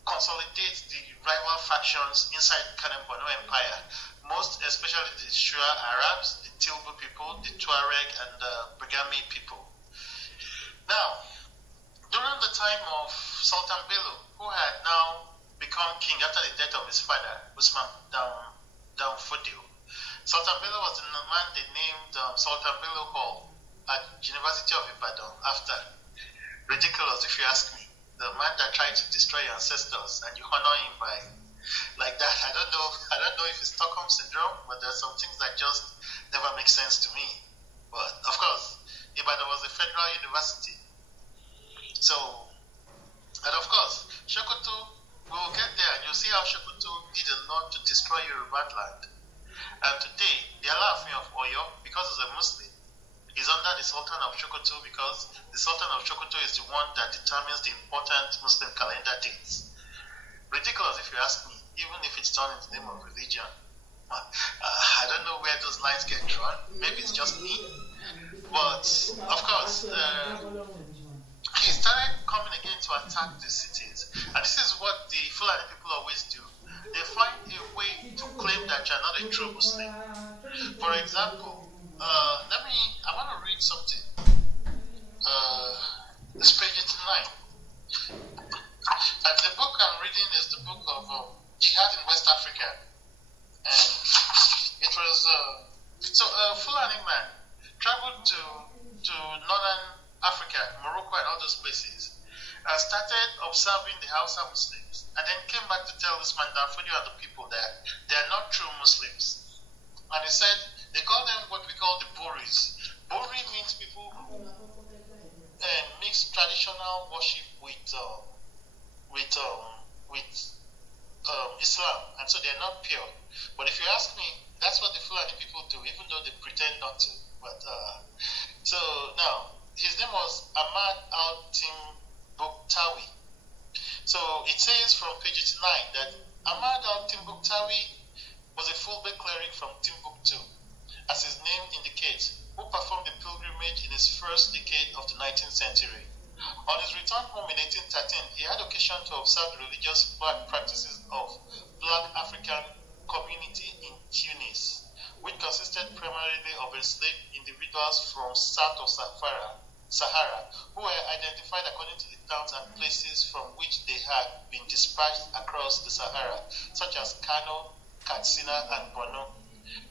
consolidate the rival factions inside the Kanem-Borno Empire, most especially the Shua Arabs, the Tilbu people, the Tuareg, and the Begami people. Now, during the time of Sultan Bello, who had now become king after the death of his father, Usman down Fodio, Sultan Bello was the man they named Sultan Bello Hall at University of Ibadan after. Ridiculous, if you ask me. The man that tried to destroy your ancestors, and you honor him by like that. I don't know if it's Stockholm syndrome, but there's some things that just never make sense to me. But of course, Ibadan was a federal university. So, and of course, Sokoto, we will get there, and you'll see how Sokoto did a lot to destroy Yoruba land. And today, the Alaafin of Oyo, because he's a Muslim, is under the Sultan of Sokoto, because the Sultan of Sokoto is the one that determines the important Muslim calendar dates. Ridiculous, if you ask me, even if it's done in the name of religion. I don't know where those lines get drawn. Maybe it's just me. But, of course, he they started coming again to attack the cities. And this is what the Fulani people always do. They find a way to claim that you're not a true Muslim. For example, I want to read something. It's page 89. And the book I'm reading is the book of Jihad in West Africa. And it was, a Fulani man traveled to northern Africa, Morocco and all those places, and started observing the Hausa Muslims, and then came back to tell Usman Fodio and the people that they are not true Muslims. And he said, they call them what we call the Boris. Bori means people who mix traditional worship with Islam, and so they're not pure. But if you ask me, that's what the Fulani people do, even though they pretend not to. But so now, his name was Ahmad al-Timbuktawi. So it says from page 89 that Ahmad al-Timbuktawi was a full-back cleric from Timbuktu, as his name indicates, who performed the pilgrimage in his first decade of the 19th century. On his return home in 1813, he had occasion to observe the religious practices of black African community in Tunis, which consisted primarily of enslaved individuals from south of Sahara, who were identified according to the towns and places from which they had been dispatched across the Sahara, such as Kano, Katsina, and Borno.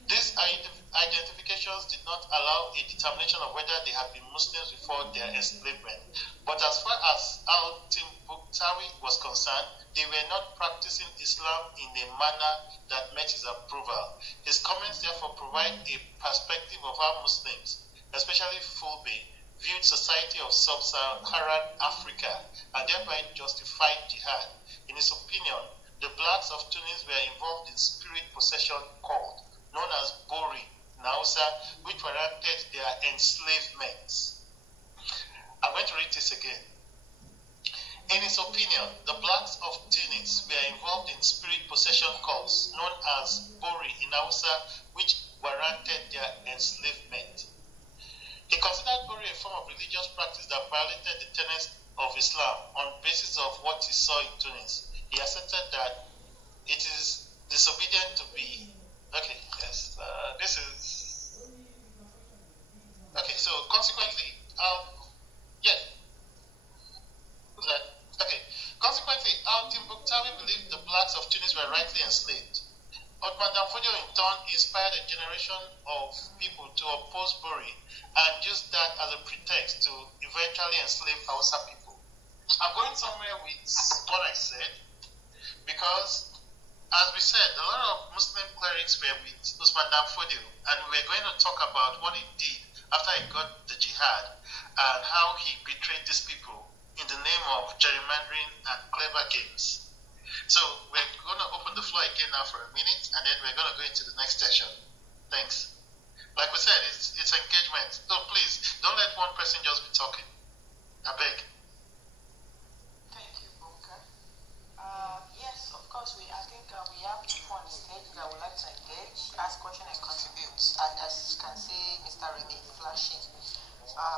These identifications did not allow a determination of whether they had been Muslims before their enslavement. But as far as al-Timbuktawi was concerned, they were not practicing Islam in a manner that met his approval. His comments therefore provide a perspective of how Muslims, especially Fulbe, viewed society of sub-Saharan Africa and thereby justified jihad. In his opinion, the blacks of Tunis were involved in spirit possession cult, known as Bori in Hausa, which warranted their enslavement. I'm going to read this again. In his opinion, the blacks of Tunis were involved in spirit possession cults, known as Bori in Hausa, which warranted their enslavement. He considered Bori a form of religious practice that violated the tenets of Islam on the basis of what he saw in Tunis. He asserted that it is disobedient to be. Okay, yes, this is. Okay, so consequently, Consequently, al-Timbuktawi believed the blacks of Tunis were rightly enslaved. Usman Fodio in turn inspired a generation of people to oppose Bori and used that as a pretext to eventually enslave Hausa people. I'm going somewhere with what I said because, as we said, a lot of Muslim clerics were with Usman Fodio, and we're going to talk about what he did after he got the jihad and how he betrayed these people in the name of gerrymandering and clever games. So we're going to open the floor again now for a minute, and then we're going to go into the next session. Thanks. Like we said, it's engagement. So please, don't let one person just be talking. I beg. Thank you, Bunker. Yes, of course, I think we have people on the stage that would like to engage, ask questions, and contribute. And as you can see, Mr. Remy flashing.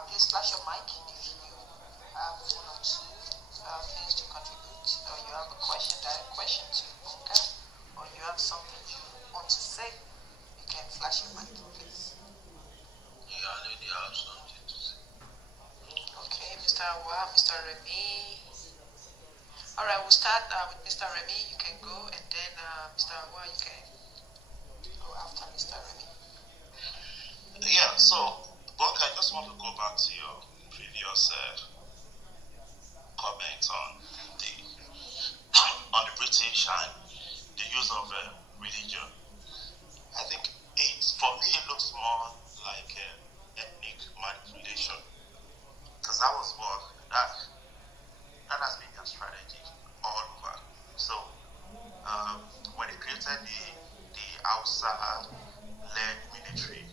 Please flash your mic if you have one or two things to contribute, or you have a question, direct question to Bunker, or you have something you want to say, you can flash your mic, please. Yeah, I already have something to say. Okay, Mr. Awa, Mr. Remy. All right, we'll start with Mr. Remy. You can go, and then Mr. Awa, you can go after Mr. Remy. Yeah, so, Bunker, I just want to go back to your previous comment on the British and the use of religion. I think for me it looks more like ethnic manipulation, because that was what that has been their strategy all over. So when they created the Hausa-led military,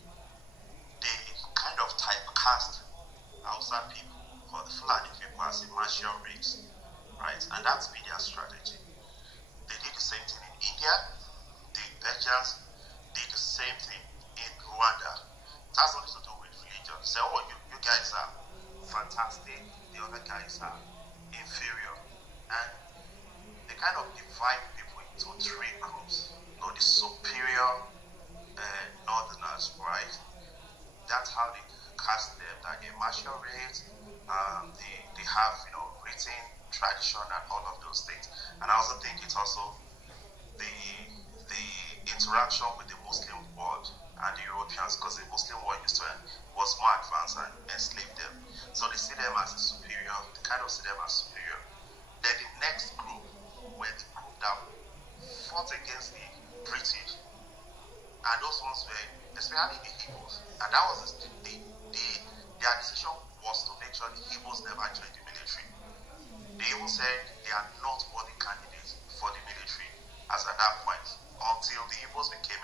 they kind of typecast Hausa people for the Fulani people as a martial race, right? And that's been their strategy. They did the same thing in India. The Belgians did the same thing in Rwanda. It has nothing to do with religion. Say, oh, you guys are fantastic, the other guys are inferior. And they kind of divide people into three groups. You know, the superior northerners, right? That's how they cast them, that they're martial race, they have, you know, written tradition and all of those things. And I also think it's also the interaction with the Muslim world and the Europeans, because the Muslim world was more advanced and enslaved them. So they see them as superior, they kind of see them as superior. Then the next group were the group that fought against the British, and those ones were especially the Igbos, and that was their decision was to make sure the Igbos never joined the military. They even said they are not worthy candidates for the military as at that point, until the Igbos became,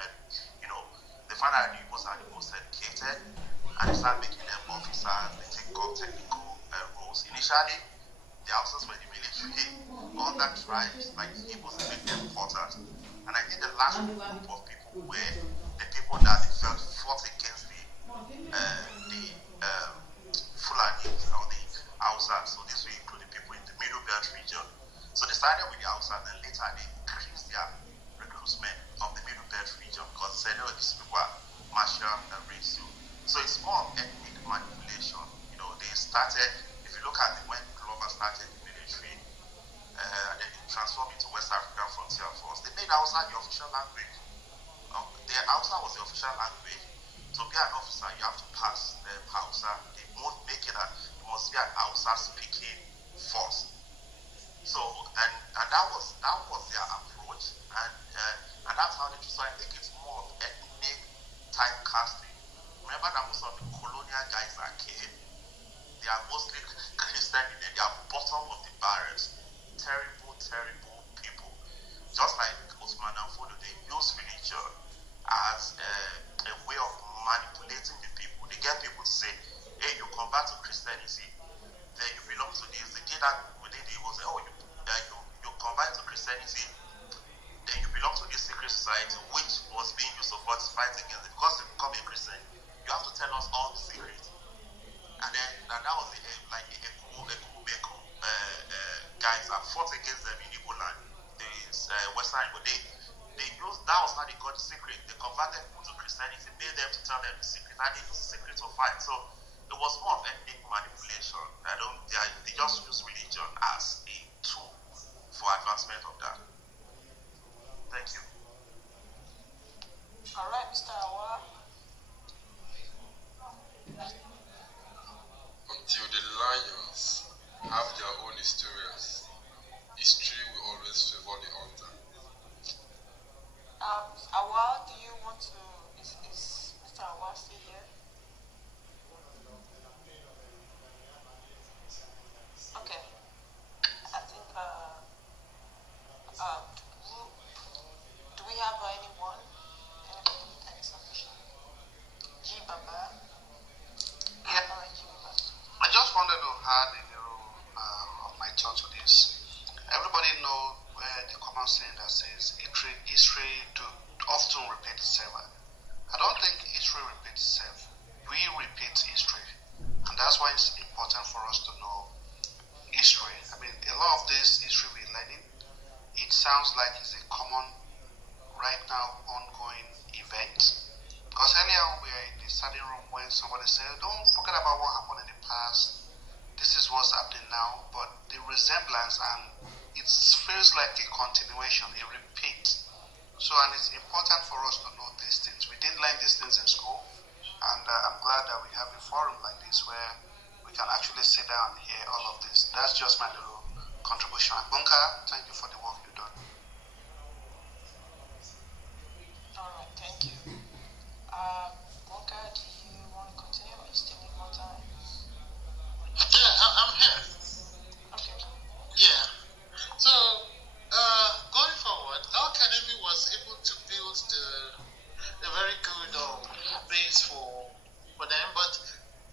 you know, they found out the Igbos are the most educated, and they started making them officers, they take up technical roles. Initially, the Hausas were the military, other tribes like the Igbos made them porters. And I think the last group of people were the people that they felt fought against the Fulani or the Hausas. So this will include the people in the Middle Belt region. So they started with the Hausas, and later they increased their recruitment of the Middle Belt region, because they said, oh, these people are martial race. So it's more of ethnic manipulation. You know, they started, if you look at it, when Glover started the military, and then they transformed into West African Frontier Force, they made Hausa the official language. The Hausa was the official language. To be an officer, you have to pass the Hausa. They won't make it that you must be an Hausa speaking force. So, and that was their approach, and that's how they do. So I think it's more of ethnic typecasting. Remember that most of the colonial guys that came, they are mostly Christian, they are bottom of the barrels. Terrible, terrible people. Just like Usman and Fodio, they use religion as a way of manipulating the people. They get people to say, hey, you convert to Christianity, then you belong to this. They did that within the Igbo, say, oh, you convert to Christianity, then you belong to this secret society, which was being used to fight against it. Because you become a Christian, you have to tell us all the secrets. And then that was like a guys that fought against them in Igbo land, the Western Igbo. They used, that was how they got the secret. They converted people to Christianity, made them to tell them the secret, and they used the secret to fight. So it was more of ethnic manipulation. They just use religion as a tool for advancement of that. Thank you. All right, Mr. Awa. Until the lions have their own historians, history will always favor the hunter. Awa, do you want to, is Mr. Awa still here? Okay. I think, do we have anyone? Anybody with any submission? Baba. Yeah. I just wanted to add a little of my thoughts to this. Everybody knows the common saying that says history often repeats itself. I don't think history repeats itself. We repeat history, and that's why it's important for us to know history. I mean, a lot of this history we're learning, it sounds like it's a common, right now, ongoing event. Because earlier we were in the study room when somebody said, don't forget about what happened in the past. This is what's happening now. But the resemblance, and it feels like a continuation, a repeat. So, and it's important for us to know these things. We didn't learn these things in school. And I'm glad that we have a forum like this where we can actually sit down and hear all of this. That's just my little contribution. Bunka, thank you for the work you've done. All right, thank you. Bunka, do you want to continue or you still need more time? Yeah, I'm here. Okay. Yeah. So, going forward, our academy was able to build a very good base for them, but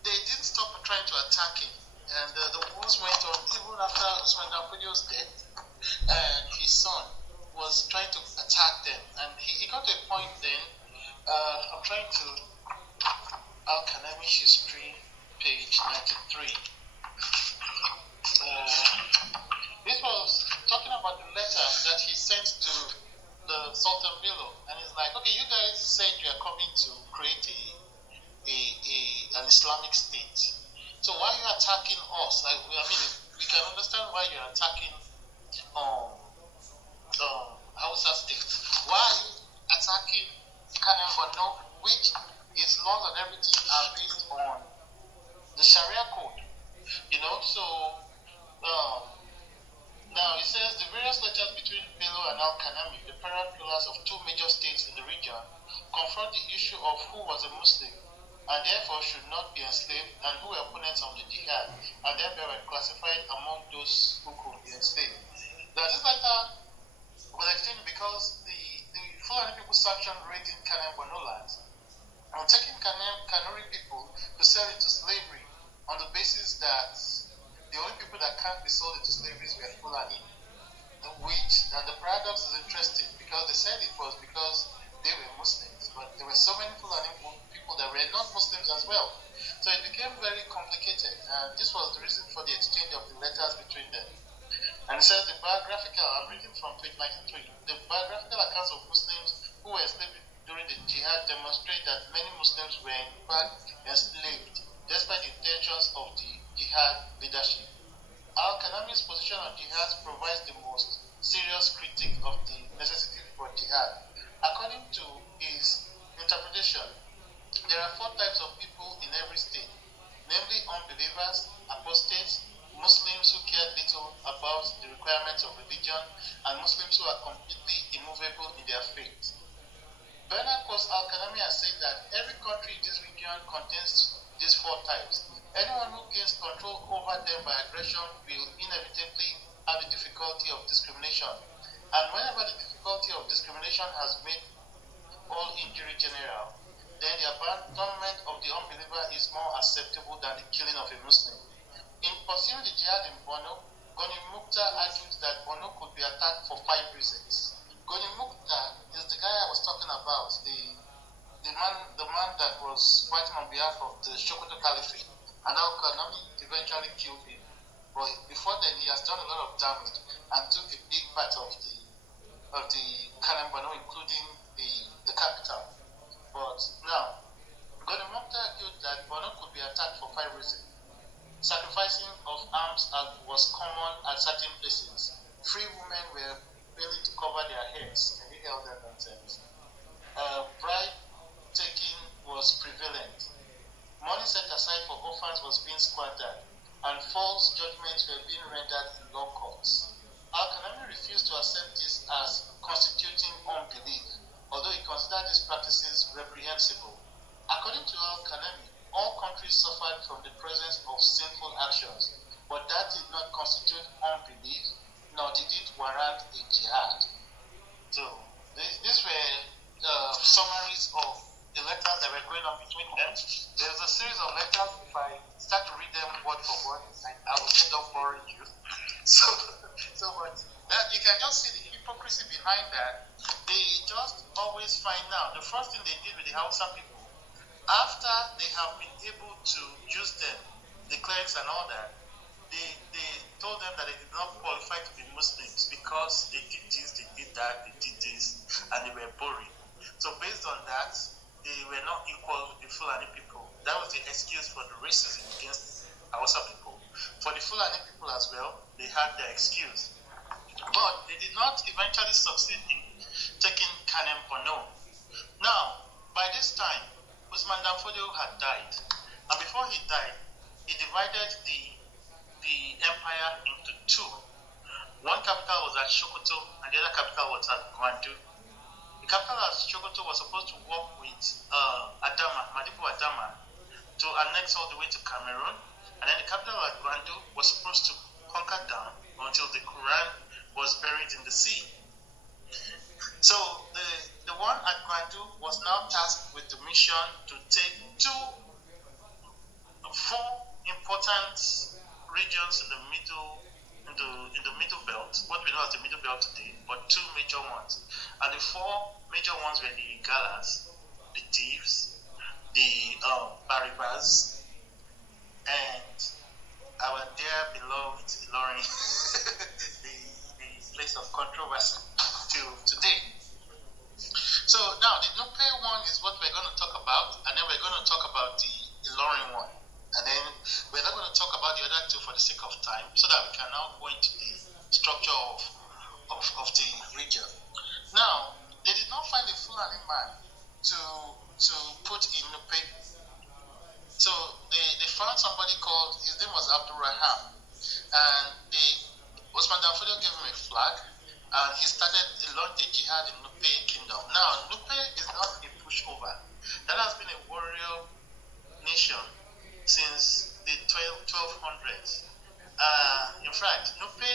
they didn't stop trying to attack him. And the wars went on even after Usman Fodio's death, and his son was trying to attack them. And he got to a point then, I'm trying to, our academic history, page 93. attacking us. Like, I mean, we can understand why you're attacking Hausa State. Why are you attacking Kanem Borno, which its laws and everything are based on the Sharia code? You know, so now it says the various letters between Bello and Al-Kanami, the parent pillars of two major states in the region, confront the issue of who was a Muslim and therefore should not be enslaved, and who were opponents of the Jihad and therefore were classified among those who could be enslaved. Now this letter was exchanged because the Fulani people sanctioned raiding Kanem Borno lands and taking Kanuri people to sell into slavery on the basis that the only people that can't be sold into slavery were Fulani. And the paradox is interesting because they said it was because they were Muslims, but there were so many Fulani people that were not Muslims as well. So it became very complicated, and this was the reason for the exchange of the letters between them. And it says I'm reading from page 93, the biographical accounts of Muslims who were enslaved during the Jihad demonstrate that many Muslims were in fact enslaved, despite the intentions of the Jihad leadership. Al-Kanami's position on Jihad provides the most serious critique of the necessity for Jihad. According to his interpretation, there are 4 types of people in every state, namely unbelievers, apostates, Muslims who care little about the requirements of religion, and Muslims who are completely immovable in their faith. Bernard quotes Al-Kanami as saying that every country in this region contains these 4 types. Anyone who gains control over them by aggression will inevitably have the difficulty of discrimination. And whenever the difficulty of discrimination has made all injury general, then the abandonment of the unbeliever is more acceptable than the killing of a Muslim. In pursuing the Jihad in Borno, Goni Mukhtar argues that Borno could be attacked for 5 reasons. Goni Mukhtar is the guy I was talking about, the man that was fighting on behalf of the Sokoto Caliphate, and Al-Kanami eventually killed him. But before then, he has done a lot of damage and took a big part of the Kanem Borno, including the capital. But now, Goni Mukhtar argued that Borno could be attacked for 5 reasons. Sacrificing of arms was common at certain places. Free women were willing to cover their heads. Can you hear that nonsense? Bribe taking was prevalent. Money set aside for orphans was being squandered, and false judgments were being rendered in law courts. Al-Kanami refused to accept this as constituting unbelief, although he considered these practices reprehensible. According to Al-Kanami, all countries suffered from the presence of sinful actions, but that did not constitute unbelief, nor did it warrant a jihad. So, these were summaries of the letters that were going on between them. There's a series of letters. If I start to read them word for word, I will end up boring you. But you can just see the hypocrisy behind that. They just always find out. The first thing they did with the Hausa people, after they have been able to use them, the clerics and all that, they told them that they did not qualify to be Muslims because they did this, they did that, they did this, and they were boring. So based on that, they were not equal with the Fulani people. That was the excuse for the racism against Hausa people. For the Fulani people as well, they had their excuse. But they did not eventually succeed in taking Kanem Borno. Now, by this time, Usman Fodio had died. And before he died, he divided the empire into 2. One capital was at Sokoto, and the other capital was at Gwandu. The capital at Sokoto was supposed to work with Madibu Adama, to annex all the way to Cameroon, and then the capital at Gwandu was supposed to conquer down until the Quran was buried in the sea. So the one at Gwandu was now tasked with the mission to take 4 important regions in the middle belt, what we know as the middle belt today, but 2 major ones. And the 4 major ones were the Galas, the thieves, the Baribas, and our dear beloved Ilorin, the place of controversy till today. So now the Nupe one is what we're going to talk about, and then we're going to talk about the Ilorin one. And then we're not going to talk about the other two for the sake of time, so that we can now go into the structure of the region. Now, they did not find a Fulani man to put in the paper. So they found somebody called, his name was Abdurrahman, and Usman Fodio gave him a flag, and he launched a jihad in Nupe Kingdom. Now, Nupe is not a pushover. That has been a warrior nation since the 1200s. In fact, Nupe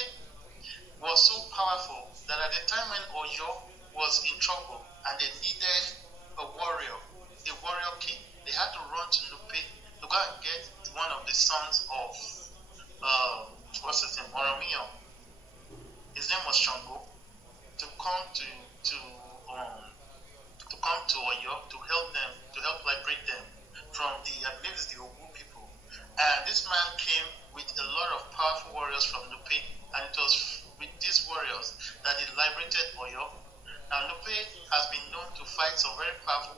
was so powerful that at the time when Oyo was in trouble and they needed a warrior king, they had to run to Nupe to go and get one of the sons of what's his name, Oromiyo. His name was Shango, to come to Oyo to help liberate them from the, I believe it's the Owu people. And this man came with a lot of powerful warriors from Nupe, and it was with these warriors that he liberated Oyo. Now Nupe has been known to fight some very powerful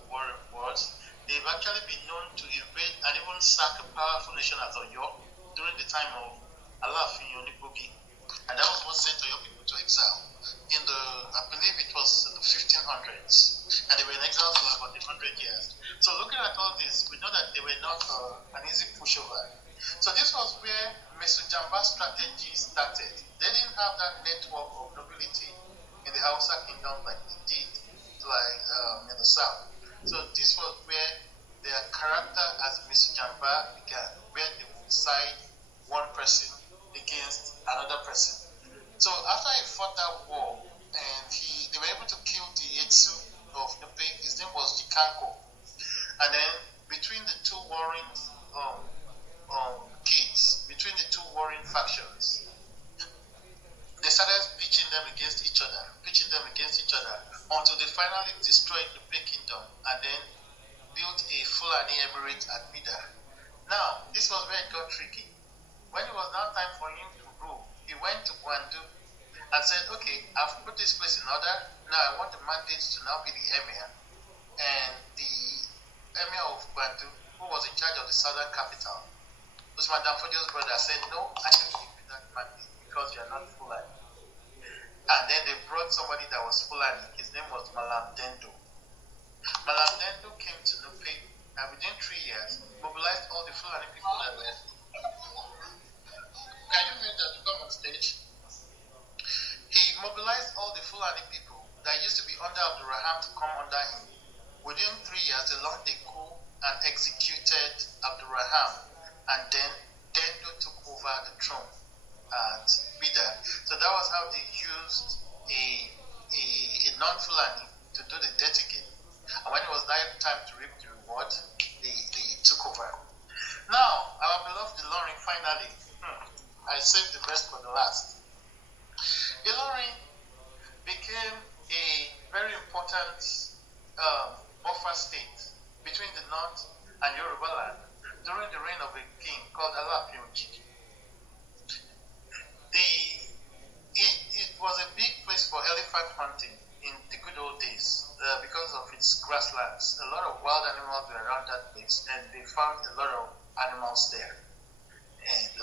wars. They've actually been known to invade and even sack a powerful nation as Oyo during the time of Alafin Yonibogi. And that was what sent Oyo people to exile. I believe it was in the 1500s. And they were in exile for about 100 years. So looking at all this, we know that they were not an easy pushover. So this was where Mesujamba strategy started. They didn't have that network of nobility in the Hausa kingdom like they did in the south. So this was where their character as Mesujamba began, where they would side one person against another person. So after he fought that war, and they were able to kill the Etsu of Nupe, his name was Jikanko. And then between the two warring between the two warring factions, they started pitching them against each other until they finally destroyed the Nupe kingdom and then built a Fulani emirate at Mida. Now, this was where it got tricky. When it was now time for him to rule, he went to Gwandu and said, okay, I've put this place in order. Now I want the mandate to now be the emir. And the emir of Gwandu, who was in charge of the southern capital, Usman Fodio's brother, said, no, I can give you that mandate because you're not Fulani. And then they brought somebody that was Fulani. His name was Malam Dendo. Malam Dendo came to Nupe and within 3 years mobilized all the Fulani people that were. Can you mute that to come on stage? He mobilized all the Fulani people that used to be under Abdurrahman to come under him. Within 3 years, they launched a coup and executed Abdurrahman, and then Dendo took over the throne at Bida. So that was how they used a non-Fulani to do the dirty game. And when it was time to reap the reward, they took over. Now, our beloved Ilorin finally, I saved the best for the last. Ilorin became a very important buffer state between the north and Yoruba land during the reign of a king called Alafin Ojiji. It was a big place for elephant hunting in the good old days because of its grasslands. A lot of wild animals were around that place, and they found a lot of animals there. And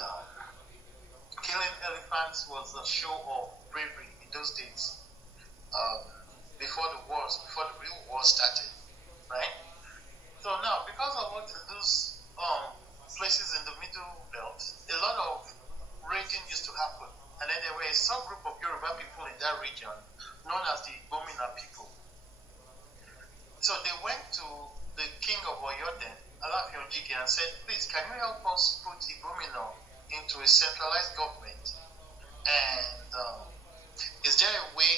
killing elephants was a show of bravery in those days, before the real wars started, right? So now, because of what those places in the middle belt, a lot of raiding used to happen. And then there were a subgroup of Yoruba people in that region known as the Gomina people. So they went to the king of Oyo then, Alafin Ojiji, and said, please, can you help us put Igomina into a centralized government? And is there a way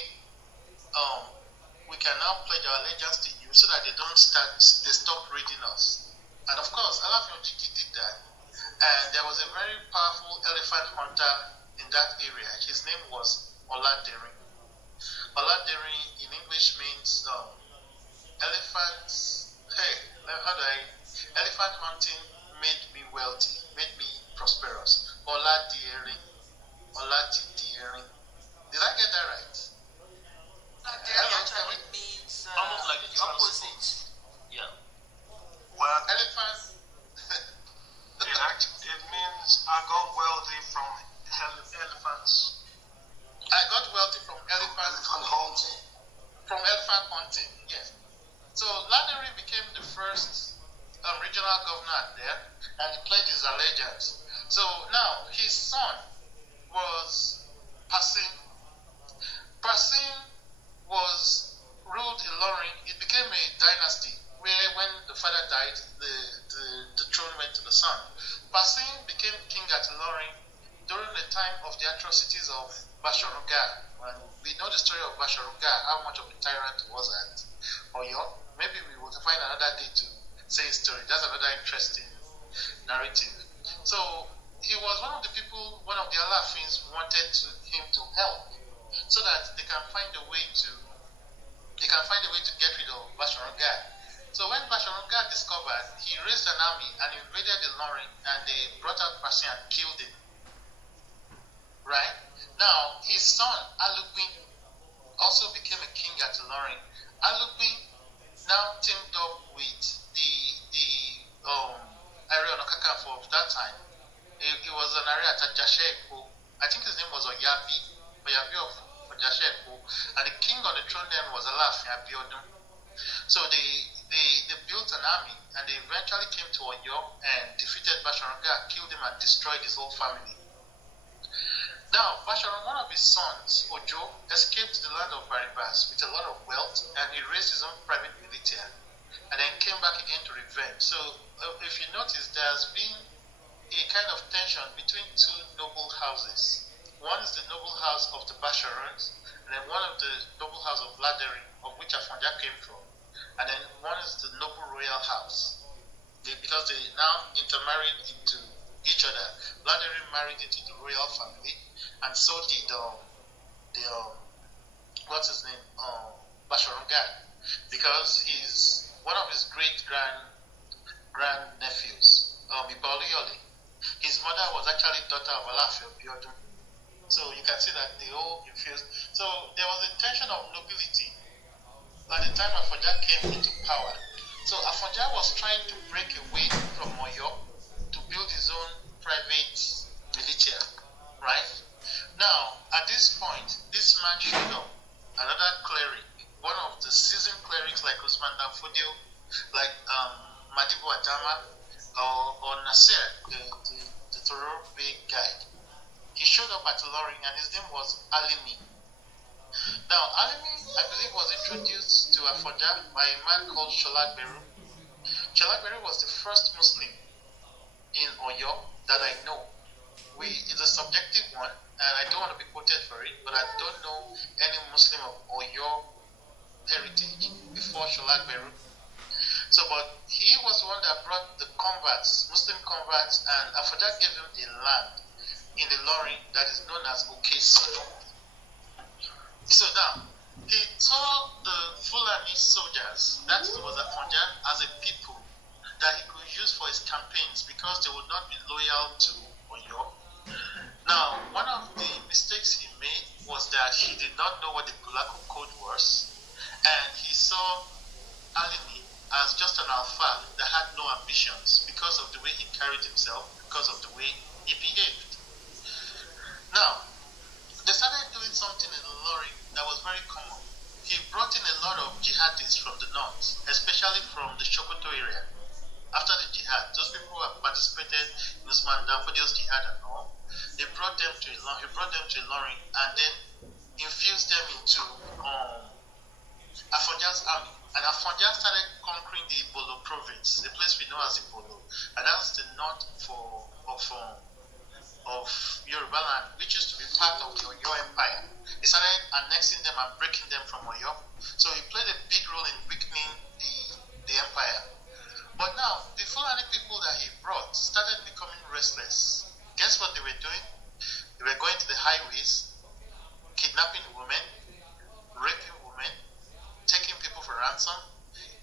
we can now pledge our allegiance to you so that they stop raiding us? And of course, Alafin Ojiji did that. And there was a very powerful elephant hunter in that area. His name was Oladeri. Oladeri in English means elephants. Hey, elephant hunting made me wealthy, made me prosperous. Oladeri. Did I get that right? Oladeri actually means almost like the opposite. Yeah. Well, elephants. It wealthy from elephants. I got wealthy from elephant hunting. From elephant hunting, yes. So Laderi became the first regional governor there, and he pledged his allegiance. So now his son was Pasin. Pasin was ruled in Loring. It became a dynasty where when the father died, the throne went to the son. Pasin became king at Loring during the time of the atrocities of Basharuga. And we know the story of Basharuga, how much of a tyrant he was at Oyo. Maybe we will find another day to say his story. That's another interesting narrative. So he was one of the people, one of the Alafins wanted him to help so that they can find a way to get rid of Basharuga. So when Basharuga discovered, he raised an army and invaded the Loring, and they brought out Pasin and killed him. Right? Now, his son, Alupin, also became a king at Loring. Alupin now teamed up with the area of Okakafo of that time. It was an area at Jasheko. I think his name was Oyabi of Jasheko. And the king on the throne then was Alafin Abiodun. So they built an army, and they eventually came to Oyo and defeated Basharuga, killed him, and destroyed his whole family. Now, Basharuga, one of his sons, Ojo, escaped the land of Baribas with a lot of wealth, and he raised his own private military, and then came back again to revenge. So, if you notice, there's been a kind of tension between two noble houses. One is the noble house of the Basharuns, and then one of the noble house of Laderi, of which Afonja came from, and then one is the noble royal house, because they now intermarried into each other. Laderi married into the royal family, and so did what's his name, Basharuga, because he's one of his great grand nephews, Ibolioli. His mother was actually daughter of Alafin Abiodun. So you can see that they all infused. So there was a tension of nobility by the time Afonja came into power. So Afonja was trying to break away from Oyo to build his own private militia, right? Now, at this point, this man showed up, another cleric, one of the seasoned clerics like Usman and Fodio, like Madibu Adama, or Nasir, the Toro big guy. He showed up at Loring, and his name was Alimi. Now, Alimi, I believe, was introduced to Afonja by a man called Sholag Beru. Sholag Beru was the first Muslim in Oyo that I know. It's a subjective one, and I don't want to be quoted for it, but I don't know any Muslim of Oyo heritage before Sholag Beru. So, but he was the one that brought the converts, Muslim converts, and Afonja gave him a land in the Loring that is known as Okesi. So now, he told the Fulani soldiers, that was Afonja, as a people that he could use for his campaigns because they would not be loyal to Oyo. Now, one of the mistakes he made was that he did not know what the Pulaku code was, and he saw Alimi as just an alpha that had no ambitions because of the way he carried himself, because of the way he behaved. Now, they started doing something in Loring that was very common. He brought in a lot of jihadists from the north, especially from the Sokoto area. After the jihad, those people who have participated in Usman Danfodio's jihad and all, he brought them to Loring and then infused them into Afonja's army. And Afonja started conquering the Ibolo province, the place we know as Ibolo, and that's the north of Yoruba land, which used to be part of the Oyo Empire. He started annexing them and breaking them from Oyo. So he played a big role in weakening the empire. But now, the Fulani people that he brought started becoming restless. Guess what they were doing? They were going to the highways, kidnapping women, raping women, taking people for ransom,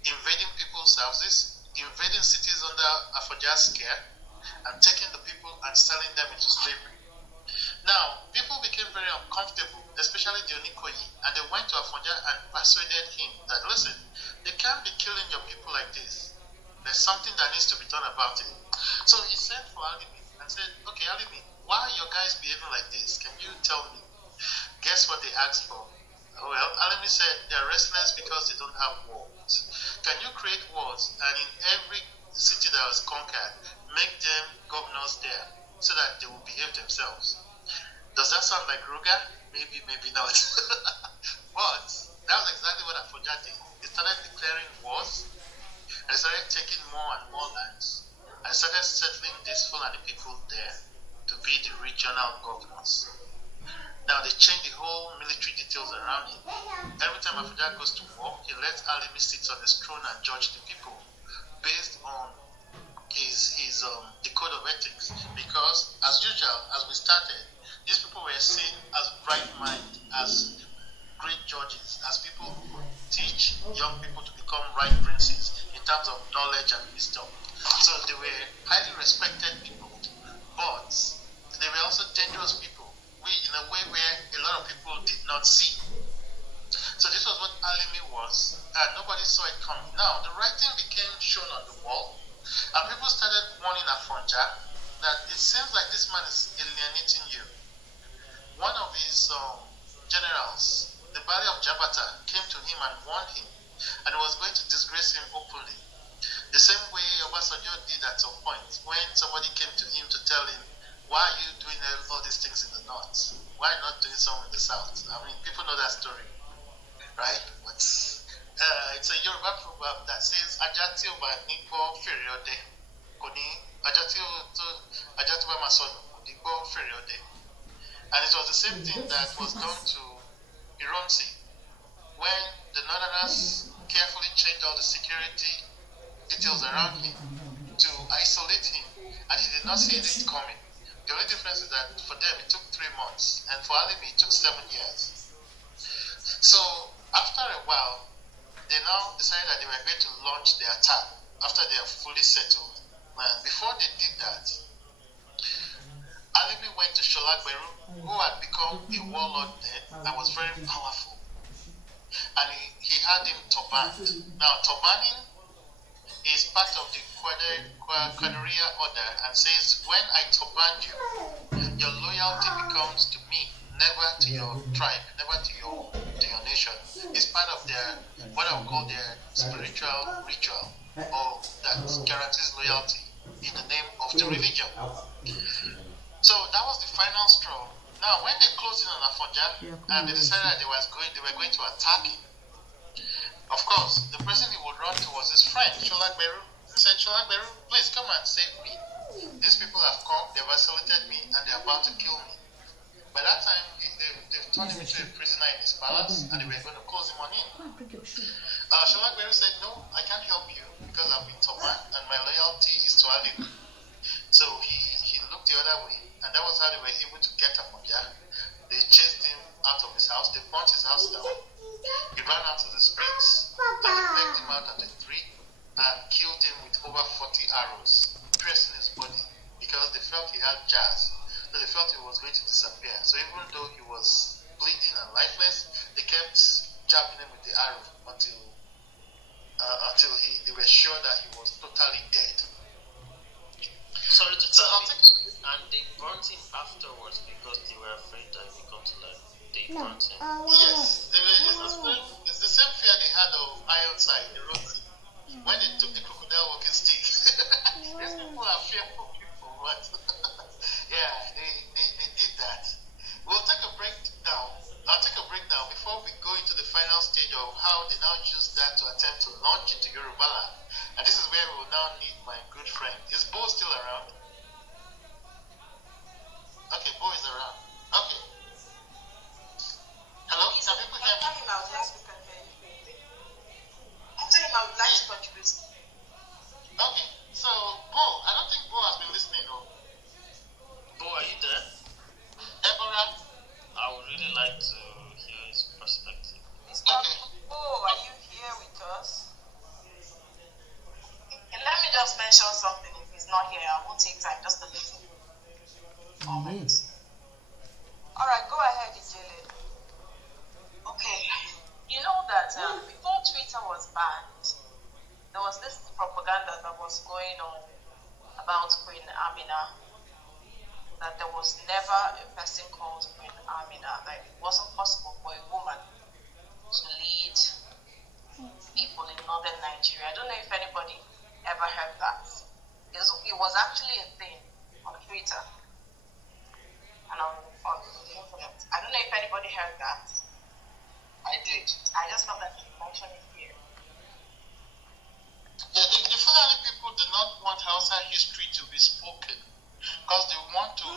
invading people's houses, invading cities under Afonja's care, and taking the people and selling them into slavery. Now, people became very uncomfortable, especially the Onikoyi, and they went to Afonja and persuaded him that, listen, they can't be killing your people like this. There's something that needs to be done about it. So he sent for Alimi and said, okay, Alimi, why are your guys behaving like this? Can you tell me? Guess what they asked for? Well, Alimi said they are restless because they don't have walls. Can you create walls and in every city that was conquered, make them governors there so that they will behave themselves? Does that sound like Ruga? Maybe, maybe not. But that was exactly what Afoja did. They started declaring wars and they started taking more and more lands and started settling these Fulani people there to be the regional governors. Now they changed the whole military details around him. Every time Afoja goes to war, he lets Alimi sit on his throne and judge the people based on the code of ethics. Because as usual, as we started, these people were seen as bright minds, as great judges, as people who could teach young people to become right princes in terms of knowledge and wisdom. So they were highly respected people, but they were also dangerous people. In a way where a lot of people did not see. So this was what Alimi was, and nobody saw it coming. Now, the writing became shown on the wall, and people started warning Afonja that it seems like this man is alienating you. One of his generals, the Bali of Jabata, came to him and warned him, and was going to disgrace him openly. The same way Obasanjo did at some point, when somebody came to him to tell him, why are you doing all these things in the north? Why not doing some in the south? I mean, people know that story, right? But it's a Yoruba proverb that says, Ajati oba nipo feriode, koni Ajati oba masono, nipo feriode. And it was the same thing that was done to Ironsi when the Northerners carefully changed all the security details around him to isolate him, and he did not see it coming. The only difference is that for them it took 3 months, and for Alimi it took 7 years. So after a while, they now decided that they were going to launch their attack after they are fully settled. And before they did that, Alimi went to Sholagberu, who had become a warlord then and was very powerful. And he had him turbaned. Now, turbaning is part of the Quadria order and says, when I turban you, your loyalty becomes to me, never to your tribe, never to your nation. It's part of their, what I would call their spiritual ritual, or that guarantees loyalty in the name of the religion. So that was the final straw. Now, when they closed in on Afonja and they decided that they were going to attack him, of course, the person he would run to was his friend, Sholagberu. He said, Sholagberu, please come and save me. These people have come, they've isolated me, and they're about to kill me. By that time, they've turned him into a prisoner in his palace, and they were going to close him on in. Sholagberu said, no, I can't help you, because I've been turbaned, and my loyalty is to Ali. So he looked the other way, and that was how they were able to get Afonja. They chased him out of his house, they burnt his house down. He ran out to the streets, and they pegged him out at a tree and killed him with over 40 arrows, piercing his body, because they felt he had jazz. So they felt he was going to disappear. So even though he was bleeding and lifeless, they kept jabbing him with the arrow until they were sure that he was totally dead. Sorry to tell you, and they burnt him afterwards because they were afraid that he would come to life. They burnt him. Yes, it's the same fear they had of Ironside, the road. When they took the crocodile walking stick. These people are fearful people, but yeah, they did that. We'll take a break now. I'll take a break now before we go into the final stage of how they now use that to attempt to launch into Yoruba land. And this is where we will now need my good friend. Is Bo still around? Okay, Bo is around. Okay. Hello? Can people hear me? Okay, so Bo, I don't think Bo has been listening. No? Bo, are you there? Deborah? I would really like to hear his perspective. Okay. Oh, are you here with us? Let me just mention something. If he's not here, I won't take time. Just a little moment. All right, go ahead, Ijele. Okay. You know that before Twitter was banned, there was this propaganda that was going on about Queen Amina, that there was never a person called Queen Amina, that it wasn't possible for a woman to lead people in northern Nigeria. I don't know if anybody ever heard that. It was actually a thing on Twitter and on the internet. I don't know if anybody heard that. I did. I just thought that you mentioned it here. Yeah, the Fulani people do not want Hausa history to be spoken because they want to,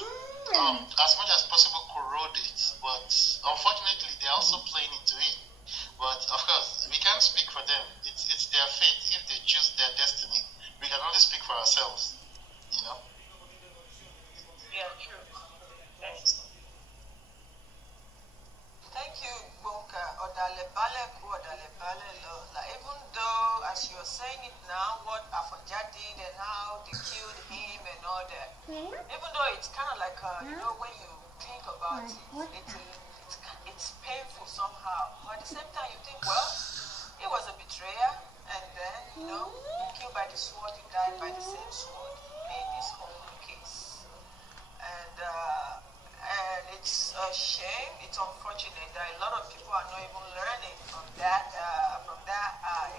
as much as possible, corrode it. But unfortunately, they're also playing into it. But of course, we can't speak for them. It's their fate if they choose their destiny. We can only speak for ourselves, you know. Yeah, true. Thanks. Thank you, Bonka. Even though, as you're saying it now, what Afonja did and how they killed him and all that, even though it's kind of like, you know, when you think about it, it's painful somehow. But at the same time, you think, well, he was a betrayer, and then, you know, killed by the sword, he died by the same sword in his own case. And it's a shame, it's unfortunate that a lot of people are not even learning from that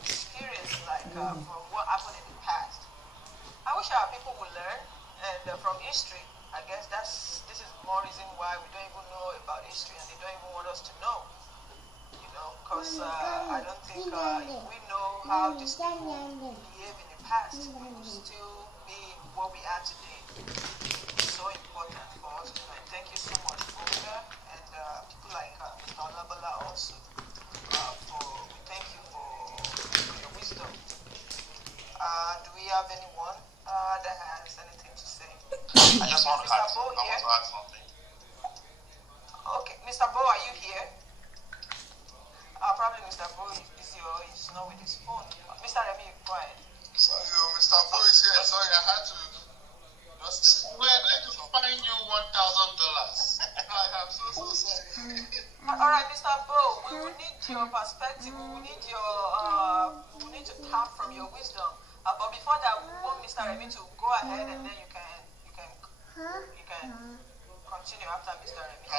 experience, like from what happened in the past. I wish our people would learn, and from history, I guess this is more reason why we don't even know about history, and they don't even want us to know, you know, because I don't think if we know how these people behave in the past, we will still be what we are today. It's so important for us to know. And thank you so much, Olga, and people like Mr. Olabala also. We thank you for your wisdom. Do we have anyone that has anything to say? I just want to add something. Okay, Mr. Bo, are you here? Probably Mr. Bo is not with his phone. Mr. Remy, go ahead. Sorry, Mr. Bo is here. Sorry, I had to. We're going to find you $1,000. I am so sorry. All right, Mr. Bo, we will need your perspective. We will need we need to tap from your wisdom. But before that, we want Mr. Remy to go ahead, and then you can continue after Mr. Remy.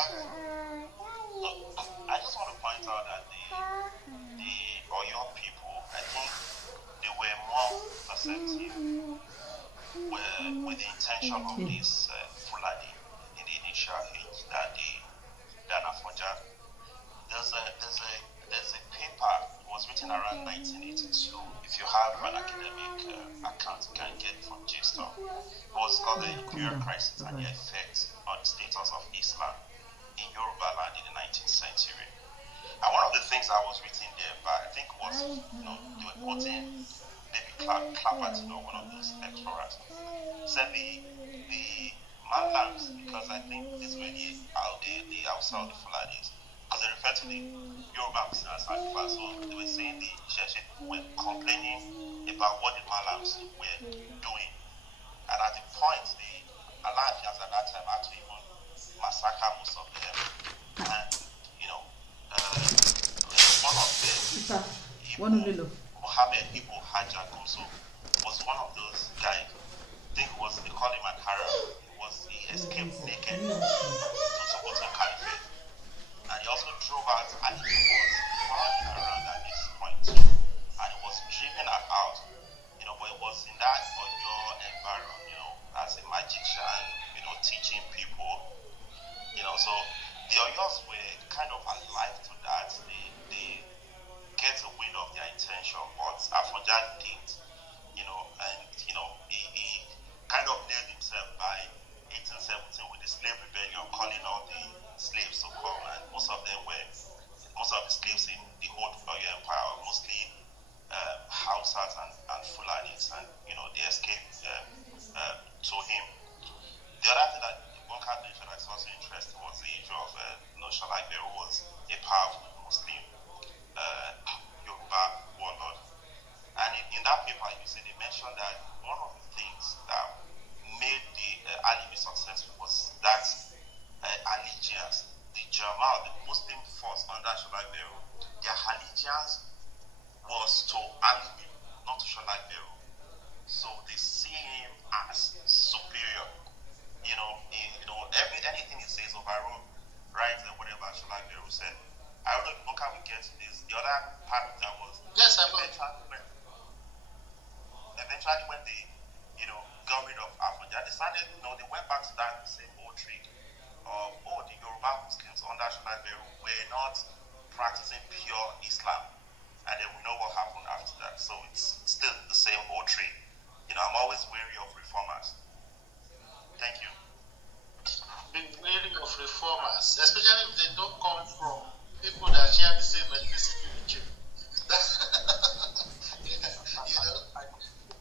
I just want to point out that the Oyo people, I think they were more perceptive with the intention of this Fulani in the initial age than Afonja. There's a paper, it was written around 1982. If you have an academic account, you can get it from JSTOR. It was called the Imperial Crisis and the Effect on the Status of Islam in Yoruba land in the 19th century. And one of the things I was written there, but I think was, you know, they were quoting maybe Clapperton, you know, one of those explorers. Said the Malams, because I think it's really the outside of the Fulanis, because they refer to the Yoruba Muslims as Hanifa, so they were saying the Sheshe were complaining about what the Malams were doing. And at the point, the Alafias at that time had to even massacre most of them. And, you know, one of them, Mohammed Ibu Hajjah also, was one of those guys. I think they call him Ankara. He escaped naked to Sokoto Caliphate. And he also drove out, and he was running around at this point too. And he was driven out, you know, but it was in that Fodio environment, you know, as a magician, you know, teaching people, you know. So the Oyos were kind of alive to that. They get a wind of their intention, but Afonja didn't, you know, and, you know, he kind of nailed himself by 1817 with the slave rebellion, calling all the slaves to come, and most of the slaves in the whole Oyo Empire were mostly Hausas and Fulanis, and, you know, they escaped to him. The other thing that Bonka mentioned that's also interesting was the issue of LAGBA, who was a powerful Muslim Yoruba warlord. And in that getting this. The other part of that was eventually when they, got rid of Abuja, they started, they went back to that same old trick of, the Yoruba Muslims under Shanaberu were not practicing pure Islam. And then we know what happened after that. So it's still the same old trick. I'm always wary of reformers. Thank you. Be wary of reformers, especially if they don't come from people that share the same ethnicity with you.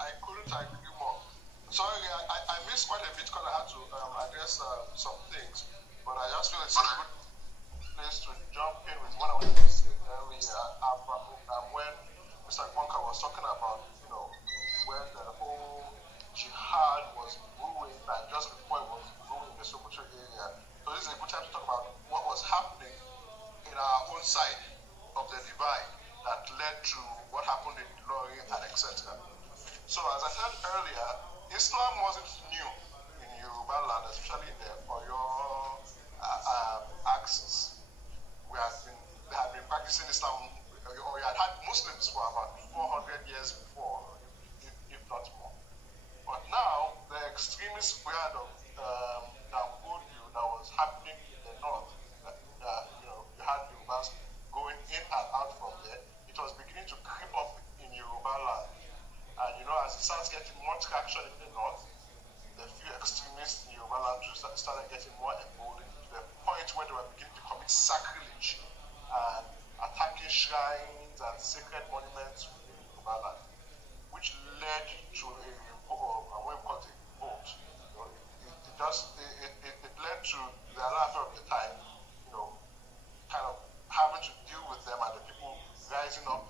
I couldn't agree more. Sorry, I missed quite a bit because I had to address some things, but I just feel it's a good place to jump in with what I was saying earlier. When Mr. Kwanka was talking about, when the whole jihad was brewing, and just before it was brewing in the Sokoto area. So this is a good time to talk about what was happening in our own side of the divide that led to what happened in Ilori and etc. So as I said earlier, Islam wasn't new in Yoruba land, especially in the Fodio axis. They had been practicing Islam, or we had Muslims for about 400 years before, if not more. But now, the extremist brand of Fodio that was happening in the north, you had Yorubas going in and out from there, it was beginning to creep up in Yoruba land. And as it starts getting more traction in the north, the few extremists in Yoruba land started getting more emboldened to the point where they were beginning to commit sacrilege and attacking shrines and sacred monuments within Yoruba land, which led to a revolt. It led to the Alafia of the time, kind of having to deal with them and the people rising up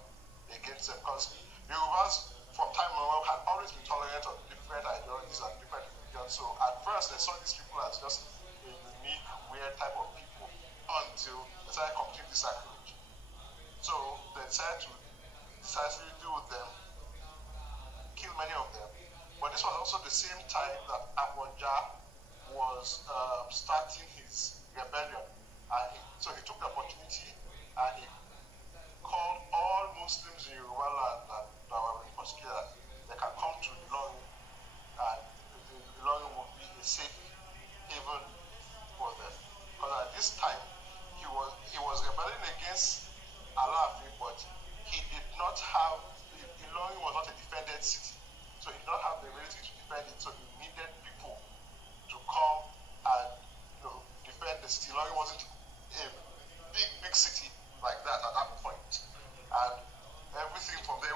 against them. Because Yorubas, from time immemorial, had always been tolerant of different ideologies and different religions. So at first, they saw these people as just a unique, weird type of people until they started committing this sacrilege. So they decided to decisively deal with them, kill many of them. But this was also the same time that Abonja was starting his rebellion. So he took the opportunity and he called all Muslims in Yoruba land that were in particular, they can come to Ilori, and Ilori would be a safe haven for them. Because at this time, he was rebelling against Allah, but he did not have, Ilori was not a defended city. So he did not have the ability to defend it, so he needed people to come and defend the city. Ilori wasn't a big city like that at that point. And everything from there,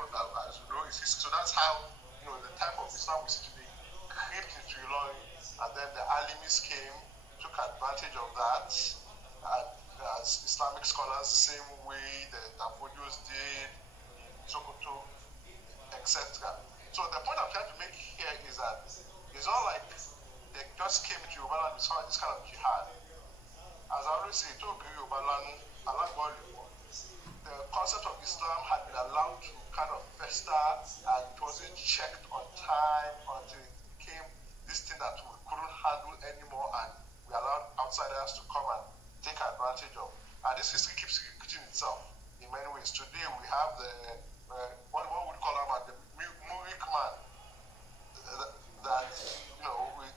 as you know, is history. So that's how, the type of Islam we see today crept into Ilori, and then the Alimis came, took advantage of that, and as Islamic scholars, the same way the Fodios did in Sokoto, etc. So the point I'm trying to make here is that it's not like they just came to Yoruba land with this kind of jihad. As I always say, the concept of Islam had been allowed to kind of fester, and it wasn't checked on time until it became this thing that we couldn't handle anymore, and we allowed outsiders to come and take advantage of. And this history keeps repeating itself in many ways. Today we have the what would call him the Murik man that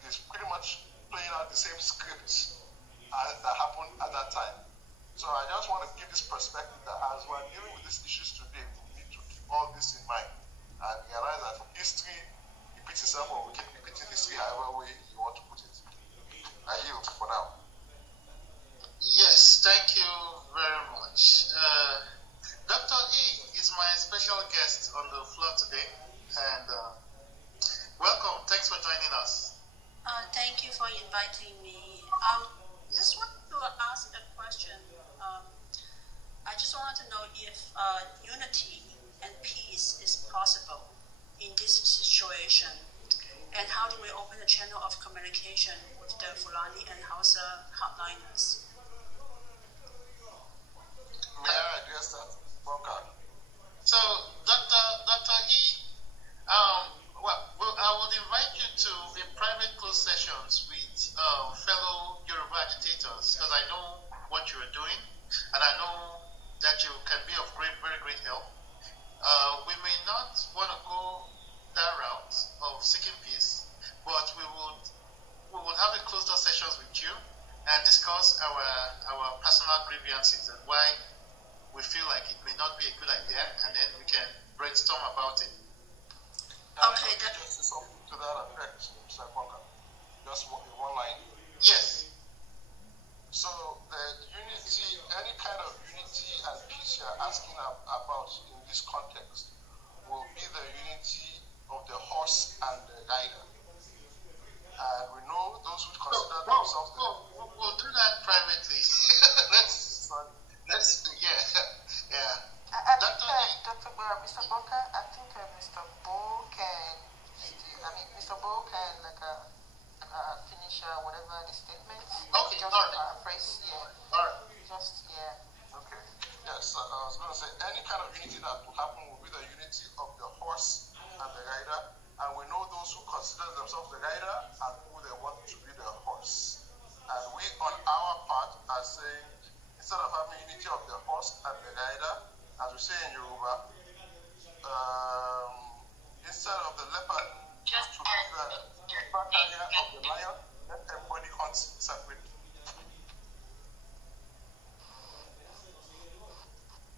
is pretty much playing out the same scripts that happened at that time. So I just want to give this perspective that as we're dealing with these issues today, we need to keep all this in mind and realize that history repeats itself, or we keep repeating history however way you want to put it. I yield for now. Yes, thank you very much. Dr. E is my special guest on the floor today, and welcome. Thanks for joining us. Thank you for inviting me. I just want to ask a question. I just wanted to know if unity and peace is possible in this situation, and how do we open a channel of communication with the Fulani and Hausa hardliners? May I address that? Okay. So, Dr. E, I would invite you to a private closed sessions with fellow Yoruba agitators, because I know what you are doing, and I know that you can be of very great help. We may not want to go that route of seeking peace, but we would have a closed door sessions with you and discuss our personal grievances and why we feel like it may not be a good idea, and then we can brainstorm about it. Okay, just something to that effect, Mr. Bonka. Just one line. Yes. So the unity, any kind of unity and peace you're asking about in this context will be the unity of the horse and the rider. And we know those who consider themselves. We'll do that privately. Yeah. I think Mr. Bonka, I think Mr. Bo can, Mr. Bo can finish whatever the statement. Okay, just all right. Phrase, yeah. All right. Just, yeah. Okay. Yes, I was going to say any kind of unity that will happen will be the unity of the horse and the rider. And we know those who consider themselves the rider and who they want to be the horse. And we, on our part, are saying instead of having unity of the horse and the rider, as we say in Yoruba, instead of the leopard to be the carrier of the lion, let everybody hunt separately.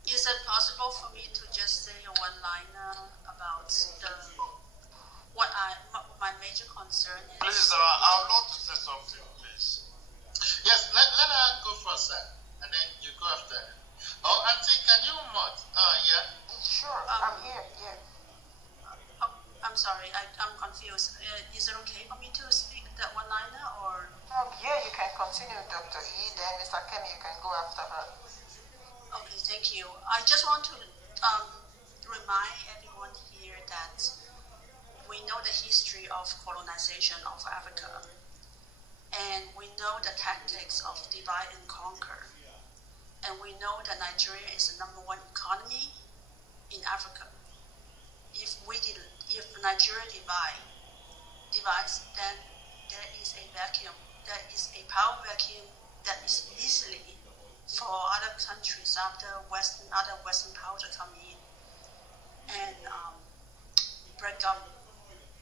Is it possible for me to just say a one-liner about my major concern is? Please, I would love to say something, please. Yes, let her go first, sir, and then you go after. Oh, Auntie, can you mod? Yeah. Sure, I'm here. Yeah. I'm sorry, I'm confused. Is it okay for me to speak that one-liner, or? Yeah, you can continue, Dr. E. Then Mr. Kemi, you can go after her. Okay, thank you. I just want to remind everyone here that we know the history of colonization of Africa, and we know the tactics of divide and conquer, and we know that Nigeria is the #1 economy in Africa. If Nigeria divides, then there is a vacuum. There is a power vacuum that is easily for other countries after other Western powers come in and break down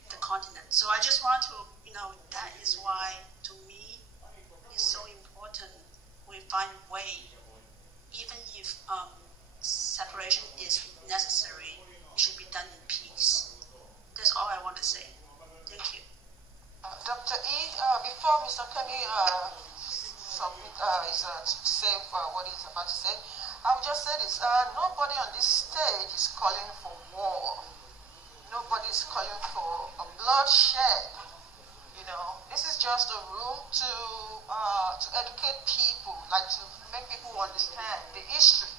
the continent. So I just want to, that is why, to me, it's so important we find a way, even if separation is necessary, it should be done in peace. That's all I want to say. Thank you. Dr. E, before Mr. Kemi say what he's about to say, I would just say this. Nobody on this stage is calling for war. Nobody is calling for a bloodshed. This is just a room to educate people, like to make people understand the history.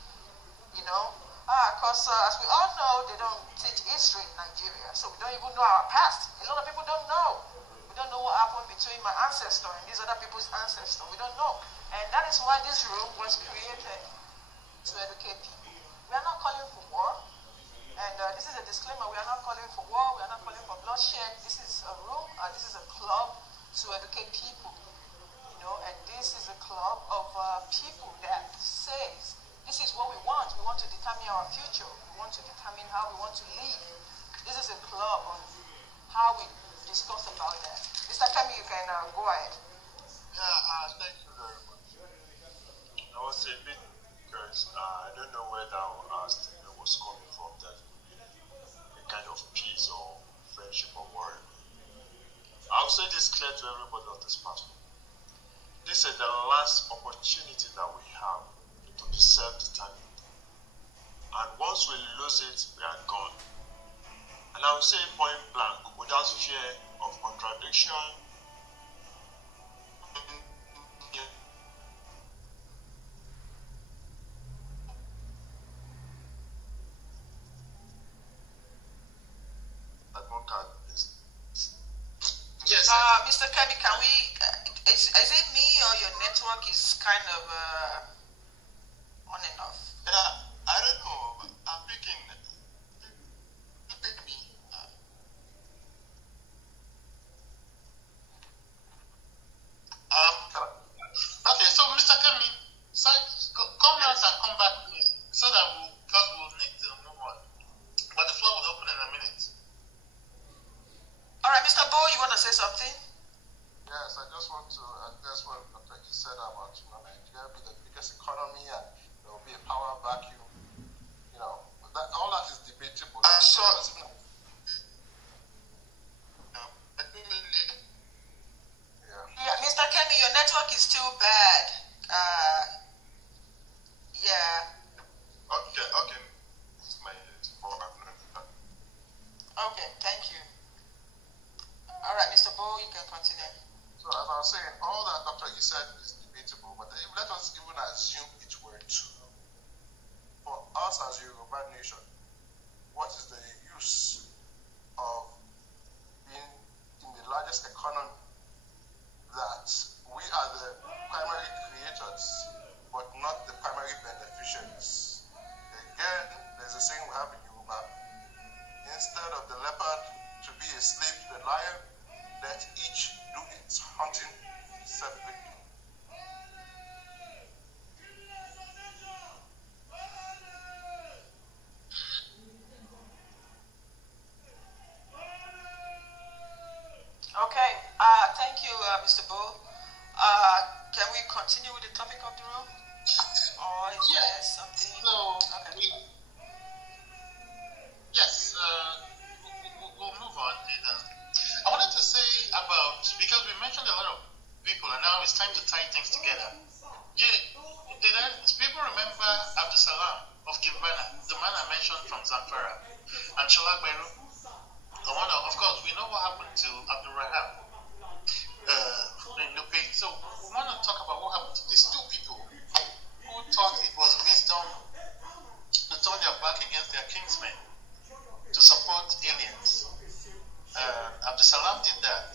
Because as we all know, they don't teach history in Nigeria, so we don't even know our past. A lot of people don't know. We don't know what happened between my ancestor and these other people's ancestors. We don't know. And that is why this room was created, to educate people. We are not calling for war. And this is a disclaimer. We are not calling for war. We are not calling for bloodshed. This is a room, this is a club to educate people. And this is a club of people that says, this is what we want. We want to determine our future. We want to determine how we want to live. This is a club on how we discuss about that. Mr. Kami, you can go ahead. Yeah, thank you very much. I was a bit curious. I don't know where that statement was coming from, that a kind of peace or friendship or whatever. I'll say this clear to everybody on this platform. This is the last opportunity that we have to be self-determined. And once we lose it, we are gone. And I will say point blank, without fear of contradiction, Yes. Mr. Kemi, can we, is it me or your network is kind of on and off? Yeah, I don't know. I'm picking me. Okay, so Mr. Kemi, come out and come back. Nigeria be the biggest economy and there will be a power vacuum. You know, all that is debatable. I saw. Yeah, Mr. Kemi, your network is too bad. Yeah. Okay. Okay, thank you. All right, Mr. Bo, you can continue. So as I was saying, all that Dr. E said is debatable, but let us even assume it were true. For us as Yoruba nation, what is the use of being in the largest economy that we are the primary creators, but not the primary beneficiaries? Again, there's a saying we have in Yoruba: instead of the leopard to be a slave to the lion, let each do its hunting separately. Okay, thank you, Mr. Bo. Can we continue with the topic of the room? Or is there something? So, okay. Yes, we'll move on. And, I wanted to say about, because we mentioned a lot of people, and now it's time to tie things together. People remember Abdul Salam of Gimbana, the man I mentioned from Zamfara, and Shola Beru? Of course, we know what happened to Abdul Rahab in Lupe. So we want to talk about what happened to these two people who thought it was wisdom to turn their back against their kingsmen to support aliens. Abdul Salam did that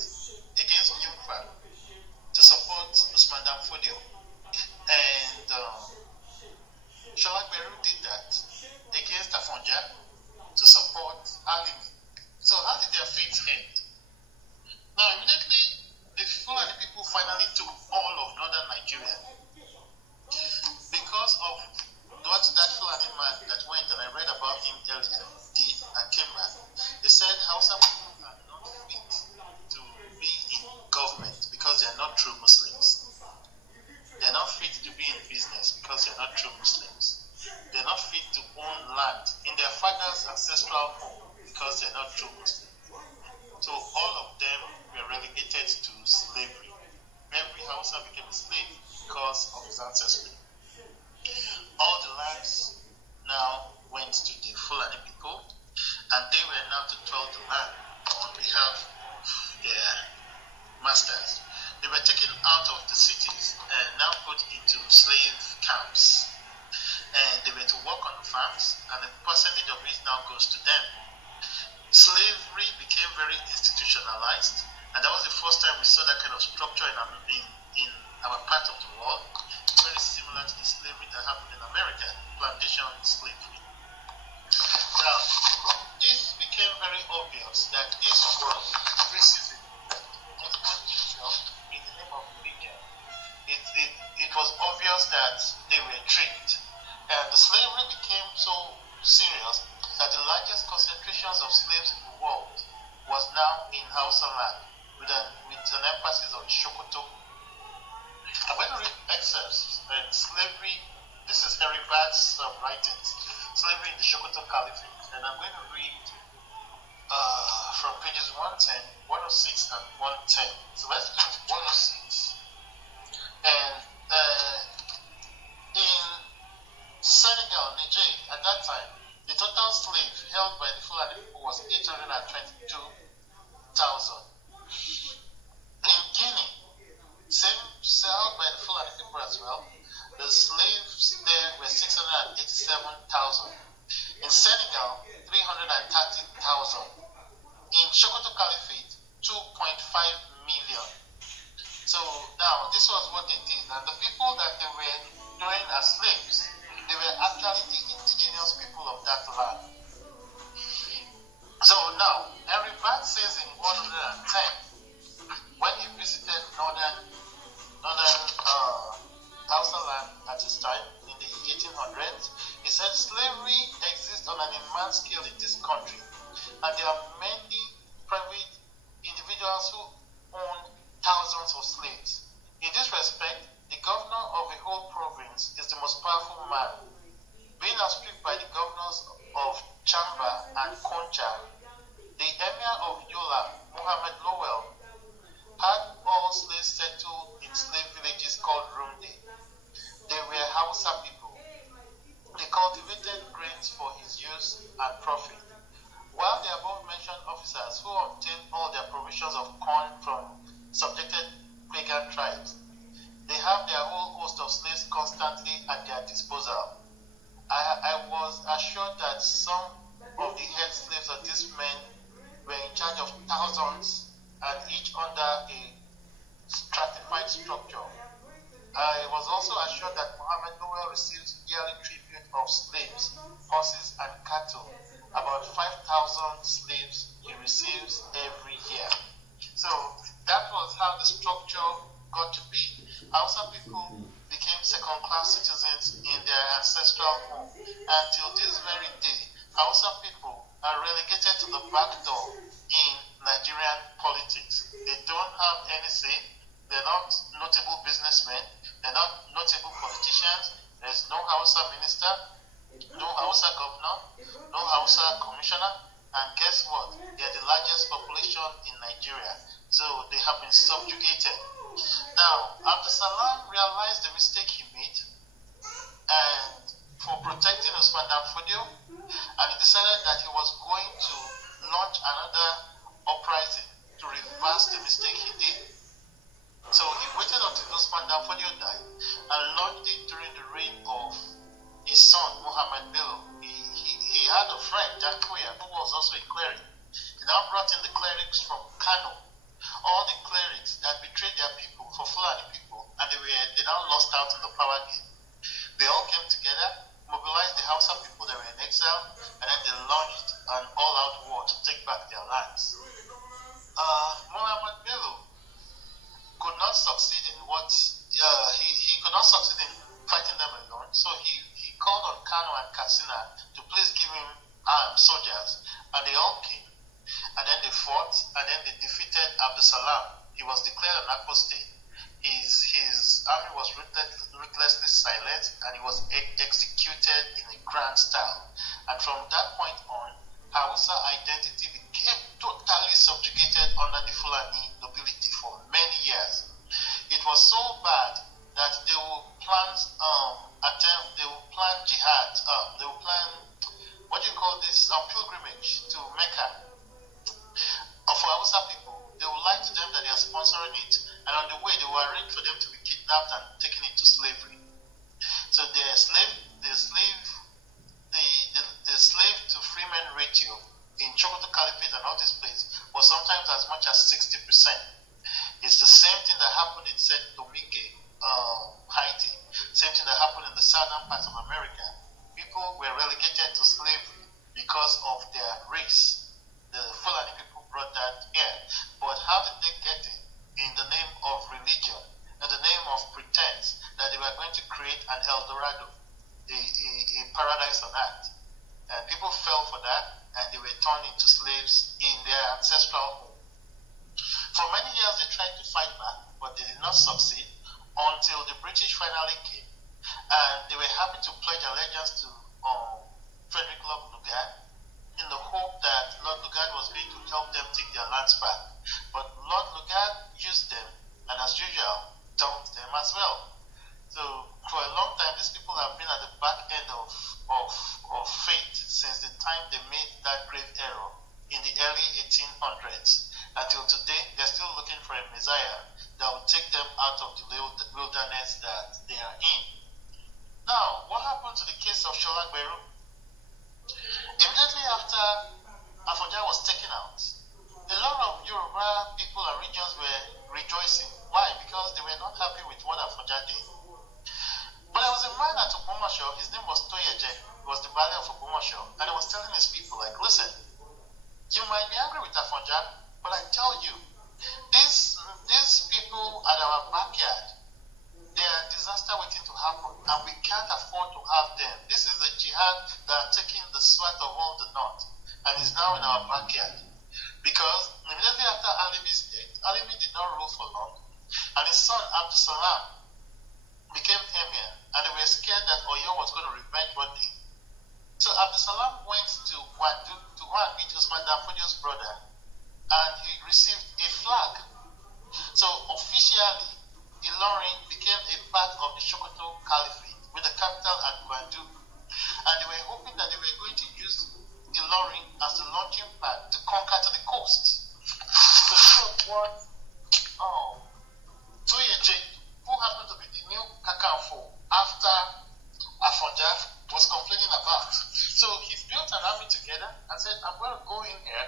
against Yungfa to support Usman and Fodio. And Shola Beru did that against Afonja to support Alimi. So how did their fates end? Now immediately the Fulani people finally took all of northern Nigeria because of what that Fulani man that went, and I read about him earlier, did and came back. They said Hausa people are not fit to be in government because they are not true Muslims. They are not fit to be in business because they are not true Muslims. They are not fit to own land in their father's ancestral home because they are not true Muslims. So all of them were relegated to slavery. Every Hausa became a slave because of his ancestry. All the lands now went to the Fulani people, and they were now to tell the land on behalf of their masters. They were taken out of the cities and now put into slave camps. And they were to work on the farms, and a percentage of it now goes to them. Slavery became very institutionalized, and that was the first time we saw that kind of structure in our part of the world, very similar to the slavery that happened in America, plantation slavery. Now, this became very obvious that this was racism in the name of religion. It was obvious that they were tricked, and the slavery became so serious that the largest concentrations of slaves in the world was now in Hausa land, with an emphasis on Sokoto. I'm going to read excerpts and slavery. This is Harry Bad's writings, Slavery in the Sokoto Caliphate, and I'm going to read from pages 110, 106, and 110. So let's do 106. And in Senegal, Niger, at that time, the total slave held by the Fulani people was 822,000. In Guinea, same held by the Fulani people as well, the slaves there were 687,000. In Senegal, 330,000. In Sokoto Caliphate, 2.5 million. So now, this was what they did. And the people that they were doing as slaves, they were actually the indigenous people of that land. So now, Henry Bad says in 110, when he visited northern Hausa land at his time, in the 1800s, he said slavery exists on an immense scale in this country, and there are many private individuals who own thousands of slaves. In this respect, the governor of a whole province is the most powerful man. Being outstripped by the governors of Chamba and Koncha, the emir of Yola, Muhammad Lowell, had all slaves settled in slave villages called Rumde. They were Hausa people. They cultivated grains for his use and profit. While the above-mentioned officers who obtained all their provisions of corn from subjected pagan tribes, they have their whole host of slaves constantly at their disposal. I was assured that some of the head slaves of these men were in charge of thousands and each under a stratified structure. I was also assured that Muhammad Lowell receives yearly tribute of slaves, horses, and cattle. About 5,000 slaves he receives every year. So that was how the structure got to be. Hausa people became second-class citizens in their ancestral home. Until this very day, Hausa people are relegated to the back door in Nigerian politics. They don't have any say. They're not notable businessmen. They're not notable politicians. There's no Hausa minister, no Hausa governor, no Hausa commissioner. And guess what? They're the largest population in Nigeria. So they have been subjugated. Now, Abdul Salam realized the mistake he made and for protecting Usman and Fodio, and he decided that he was going to launch another uprising to reverse the mistake he did. So he waited until Usman and Fodio died and launched it during the reign of his son, Muhammad Bello. He had a friend, Jankoya, who was also a cleric. He now brought in the clerics from Kano, all the clerics that betrayed their people for Fulani people, and they now lost out in the power game. They all came together, mobilized the Hausa people that were in exile, and then they launched an all-out war to take back their lands. Muhammad Bello could not succeed in what he could not succeed in fighting them alone, so he called on Kano and Katsina to please give him armed soldiers, and they all came. And then they fought, and then they defeated Abdul Salam. He was declared an apostate. His army was ruthlessly silenced, and he was executed in a grand style. And from that point on, Hausa identity became totally subjugated under the Fulani nobility for many years. It was so bad that they will plan jihad. They will plan pilgrimage to Mecca. For Hausa people, they will lie to them that they are sponsoring it, and on the way they will arrange for them to be kidnapped and taken into slavery. So the slave to freeman ratio in Chogoto Caliphate and all this place was sometimes as much as 60%. It's the same thing that happened in Saint Domingue, Haiti. Same thing that happened in the southern parts of America. People were relegated to slavery because of their race. The Fulani people brought that here. But how did they get it? In the name of religion, in the name of pretense that they were going to create an El Dorado, a paradise on earth. And people fell for that, and they were turned into slaves in their ancestral home. For many years they tried to fight back, but they did not succeed until the British finally came. And they were happy to pledge allegiance to Frederick Lord Lugard in the hope that Lord Lugard was going to help them take their lands back. But Lord Lugard used them, and as usual, dumped them as well. So for a long time, these people have been at the back end of fate since the time they made that grave error in the early 1800s. Until today, they're still looking for a messiah that will take them out of the wilderness that they are in. Now, what happened to the case of LAGBA? Immediately after Afonja was taken out, a lot of Yoruba people and regions were rejoicing. Why? Because they were not happy with what Afonja did. But there was a man at Obomasho, his name was Toyeje, he was the Bali of Obomasho, and he was telling his people, like, listen, you might be angry with Afonja, but I tell you, these people at our backyard, they are disaster waiting to happen, and we can't afford to have them. This is the jihad that are taking the sweat of all the north, and is now in our backyard. Because immediately after Alimi's death, Alimi did not rule for long, and his son Abdul Salam became emir, and they were scared that Oyo was going to revenge one day. So Abdulsalam went to Gwandu to go and meet Usman Fodio's brother, and he received a flag. So officially, Ilorin became a part of the Sokoto Caliphate with the capital at Gwandu, and they were hoping that they were going to use Ilorin as the launching pad to conquer to the coast. So this was what Toyeje, who happened to be the new Kakanfo after Afonja, was complaining about. So he built an army together and said, I'm going to go in here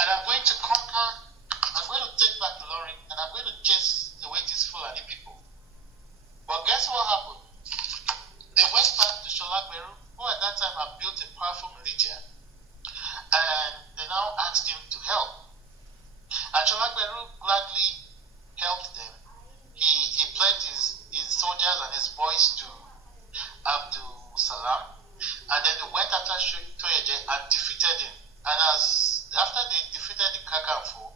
and I'm going to conquer, I'm going to take back Ilorin and I'm going to chase away these Fulani people. But guess what happened? They went back to Sholagberu, who at that time had built a powerful militia, and they now asked him to help. And Sholagberu gladly helped them. He pledged his soldiers and his boys to Abdul Salam, and then they went after Toyeje and defeated him. And after they defeated the Kakanfo,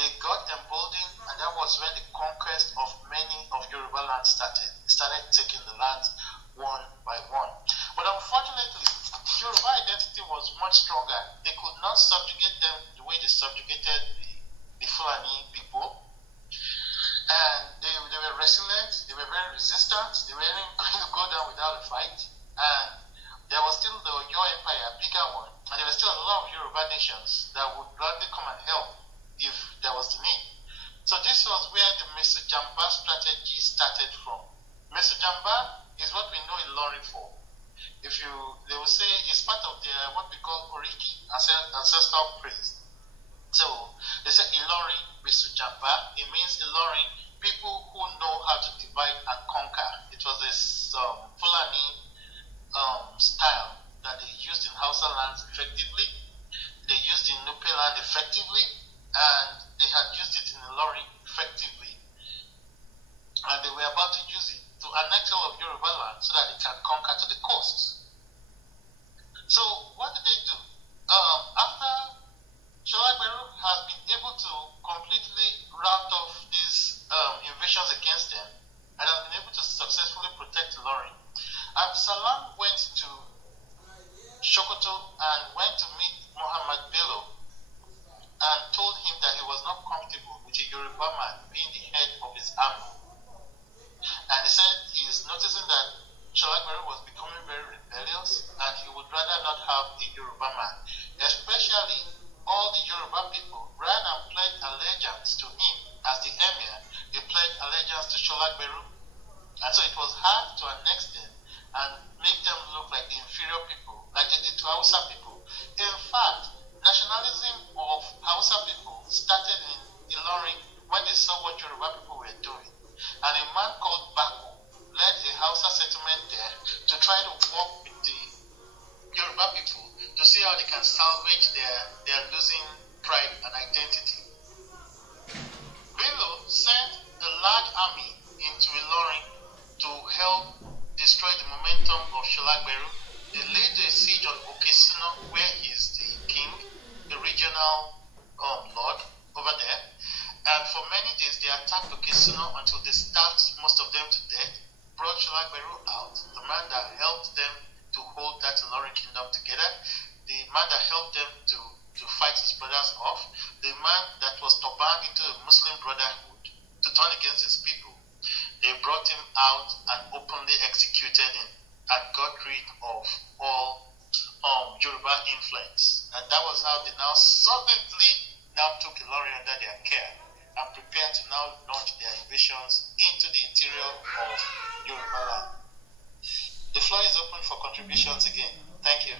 they got emboldened, and that was when the conquest of many of Yoruba land started. They started taking the land one by one. But unfortunately, the Yoruba identity was much stronger. They could not subjugate them the way they subjugated the Fulani people. And they were resilient, they were very resistant, they weren't going to go down without a fight. And there was still the Oyo Empire, a bigger one, and there were still a lot of Yoruba nations that would gladly come and help if there was the need. So this was where the Mesojamba strategy started from. Mesojamba is what we know Ilorin for. They will say it's part of their what we call Oriki, ancestral praise. So they say Ilorin Mesojamba. It means Ilorin, people who know how to divide and conquer. It was this Fulani style that they used in Hausa lands effectively. They used in Nupe land effectively, and they had used it in Ilorin effectively. And they were about to use it to annex all of Yoruba land so that they can conquer to the coast. So what did they do? After Sholagberu has been able to completely rout off these invasions against them and has been able to successfully protect Ilorin, Abdulsalam went to Sokoto and went to meet Muhammad Bello and told him that he was not comfortable with a Yoruba man being the head of his army. And he said he is noticing that Sholagberu was becoming very rebellious and he would rather not have a Yoruba man, especially all the Yoruba people, rather than pledge allegiance to him as the emir, they pledged allegiance to Sholagberu. And so it was hard to annex them and make them look like the inferior people, like they did to Hausa people. In fact, nationalism of Hausa people started in Ilorin when they saw what Yoruba people were doing. And a man called Bako led a Hausa settlement there to try to work with the Yoruba people to see how they can salvage their losing pride and identity. Bello sent a large army into Ilorin to help destroy the momentum of Sholagberu. They laid a siege on Okesino, where he is the king, the regional lord over there. And for many days they attacked Okesino until they starved most of them to death, brought Sholagberu out, the man that helped them to hold that Ilorin kingdom together, the man that helped them to fight his brothers off, the man that was turbaned into the Muslim Brotherhood to turn against his people. They brought him out and openly executed him and got rid of all Yoruba influence. And that was how they now suddenly took Ilorin under their care and prepared to now launch their invasions into the interior of Yoruba land. The floor is open for contributions again. Thank you.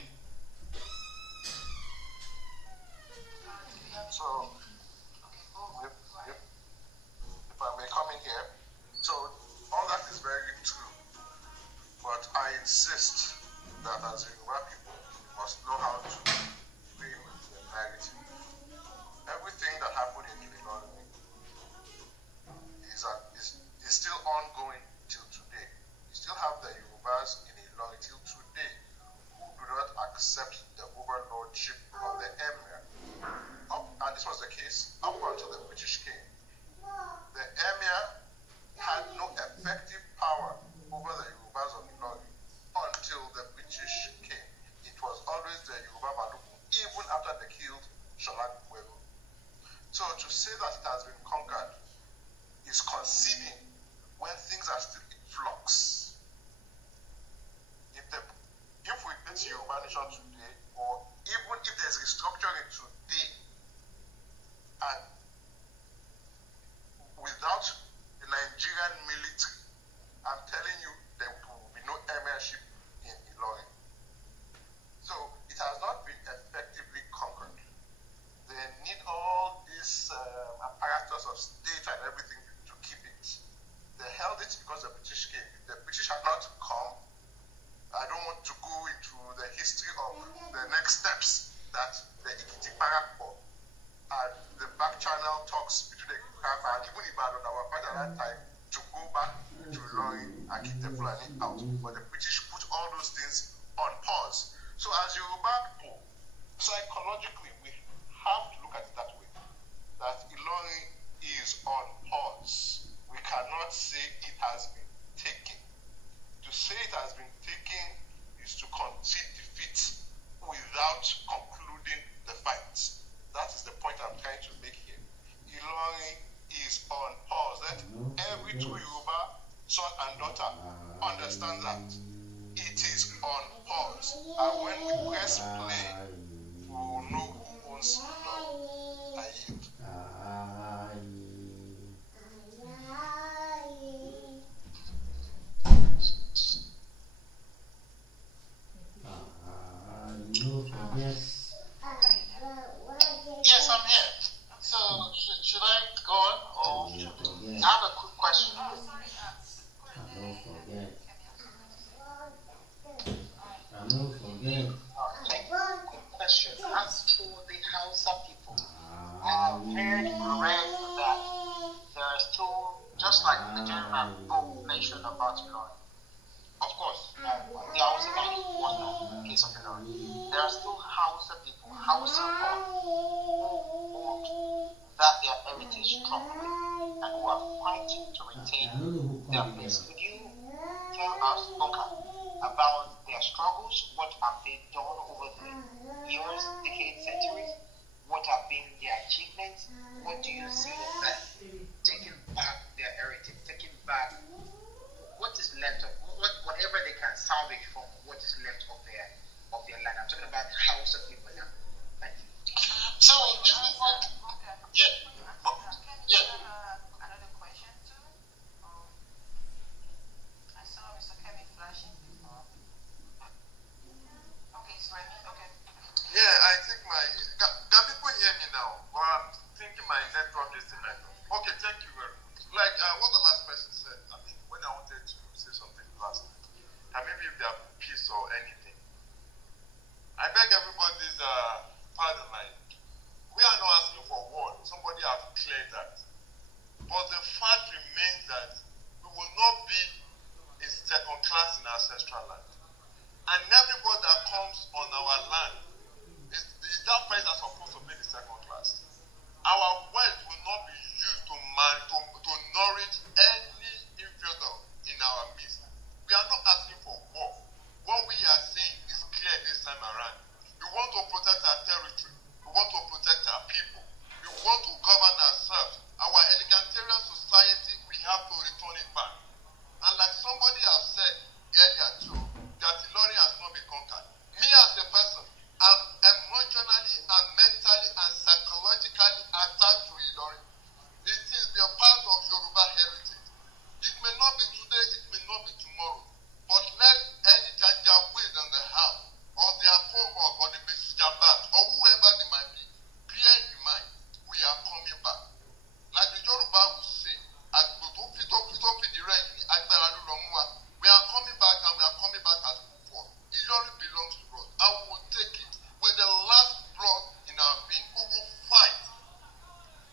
So, if I may come in here, so all that is very true, but I insist that as Yoruba people, we must know how to deal with the narrative. Everything that happened in Ilorin is still ongoing till today. You still have the Yorubas in Ilorin till today who do not accept the overlordship of the emir. And this was the case up until the British came. The emir had no effective power create Yoruba Nation today, or even if there's restructuring today, and without the Nigerian military, I'm telling you, there will be no emirship in Ilorin. So it has not been effectively conquered. They need all this apparatus of state and everything to keep it. They held it because the British came. If the British had not come, I don't want to go into the history of the next steps that the Ikiti-Parapor and the back channel talks between the Ikiti-Parapor and even Ibadan that were part at that time to go back to Ilorin and keep the Fulani out. But the British put all those things on pause. So as Yoruba people, psychologically, we have to look at it that way, that Ilorin is on pause. We cannot say it has been taken. To say it has been taken is to concede defeat without concluding the fight. That is the point I'm trying to make here. Ilorin is on pause. Let every true Yoruba son and daughter understand that it is on pause. And when we press play, we will know who owns Ilorin. I yield. Yes, I'm here. So, should I go on? Or I have a quick question. Quick question. As for the Hausa people, I have heard and read that there are still, just like the gentleman who mentioned about Ilorin. Of course, the Hausa man was not the case of Ilorin. There are still Hausa people, Hausa born, who hold that their heritage strongly and who are fighting to retain their place. Could you tell us, Bonka, about their struggles? What have they done over the years, decades, centuries? What have been their achievements? What do you see of them taking back their heritage, taking back what is left of whatever they can salvage from what is left of their land? I'm talking about the House of people now. Thank you. So this is another question too. I saw Mr. Kevin flashing before. Okay, it's Remy. Okay. Yeah, I think can people hear me now? Well, I'm thinking my network is still like okay, thank you very much. Like what the last person said, I think when I wanted to say something last night, and maybe if they have peace or anything, I beg everybody's pardon, like, we are not asking for war. Somebody have cleared that. But the fact remains that we will not be in second class in our ancestral land. And everybody that comes on our land, is that place are supposed to be the second class. Our wealth will not be used to nourish any infidel in our midst. We are not asking for war. What we are saying is clear this time around. We want to protect our territory. We want to protect our people. We want to govern ourselves. Our egalitarian society, we have to return it back. And like somebody has said earlier too, that Ilorin has not been conquered. Me as a person, I'm emotionally and mentally and psychologically attached to Ilorin. It is a part of Yoruba heritage. It may not be today, it may not be tomorrow. But let any Janjaweed in the house, or their cohort, or the Jambas, or whoever they might be, bear in mind, we are coming back. Like the Yoruba will say, as we are coming back and we are coming back as before. Ilorin belongs to us, and we will take it with the last blood in our vein. We will fight.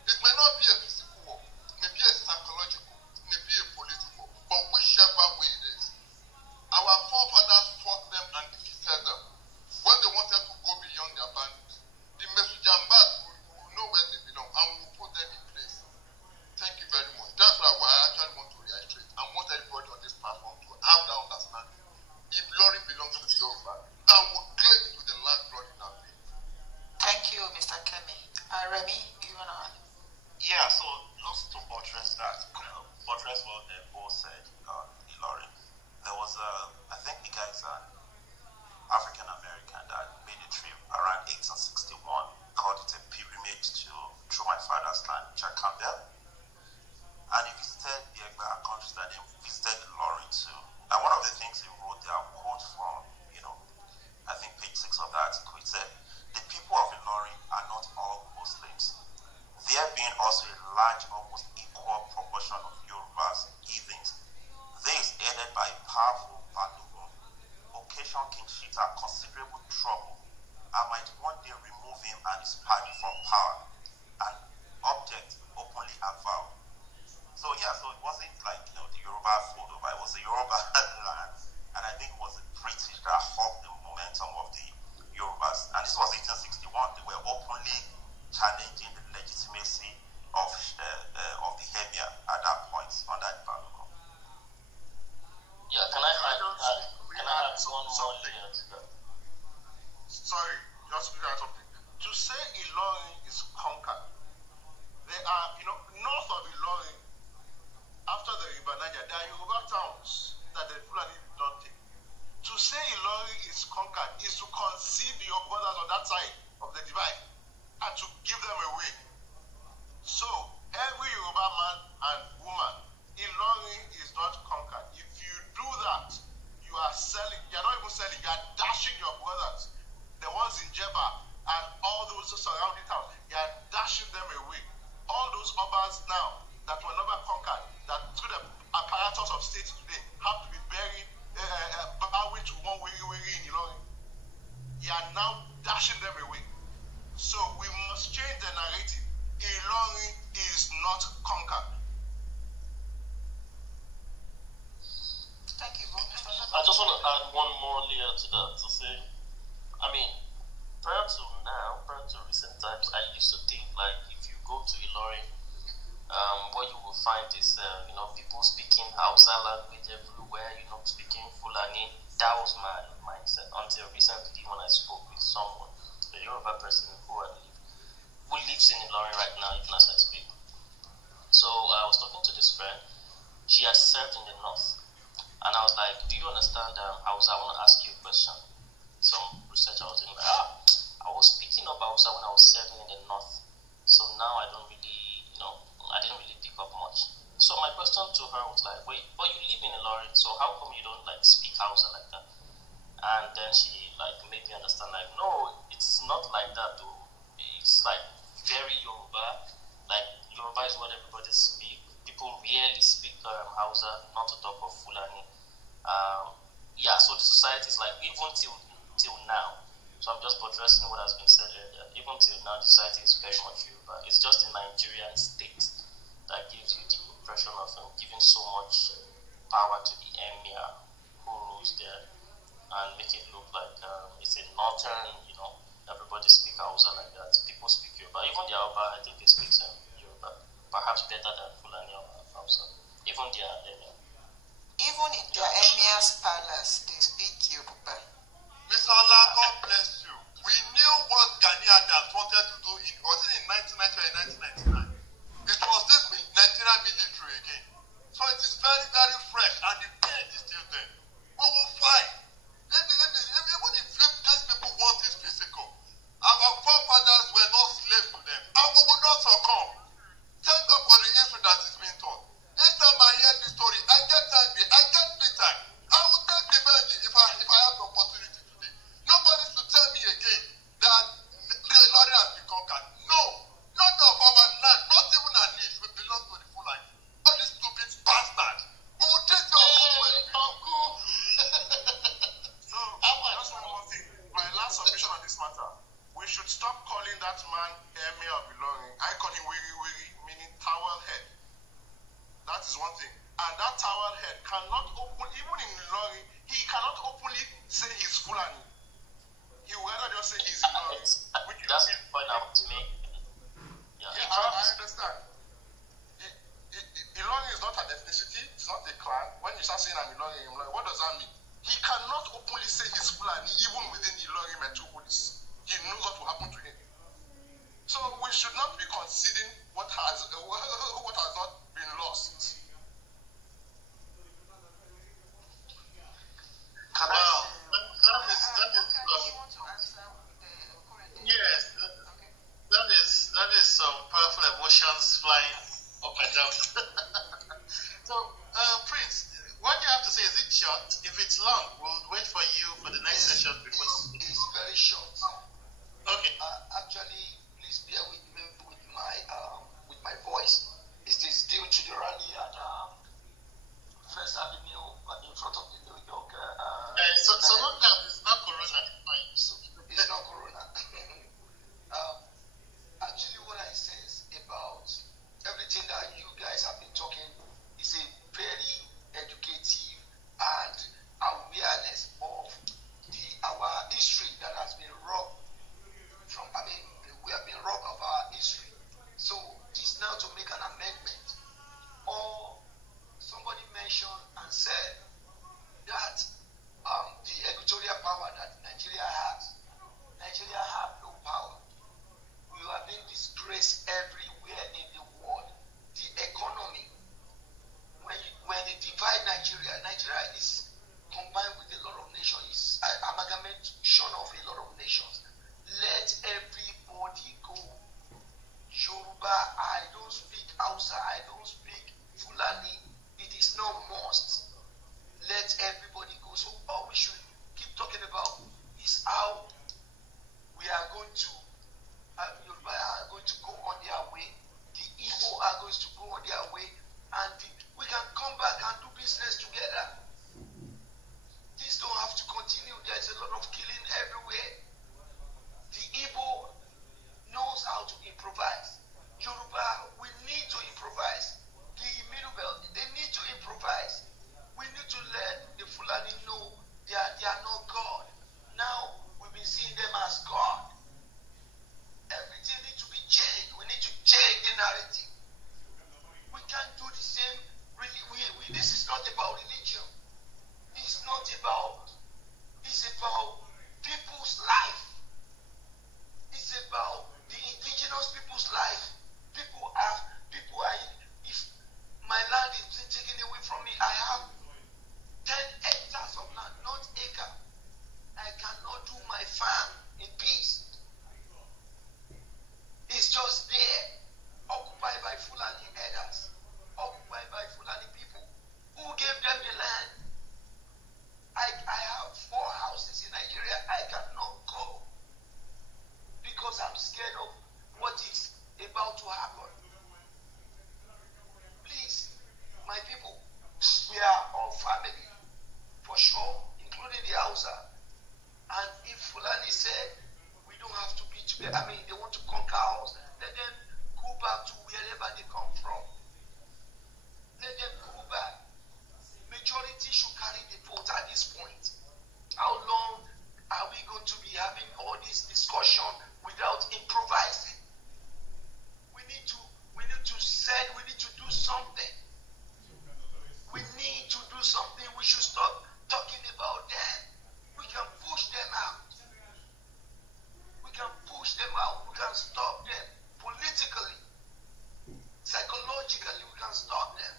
It may not be a physical war, it may be a psychological, it may be a political, but whichever way it is. Our forefathers fought them and defeated them when they wanted to go beyond their boundaries. The Mesujambas will know where they belong and we will put them in place. Thank you very much. That's why I actually want to reiterate. I want everybody on this platform to have that understanding. If Ilorin belongs to the Yoruba, I will claim it with the last blood in our vein. Thank you, Mr. Kemi. Remy, you want to add? Yeah, so just to buttress that, buttress what Bo said, Ilorin. There was I think the guys African American that made a trip around 1861, called it a pilgrimage through my father's land, Campbell. And he visited the Egbara countries that they visited Ilorin too. And one of the things he wrote there, I'll quote from, I think page 6 of the article, it said, "The people of Ilorin are not all Muslims. There being also a large, almost equal proportion of Yorubas, heathens. This, aided by a powerful Balogun, occasioned King Shita considerable trouble and might one day remove him and his party from power, an object openly avowed." So it wasn't like the Yoruba Fodio, it was the Yoruba land, and I think it was the British that halted the momentum of the Yorubas. And this was 1861. They were openly challenging the legitimacy of the Emir at that point under the Balogun. Yeah, can I add one more layer to that? Sorry, just to add something. To say Ilorin is conquered, there are, north of Ilorin, after the River Niger, there are Yoruba towns that the Fulani did not take. To say Ilorin is conquered is to concede your brothers on that side of the divide and to give them away. So, every Yoruba man and woman, Ilorin is not conquered. If you do that, you are selling, you are not even selling, you are dashing your brothers, the ones in Jeba and all those surrounding towns, you are dashing them away. All those Obas now that were never conquered, that through the apparatus of state today have to be buried, bowing to one way in Ilorin. You are now dashing them away. So we must change the narrative. Ilorin is not conquered. Thank you, I just want to add one more layer to that to say, prior to recent times, I used to think like if you go to Ilorin, what you will find is, people speaking Hausa language everywhere, speaking Fulani. That was my mindset until recently when I spoke with someone, a Yoruba person who lives in Ilorin right now, even as I speak. So I was talking to this friend. She has served in the north. And I was like, do you understand Hausa? I want to ask you a question. Some research I was doing, I was speaking up Hausa when I was serving in the north. So now I don't really, I didn't really pick up much. So my question to her was like, wait, but you live in Ilorin, so how come you don't speak Hausa like that? And then she made me understand no, it's not like that though. It's very Yoruba. Yoruba is what everybody speaks. People rarely speak Hausa, not to talk of Fulani. So the society is even till now. So I'm just buttressing what has been said earlier. Even till now, the society is very much Yoruba. It's just the Nigerian state that gives you the impression of giving so much power to the emir who rules there and make it look like it's a northern, everybody speak Hausa like that. People speak Yoruba. Even the Yoruba, I think they speak Yoruba, perhaps better than Fulani or Hausa. Even their emir. Even in their emir's palace, they speak Yoruba. Mr. Allah, God bless you. We knew what Gani Adams wanted to do was it in 1990 or 1999? It was this Nigerian military again. So it is very, very fresh and the pain is still there. We will fight. Even if these people want this physical, our forefathers were not slaves to them. And we will not succumb. Thank God for the history that is being taught. Each time I hear this story, I get angry, I get bitter. I will take revenge if I have the opportunity today. Nobody should tell me again that the Lord has been conquered. No, none of our land, not even our niche, will belong to the Fulani. All these stupid bastards. We will take your uncle. So, just one more thing. My last submission on this matter. We should stop calling that man Emir of Ilorin. I call him Wiri, meaning towel head. That is one thing. And that towel head cannot open, even in Ilorin, he cannot openly say he's Fulani. He will rather just say he's Ilorin. That's the point I want to make. Yeah, I understand. Ilorin is not an ethnicity, it's not a clan. When you start saying I'm Ilorin, what does that mean? He cannot openly say he's Fulani, even within Ilorin metropolis. He knows what will happen to him. So we should not be conceding what has not been lost. Let me wait for you for the next session before. It's very short. Okay. Actually, please bear with me with my voice. It is due to the rally at First Avenue in front of the New York. So long as it's not Corona, it's not Corona. Actually, what I say is about everything that you guys have been talking is a very educative and awareness of our history that has been robbed from. I mean, we have been robbed of our history. So it's now to make an amendment. Or somebody mentioned and said that the equatorial power that Nigeria has no power. We are being disgraced everywhere in the world. The economy, when they divide Nigeria is combined with a lot of nations. It's an amalgamation of a lot of nations. Let everybody go. Yoruba, I don't speak Hausa, I don't speak Fulani. It is no must. Let everybody go. So all we should keep talking about is how we are going to Yoruba are going to go on their way. The Igbo are going to go on their way, and we can come back and do business together. This don't have to continue. There's a lot of killing everywhere. The Igbo knows how to improvise. Yoruba, we need to improvise. The Middle Belt, they need to improvise. We need to let the Fulani know they are not God. Now we've been seeing them as God. Everything needs to be changed. We need to change the narrative. We can't do the same. This is not about religion. It's not about. It's about people's life. It's about the indigenous people's life. People are. If my land is being taken away from me, I have 10 hectares of land, not acre. I cannot do my farm in peace. It's just there, occupied by Fulani herders, occupied by Fulani people. Who gave them the land? I have 4 houses in Nigeria. I cannot go because I'm scared of what is about to happen. Please, my people, we are all family, for sure, including the Hausa. And if Fulani said we don't have to be together, I mean, they want to conquer us, let them go back to wherever they come from. Let them go back. Majority should carry the vote at this point. How long are we going to be having all this discussion without improvising? We need to do something. We need to do something. We should stop talking about them. We can push them out. We can push them out. We can stop them politically, psychologically. We can stop them.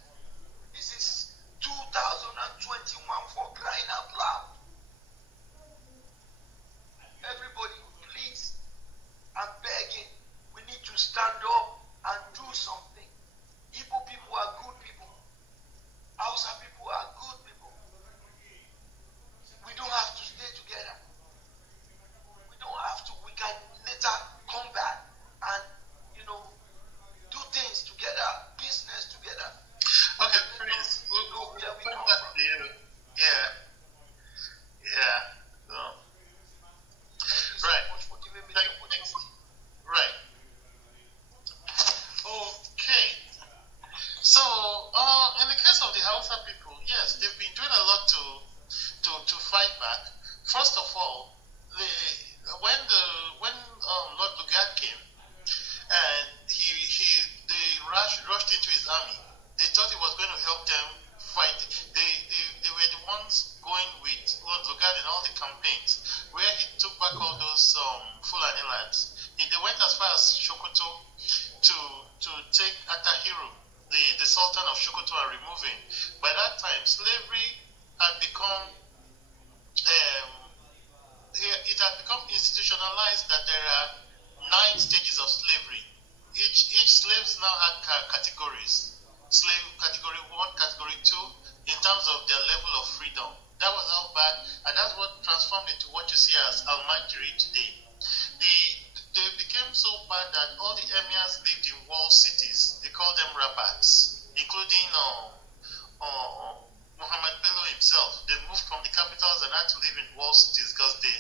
This is 2021 for crying out loud. Everybody, please, I'm begging. We need to stand up and do something. Igbo people are good people. Hausa people are good people. We don't have to stay together. We don't have to. We can later come back and, do things together, business together. Okay, Prince. We'll come back to you. Yeah. So. Right. Thanks. Right. Okay. So, in the case of the Hausa people, yes, they've been doing a lot to fight back. First of all, when Lord Lugard came, and they rushed into his army, they thought he was going to help them fight. They were the ones going with Lord Lugard in all the campaigns where he took back all those Fulani lands. They went as far as Sokoto to take Atahiru, the Sultan of Sokoto, and remove him. By that time, slavery had become institutionalized, that there are 9 stages of slavery. Each slaves now had categories. Slave category 1, category 2, in terms of their level of freedom. That was how bad, and that's what got transformed into what you see as Al-Majri today. They became so bad that all the emirs lived in walled cities. They called them rabats, including Muhammad Bello himself. They moved from the capitals and had to live in walled cities because they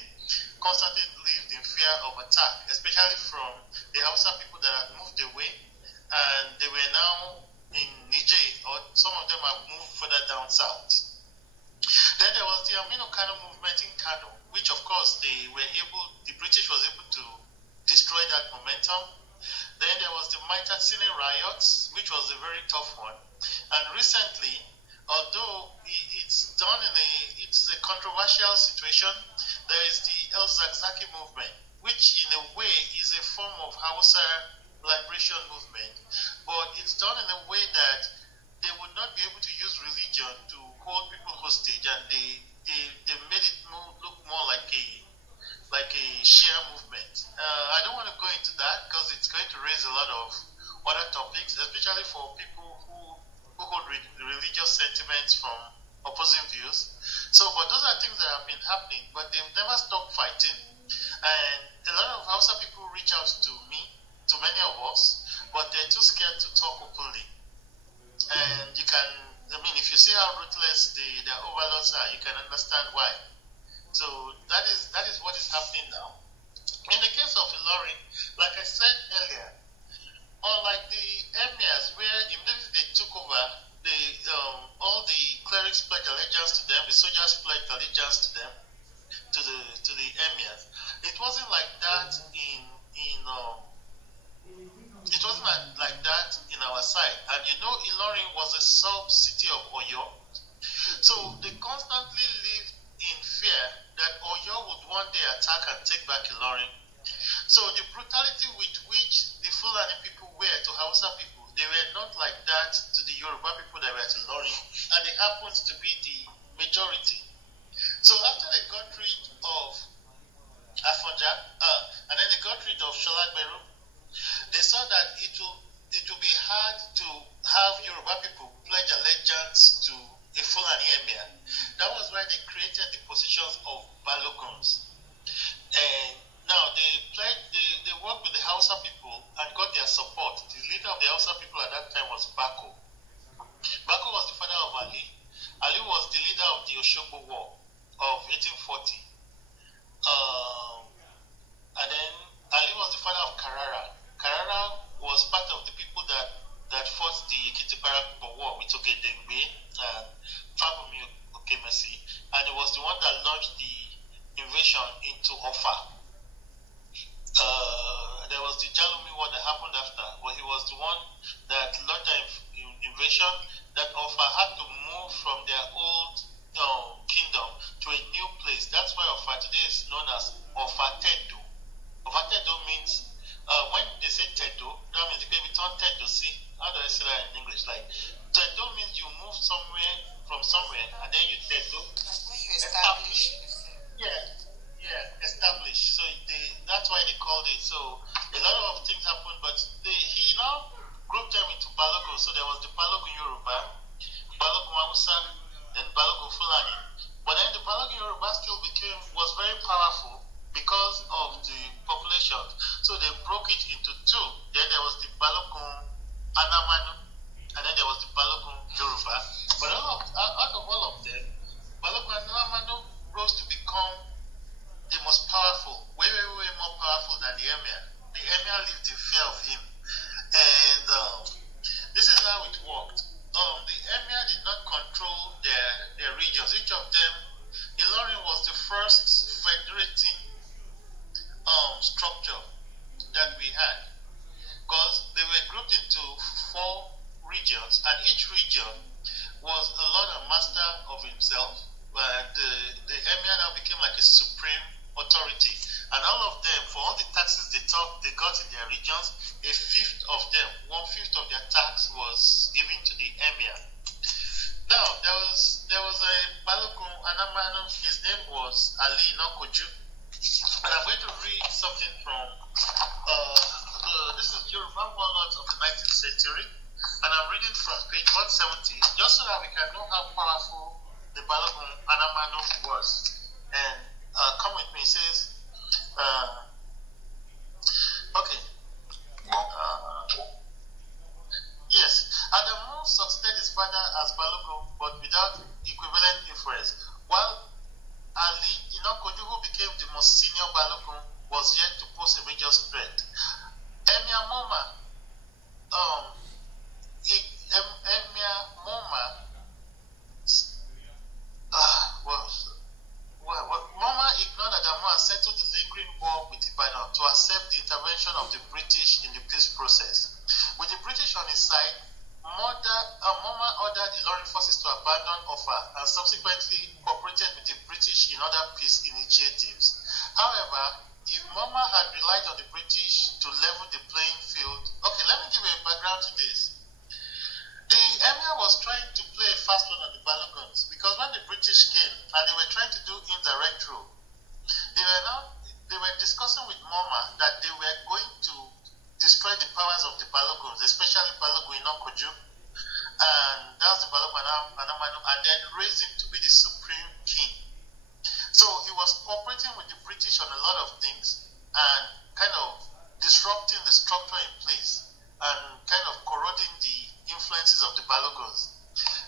constantly lived in fear of attack, especially from the Hausa people that had moved away, and they were now in Niger, or some of them have moved further down south. Then there was the Aminu Kano movement in Kano, which of course the British was able to destroy that momentum. Then there was the Maitatsine riots, which was a very tough one. And recently, although it's a controversial situation, there is the El Zakzaki movement, which in a way is a form of Hausa liberation movement, but it's done in a way that they would not be able to use religion to hold people hostage, and they made it look more like a Shia movement. I don't want to go into that because it's going to raise a lot of other topics, especially for people who hold religious sentiments from opposing views. So, but those are things that have been happening, but they've never stopped fighting. And a lot of Hausa people reach out to me, to many of us, but they're too scared to talk openly. And you can, if you see how ruthless their overlords are, you can understand why. So that is what is happening now. In the case of Ilorin, like I said earlier, unlike the emirs, where immediately they took over, all the clerics pledged allegiance to them, the soldiers pledged allegiance to them, to the emirs. It wasn't like that it wasn't like that in our side. And Ilorin was a sub-city of Oyo. So they constantly lived in fear that Oyo would one day attack and take back Ilorin. So the brutality with which the Fulani people were to Hausa people, they were not like that to the Yoruba people that were at Ilorin, and they happened to be the majority. So after they got rid of Afonja, and then they got rid of Sholagberu, they saw that it will be hard to have Yoruba people pledge allegiance to a Fulani emir. That was why they created the positions of Balogons. And now they worked with the Hausa people and got their support. The leader of the Hausa people at that time was Bako. Bako was the father of Ali. Ali was the leader of the Oshogbo War of 1840. And then Ali was the father of Karara. Karara was part of the people that fought the Kitipara War with Ogedengbe and Fabumi Okemesi, and it was the one that launched the invasion into Offa. There was the Jalumi War that happened after, but he was the one that launched the invasion that Offa had to move from their old kingdom to a new place. That's why Offa today is known as Offa Tedo. Offa Tedo means, when they say Tedo, that means they can be turned Tedo. See, how do I say that in English? Like, Tedo means you move from somewhere, and then you Tedo. That's where you establish. Yeah, establish. So that's why they called it. So a lot of things happened, but he now grouped them into Balogun. So there was the Balogun Yoruba, Balogun Hausa, then Balogun Fulani. But then the Balogun Yoruba still was very powerful because of the population. So they broke it into two. Then there was the Balogun Anamanu, and then there was the Balogun Yoruba. But out of all of them, Balogun Anamanu rose to become the most powerful, way more powerful than the emir. The emir lived in fear of him. And this is how it worked. The emir did not control their regions. Each of them, Ilorin was the first federating structure that we had, because they were grouped into 4 regions, and each region was a lord and master of himself. But the emir now became like a supreme authority, and all of them, for all the taxes they got in their regions, 1/5 of them, 1/5 of their tax was given to the emir. Now there was a Balogun Anamanu. His name was Ali Nokoju, and I'm going to read something from this is Yoruba Walnuts of the 19th century, and I'm reading from page 170, just so that we can know how powerful the Balogun Anamanu was. And come with me. It says, okay. Yes, Adamu succeeded his father as Balogun, but without equivalent influence. While Ali Inokoju, who became the most senior Balogun, was yet to pose a major threat. Emir Moma, Moma ignored Adamu and settled the lingering war with Ibadan to accept the intervention of the British in the peace process. With the British on his side, Moma ordered the Ilorin forces to abandon Offa and subsequently cooperated with the British in other peace initiatives. However, if Moma had relied on the British to level the playing field... Okay, let me give you a background to this. The Emir was trying to play a fast one on the Balogans because when the British came and they were trying to do indirect rule, they were discussing with Moma that they were going to destroy the powers of the Balogans, especially Balogun Inokoju, and that's the Balogun Anamanu, and then raise him to be the supreme king. So he was cooperating with the British on a lot of things and kind of disrupting the structure in place and kind of corroding the influences of the Balogans.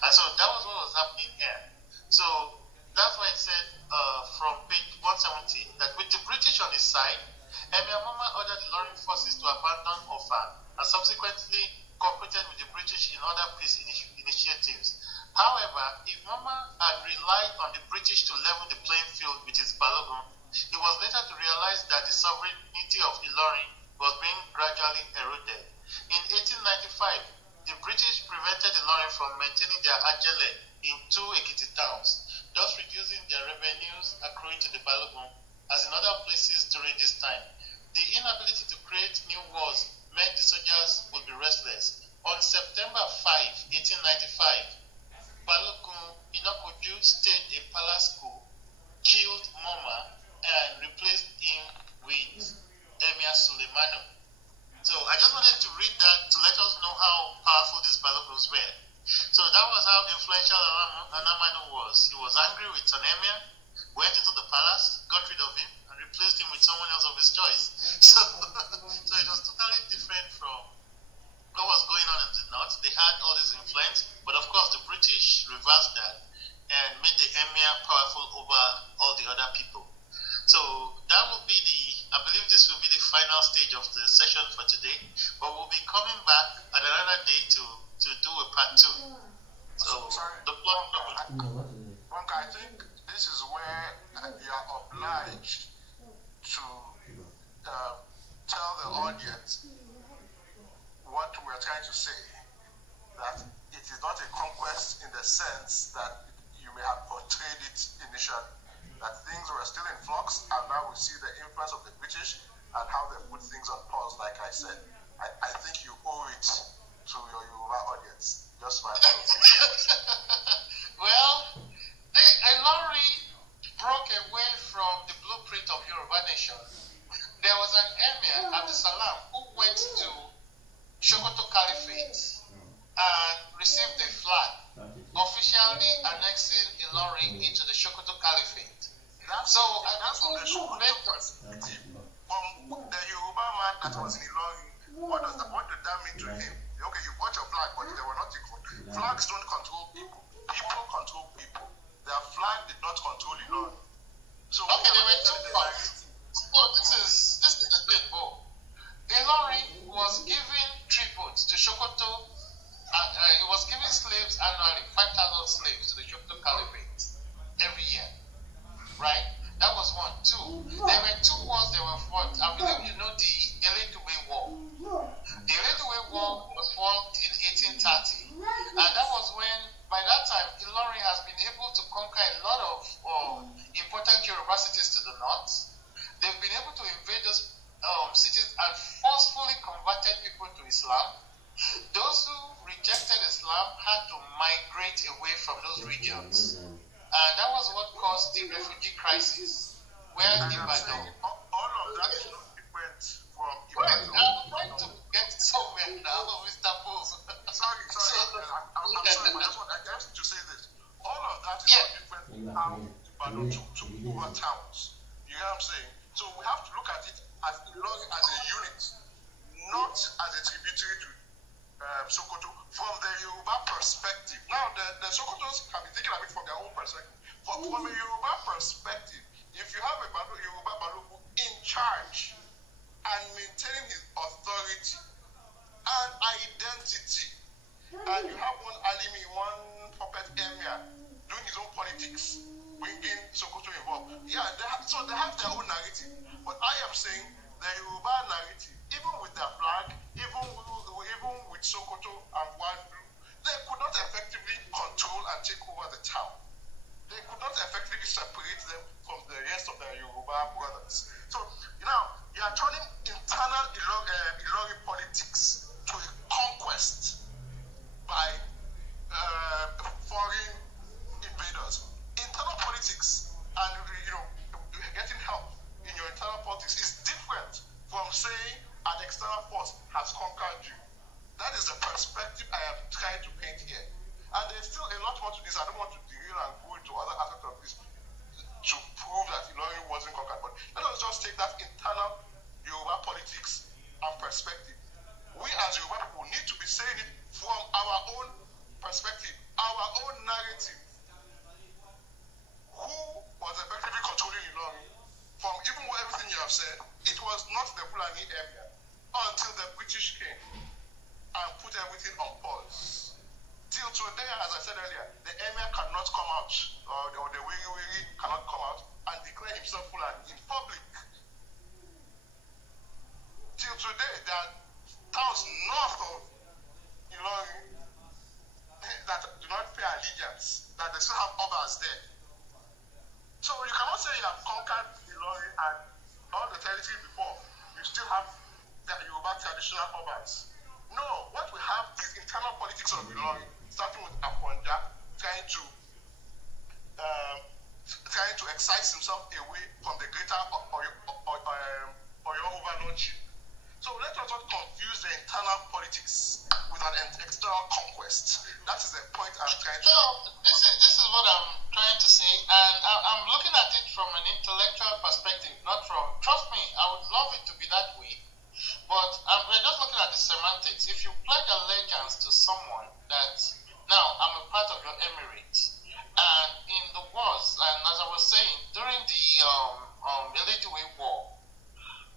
And so that was what was happening here. So that's why it said from page 170 that with the British on his side, Emir Moma ordered the Ilorin forces to abandon Offa and subsequently cooperated with the British in other peace initiatives. However, if Moma had relied on the British to level the playing field with his Balogun, he was later to realize that the sovereignty of Ilorin was being gradually eroded. In 1895, the British prevented Ilorin from maintaining their Ajele in 2 Ekiti towns, thus reducing their revenues accruing to the Balogun, as in other places during this time. The inability to create new wars meant the soldiers would be restless. On September 5, 1895, Balogun Inokoju staged a palace coup, killed Moma, and replaced him with Emir Suleimanu. So I just wanted to read that to let us know how powerful these Baloguns were. So that was how influential Anamanu was. He was angry with an emir, went into the palace, got rid of him, and replaced him with someone else of his choice. So it was totally different from what was going on in the north. They had all this influence, but of course the British reversed that and made the emir powerful over all the other people. So that will be I believe this will be the final stage of the session for today, but we'll be coming back at another day to do a part 2. So the plot. I think this is where you are obliged to tell the audience what we're trying to say, that it is not a conquest in the sense that you may have portrayed it initially, that things were still in flux, and now we see the influence of the British and how they put things on pause, like I said. I think you owe it to your Yoruba audience. Just my Well, Ilorin broke away from the blueprint of Yoruba nation. There was an emir, Abdulsalam, who went to Sokoto Caliphate and received a flag, officially annexing Ilorin into the Sokoto Caliphate. So that's from the Sokoto perspective. From the Yoruba man that was in Ilorin, what did that mean to him? Okay, you bought your flag, but they were not equal. Flags don't control people. People control people. Their flag did not control Ilorin. So okay, they were two flags. So this is the thing, Bo. Ilorin was giving tribute to Sokoto. He was giving slaves annually, 5,000 slaves to the Sokoto Caliphate every year. Right? That was one. 2. There were 2 wars that were fought. I believe you know the Eleduwe War. The Eleduwe War was fought in 1830. And that was when, by that time, Ilorin has been able to conquer a lot of important Yoruba cities to the north. They've been able to invade those cities and forcefully converted people to Islam. Those who rejected Islam had to migrate away from those regions. And that was what caused the refugee crisis. Where Ibadan. All of that is not different from Ibadan. I'm trying to get somewhere now, Mr. Bose. Sorry. I'm sorry. That's what I have to say this. All of that is not different from how Ibadan to over towns. You know what I'm saying? So we have to look at it as Ilorin as a unit, not as a tributary to Sokoto from the Yoruba perspective. Now, the Sokotos can be taken a bit from their own perspective. But from a Yoruba perspective, if you have a Yoruba Balogun in charge and maintaining his authority and identity, and you have one Alimi, one puppet emir doing his own politics, bringing Sokoto involved. Yeah, so they have their own narrative. But I am saying the Yoruba narrative, even with their flag, even with Sokoto and Wadu, they could not effectively control and take over the town. They could not effectively separate them from the rest of their Yoruba brothers. So now you are turning internal Ilorin politics to a conquest by foreign invaders. Internal politics and getting help in your internal politics is different from saying an external force has conquered you. That is the perspective I am trying to paint here. And there's still a lot more to this. I don't want to derail and go into other aspects of this to prove that Ilorin wasn't conquered. But let us just take that internal Yoruba politics and perspective. We as Yoruba people need to be saying it from our own perspective, our own narrative. Who was effectively controlling Ilorin? From even everything you have said, it was not the Fulani emir until the British came and put everything on pause. Till today, as I said earlier, the emir cannot come out, or the Wiri cannot come out and declare himself Fulani in public. Till today, there are towns north of Ilorin that do not pay allegiance, that they still have others there. So you cannot say you have conquered Ilorin and all the territory before, you still have the Yoruba traditional others. No, what we have is internal politics of Ilorin, starting with Afonja, trying to excise himself away from the greater Oyo overlordship. So let us not confuse the internal politics with an external conquest. That is the point I'm trying to make. So this is what I'm trying to say, and I'm looking at it from an intellectual perspective, not from, trust me, I would love it to be that way, but we're just looking at the semantics. If you pledge allegiance to someone that, now I'm a part of your emirate, and in the wars, and as I was saying, during the Eletiwe War,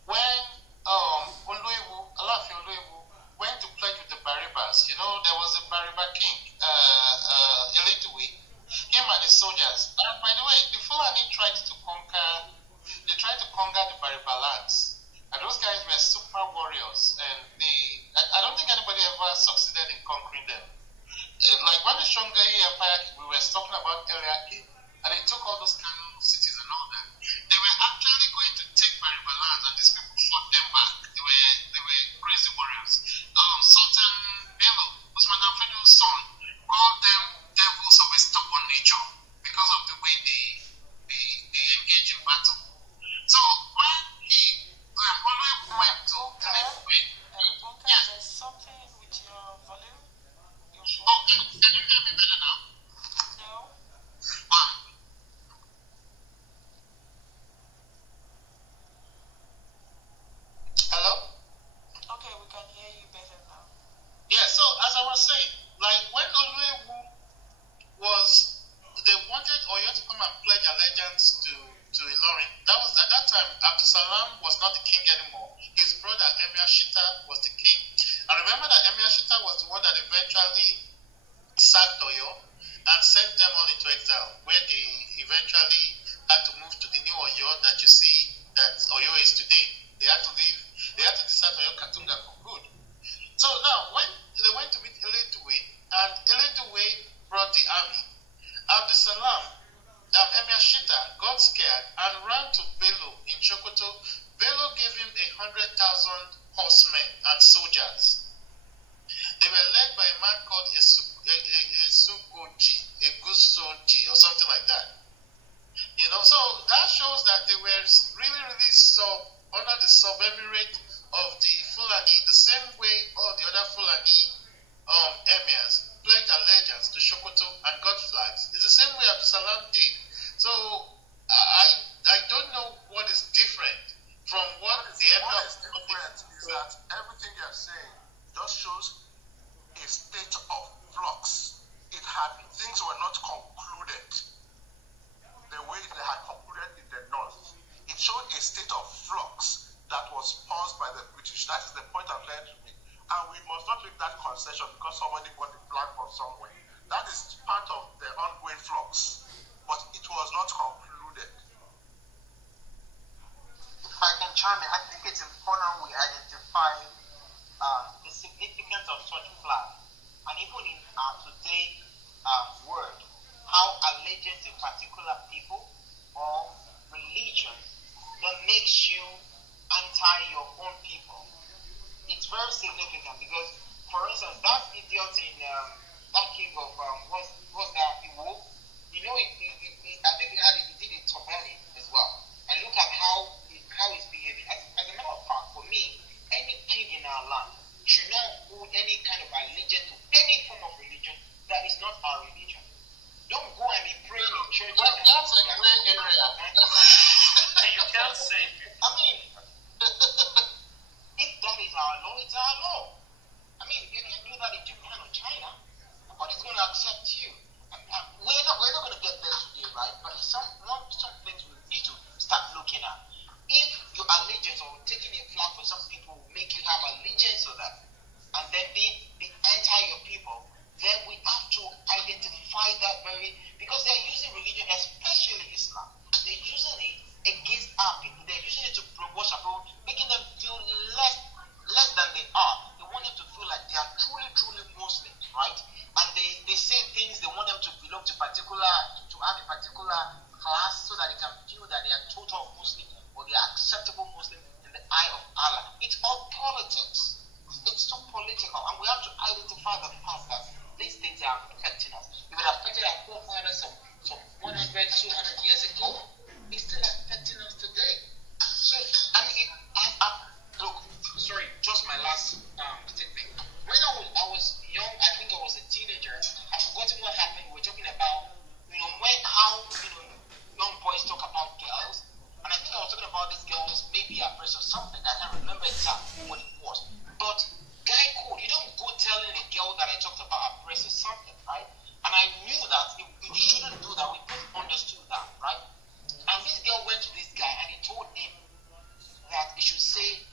when Alaafin Oluewu went to pledge with the Baribas, there was a Bariba king, Eletiwe, him and his soldiers. And by the way, the Fulani tried to conquer the Bariba lands. And those guys were super warriors, and I don't think anybody ever succeeded in conquering them. Like when the Shongai Empire, we were talking about earlier, and they took all those Kano cities and all that. They were actually going to take Bariba lands, and these people fought them back. They were crazy warriors. Sultan Bello, Usman Fedul's son, called them devils of a stubborn nature because of the way they engage in battle. So when he went to there's something with your volume. Can you hear me better now? No. Hello? Okay, we can hear you better now. Yeah, so as I was saying, like when Oluewu they wanted Oyo to come and pledge allegiance to Ilorin. That was at that time, Abdusalam was not the king anymore. His brother Emir Shita was the king. And remember that Emir Shita was the one that eventually sacked Oyo and sent them all into exile, where they eventually had to move to the new Oyo that you see that Oyo is today. They had to leave. They had to decide Oyo Katunga for good. So now, when they went to meet Eletiwe, and Eletiwe brought the army, Abdusalam, Emir Shita, got scared and ran to Bello in Sokoto. Bello gave him 100,000 horsemen and soldiers. They were led by a man called Esukoji, Egusoji, or something like that. So that shows that they were really, really under the sub-emirate of the Fulani, the same way all the other Fulani emirs pledged allegiance to Sokoto and got flags. It's the same way Abdusalam did. So very significant because, for instance, that idiot in that king of what's that AWO? You know, I think he did it Tobani as well. And look at how he's behaving. As a matter of fact, for me, any king in our land should not hold any kind of allegiance to any form of religion that is not our religion. Don't go and be praying in church. That's a great area. You can't say. I mean, if that is our law, it's our law. I mean, you can do that in Japan or China. Nobody's going to accept you. We're not going to get there today, right? But it's some things we need to start looking at. If your allegiance or taking a flag for some people will make you have allegiance to that, and then be anti your people, then we have to identify that because they're using religion, especially Islam. They're using it against our people. They're using it to brainwash our people, making them feel less than they are. They want them to feel like they are truly Muslims, right? And they say things, they want them to belong to have a particular class so that they can feel that they are total Muslim or they are acceptable Muslim in the eye of Allah. It's all politics. It's so political, and we have to identify the fact that these things are affecting us. If it affected our forefathers some 100, 200 years ago, it's still affecting us today. So, I mean, look, sorry, just my last statement. When I was young, I think I was a teenager, I've forgotten what happened. We were talking about, how young boys talk about girls. And I think I was talking about these girls, maybe oppressed or something. I can't remember exactly what it was. But guy code, you don't go telling a girl that I talked about oppressed or something, right? And I knew that you shouldn't do that. We both understood that, right? And this girl went to this guy and he told him that he should say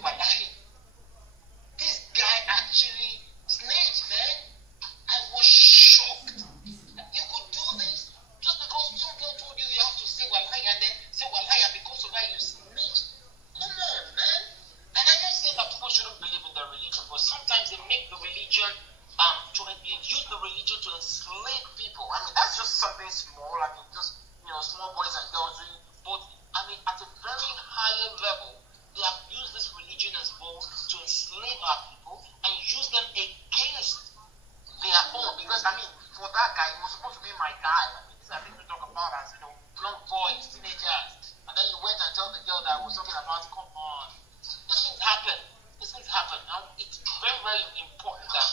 wallahi. This guy actually snitched, man. I was shocked. You could do this just because some girl told you have to say wallahi and then say wallahi, and because of that you snitched. Come on, man. And I don't say that people shouldn't believe in their religion, but sometimes they make the religion use the religion to enslave people. I mean, that's just something small. I mean, just small boys and girls doing. But I mean, at a very higher level, they have used this religion as well to enslave our people and use them against their own. Because I mean, for that guy, he was supposed to be my guy. I mean, these are things we talk about as young boys, teenagers, and then you went and told the girl that I was talking about. Come on, these things happen. Now it's very, very important that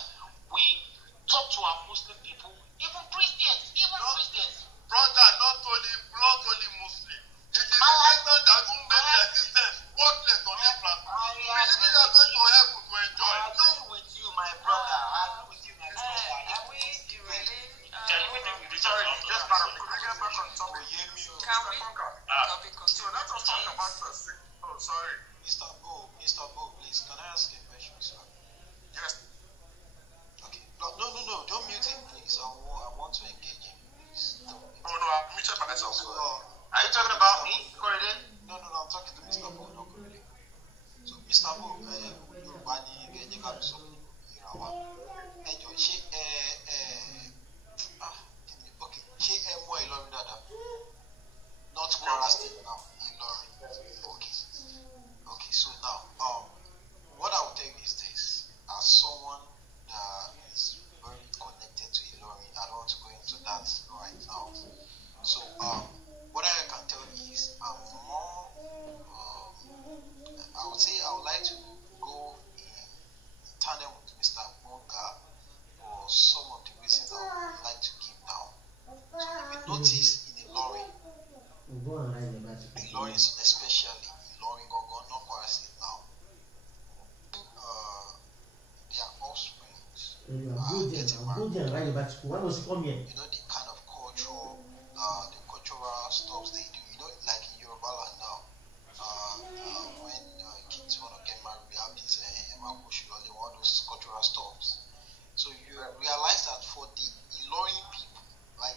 we talk to our Muslim people, even Christians. Brother, not only Muslim. It is Christians that will make their existence worthless on this platform. Believe they are going to heaven to enjoy. I agree with you, my brother. Are we really? Sorry, just part of the question. Can we? So let us talk about the oh, sorry. Mr. Bo, please, can I ask a question, sir? Yes. Okay. No, don't mute him, please. I want to engage him, please. Oh, no, I'm muted myself. Are you talking about me, Corridor? No, I'm talking to Mr. Bo, not Corridor. So, Mr. Bo, Yorùbá ní gẹ́gẹ́ ká sọ ìràwá. Ẹjọ́ ṣé ṣé ẹ mọ̀ Ìlọrin dáadáa? Not Kwara State now, Ìlọrin. Okay, so now, what I will tell you is this. As someone that is very connected to Ilorin, I don't want to go into that right now. So, what I can tell you is I'm more, I would say I would like to go in tandem with Mr. Bonga for some of the reasons I would like to give now. So, if you notice in Ilorin, especially Ilorin Gogon, not Kwara State now, their offsprings are getting married. The kind of cultural stuff they do, like in Yoruba land now, when kids want to get married, we have these all those cultural stuff. So you realize that for the Ilorin people, like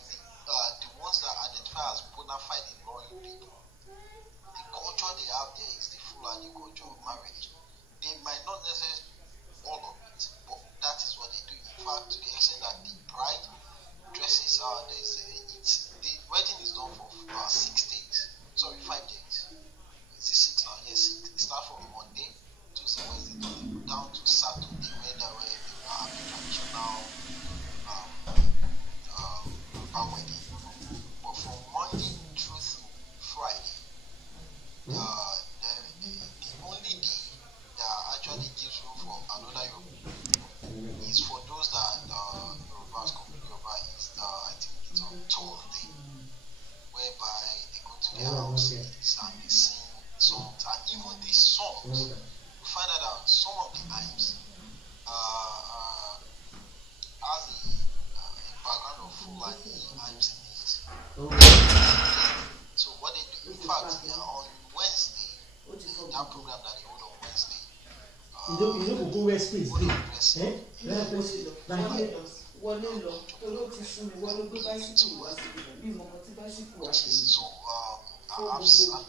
the ones that identify as bona fide Ilorin people, the culture they have there is the Fulani culture of marriage. They might not necessarily all of it, but that is what they do. In fact, to the extent that the bride dresses the wedding is done for 6 days. Sorry, 5 days. Is it 6 now? Yes, it starts from Monday, Tuesday, Wednesday, Thursday. the only day that actually gives room for another Yoruba is for those that Yorubas community Yoruba is I think it's on Thursday, whereby they go to their houses and they sing songs, and even these songs, you find out that some of the hymns has a background of Fulani hymns in it. So what they do, in fact, on Wednesday, that program that they hold on Wednesday, you don't go where space dey. So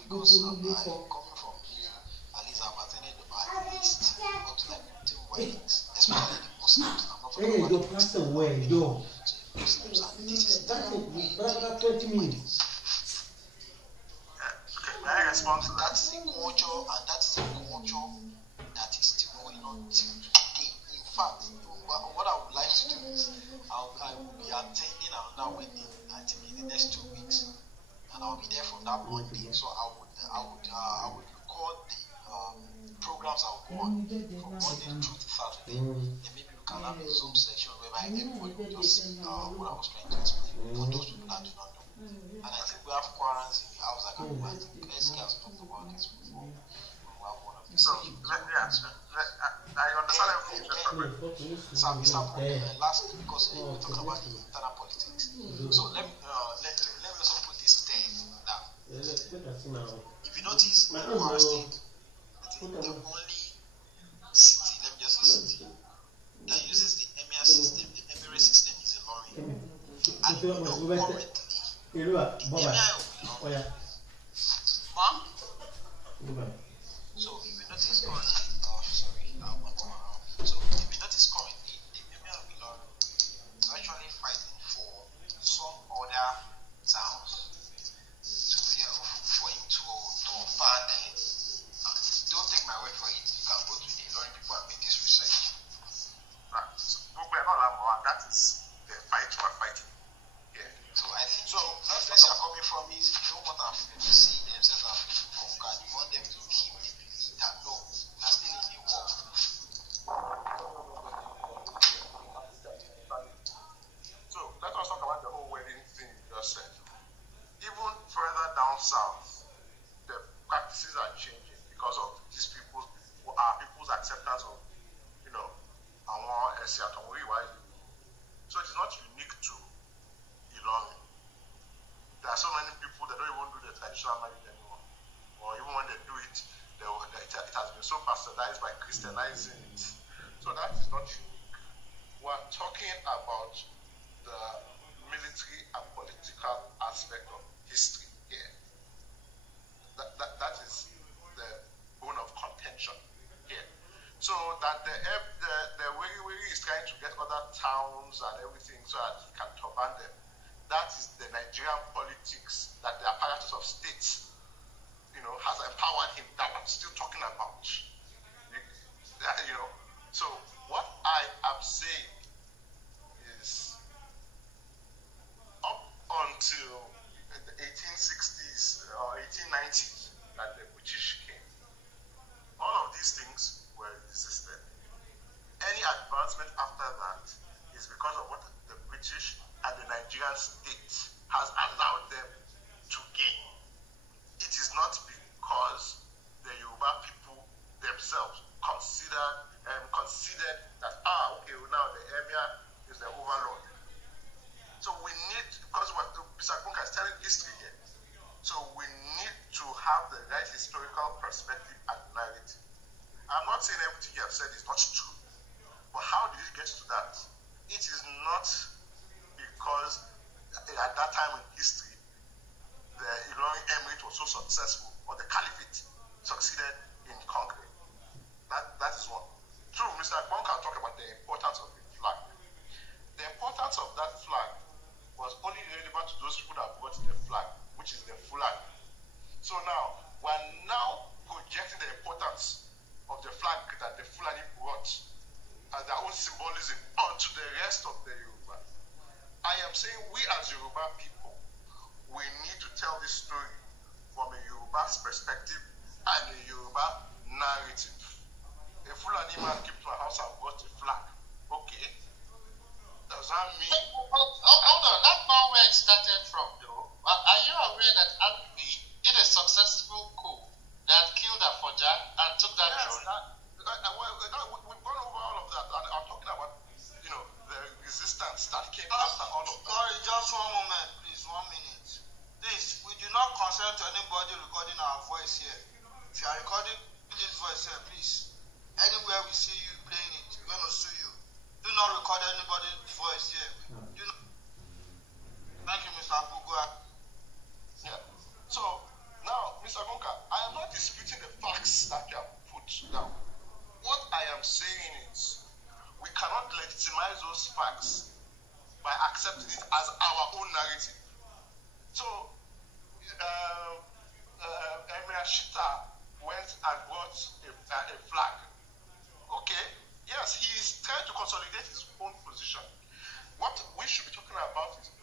because I'm coming from here, at least I've attended at least up to like 2 weddings, especially the Muslims. I'm not talking about the Muslims. So the Muslims, and this is the way they do weddings. May I respond to that? That's the culture, and that's the culture that is still going on till today. In fact, what I would like to do is I will be attending another wedding, I think in the next 2 weeks, and I'll be there from that Monday. So I would record the programs I'll go on from Monday through to Saturday. Then maybe we can have a Zoom section whereby everybody will just see what I was trying to explain for those people that do not know. And I think we have quarantines in the house. I can go. I think ESIN has talked about this before. So let me answer. I understand everything. So lastly, because we're talking about the internal politics. So let me also put this thing down. If you notice, Kwara State, I think the only city, let me just say city, that uses the emir system, the emirate system is Ilorin. And you know currently, the emir of Ilorin. So if you notice currently, so if you notice currently, the emir of Ilorin is actually fighting for some other towns for him to ban it. Don't take my word for it. You can go to the Ilorin people and make this research. Right. So that is the fight we're fighting. Yeah. So I think that place you're coming from is you don't want our people to see themselves as conquered. You want them to keep the belief that no, they're still in the war. So let us talk about the whole wedding thing you just said. Even further down south, the practices are changing because of these people's acceptance of, our ESIN. So it is not unique to Ilorin. There are so many people that don't even do the traditional marriage anymore, or even when they do it, it has been so bastardized by Christianizing it. So that is not unique. We're talking about the military and political aspect of history here. That is the bone of contention here. So that the Wiri is trying to get other towns and everything so that he can turban them. That is the Nigerian politics that the apparatus of states, has empowered him. That I'm still talking about. So what I am saying is, up until the 1860s or 1890s, that the British came, all of these things were resisted. Any advancement after that is because of what the British and the Nigerian state has allowed them to gain. It is not because the Yoruba people themselves considered that, now the emir is the overlord. So we need, because Mr. Kunka is telling history here, so we need to have the right historical perspective and narrative. I'm not saying everything you have said is not true, but how did it get to that? It is not because at that time in history, the Ilorin Emirate was so successful, or the Caliphate succeeded in conquering. That is one. True, Mr. Bonka talked about the importance of the flag. The importance of that flag was only relevant to those people that brought the flag, which is the flag. So now, we're now projecting the importance of the flag that the Fulani brought as their own symbolism onto the rest of the Yoruba. I am saying we as Yoruba people, we need to tell this story from a Yoruba Yoruba's perspective and a Yoruba narrative. A Fulani man came to my house and bought a flag. Okay. Does that mean... Hold on, that's not where it started from, though. Are you aware that Alpi did a successful coup that killed Afoja and took that throne? We've gone over all of that, and I'm talking about, the resistance that came after all of that. Sorry, just 1 moment, please, 1 minute. Please, we do not consent to anybody recording our voice here. If you are recording this voice here, please, anywhere we see you playing it, we're going to sue you. Do not record anybody's voice here. Thank you, Mr. Abuga. Yeah. So, now, Mr. Bonka, I am not disputing the facts that you have put down. What I am saying is, we cannot legitimize those facts by accepting it as our own narrative. So, Emir Shita went and brought a flag. Okay, yes, he is trying to consolidate his own position. What we should be talking about is,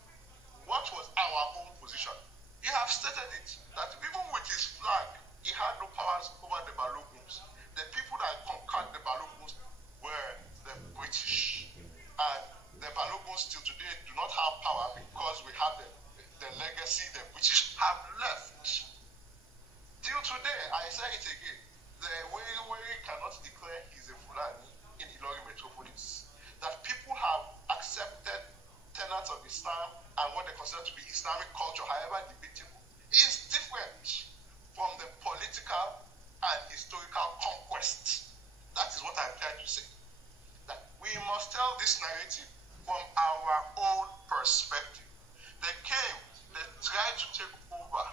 what was our own position? He has stated it, that even with his flag, he had no powers over the Baloguns. The people that conquered the Baloguns were the British. And the Baloguns still today do not have power because we have the legacy the British have left. Till today, I say it again, the way cannot declare he's a Fulani in Ilorin metropolis. That people have accepted tenets of Islam and what they consider to be Islamic culture, however debatable, is different from the political and historical conquest. That is what I'm trying to say. That we must tell this narrative from our own perspective. They came, they tried to take over.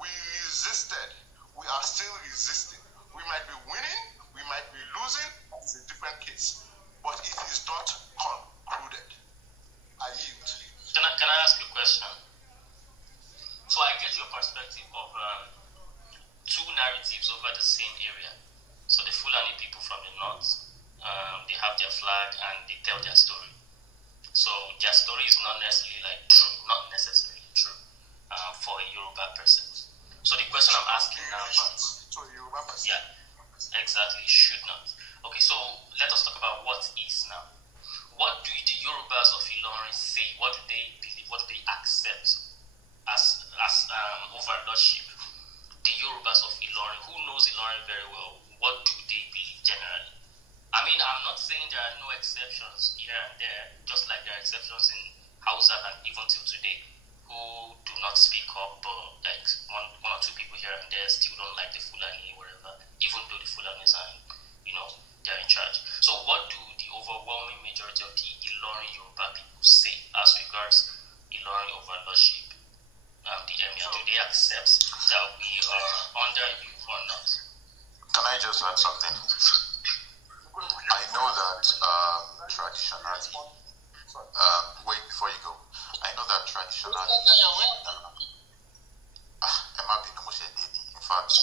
We resisted. We are still resisting. We might be winning, we might be losing. It's a different case. But it is not concluded. I yield. Can I ask you a question? So I get your perspective of two narratives over the same area. So the Fulani people from the north, they have their flag and they tell their story. So their story is not necessarily not necessarily true for a Yoruba person. So the question I'm asking now is, yeah, exactly, should not. Okay, so let us talk about what is now. What do the Yorubas of Ilorin say? What do they believe? What do they accept as overlordship? The Yorubas of Ilorin, who knows Ilorin very well, what do they believe generally? I mean, I'm not saying there are no exceptions here and there, just like there are exceptions in Hausa and even till today, who do not speak up, like one or two people here and there still don't like the Fulani or whatever, even though the Fulanis are, they're in charge. So what do the overwhelming majority of the Ilorin Yoruba people say as regards Ilorin overlordship, the Emir? Do they accept that we are under you or not? Can I just add something? I know that traditionally, wait before you go. I know that traditionally, in fact,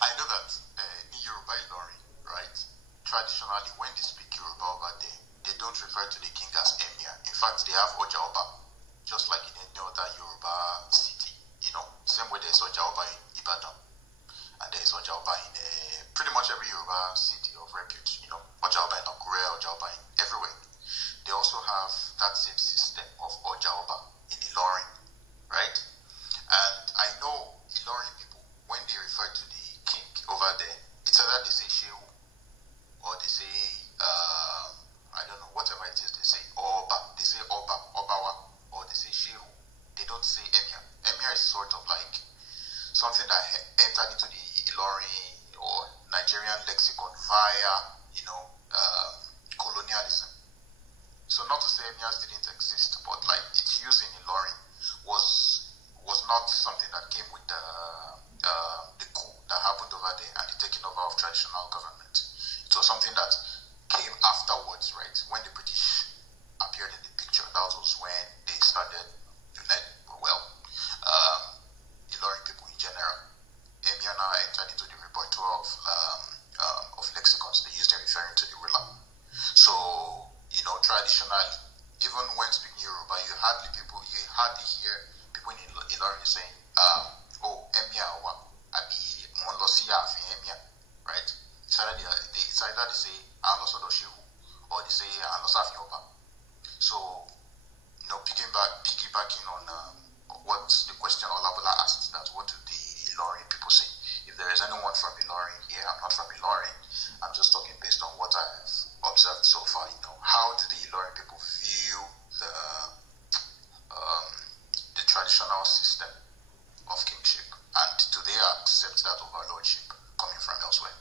I know that in Yoruba Ilorin, right, traditionally when they speak Yoruba over there, they don't refer to the king as Emir. In fact, they have Oja Oba, just like in any other Yoruba city. Same way there's Oja Oba in Ibadan, and there's Oja Oba in pretty much every Yoruba city of repute. Oja Oba in Akure, Oja Oba in everywhere. They also have that same system of Oja Oba in Ilorin, right? And I know Ilorin people, when they refer to the king over there, it's either they say Shehu or they say I don't know, whatever it is they say, Oba. They say Oba Ilorin saying, oh, Emia wa, abi mon lo si afin Emia, right? It's either they say I'm lost of Shehu, or they say I'm lost of Yoba. So, piggybacking on what the question Olabula asked, that what do the Ilorin people say? If there is anyone from Ilorin here, I'm not from Ilorin. I'm just talking based on what I've observed so far. How do the Ilorin people view the traditional system of kingship, and do they accept that overlordship coming from elsewhere?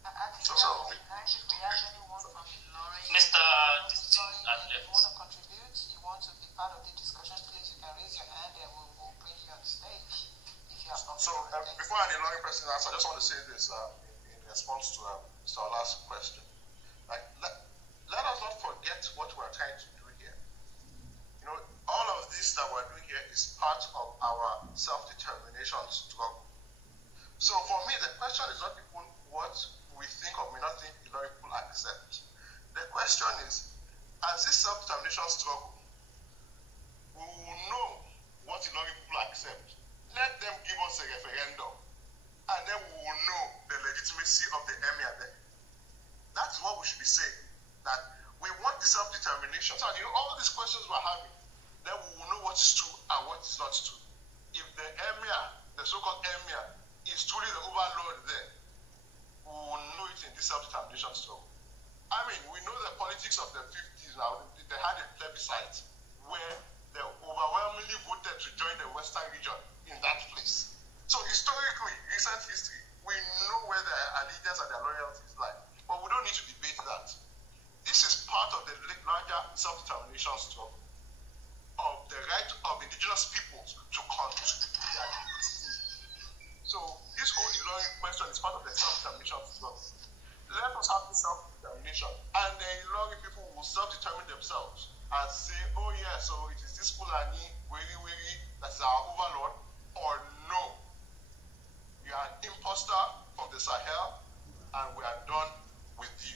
If we have anyone from Ilorin, Mr. you want to contribute, you want to be part of the discussion, please, you can raise your hand and we'll bring you on stage. If you have So before an Ilorin person answers, I just want to say this in response to Mr. Ola's question. Like, let us not forget what we're trying to do here. All of this that we're doing here is part of our self-determination struggle. So for me, the question is not even what we think or may not think Ilorin people accept. The question is, as this self-determination struggle, we will know what Ilorin people accept. Let them give us a referendum, and then we will know the legitimacy of the emir there. That's what we should be saying, that we want the self-determination. So, all these questions we're having, then we will know what is true and what is not true. If the emir, the so-called emir, is truly the overlord there, we will know it in this self-determination struggle. I mean, we know the politics of the 50s now. They had a plebiscite where they overwhelmingly voted to join the Western region in that place. So historically, recent history, we know where their allegiance and their loyalties lie. But we don't need to debate that. This is part of the larger self-determination struggle of the right of indigenous peoples to control their identity. So this whole Ilorin question is part of the self-determination struggle. Let us have this self-determination, and the Ilorin people will self-determine themselves and say, oh yeah, so it is this Fulani, Weri, that is our overlord, or no, you are an imposter from the Sahel, and we are done with you.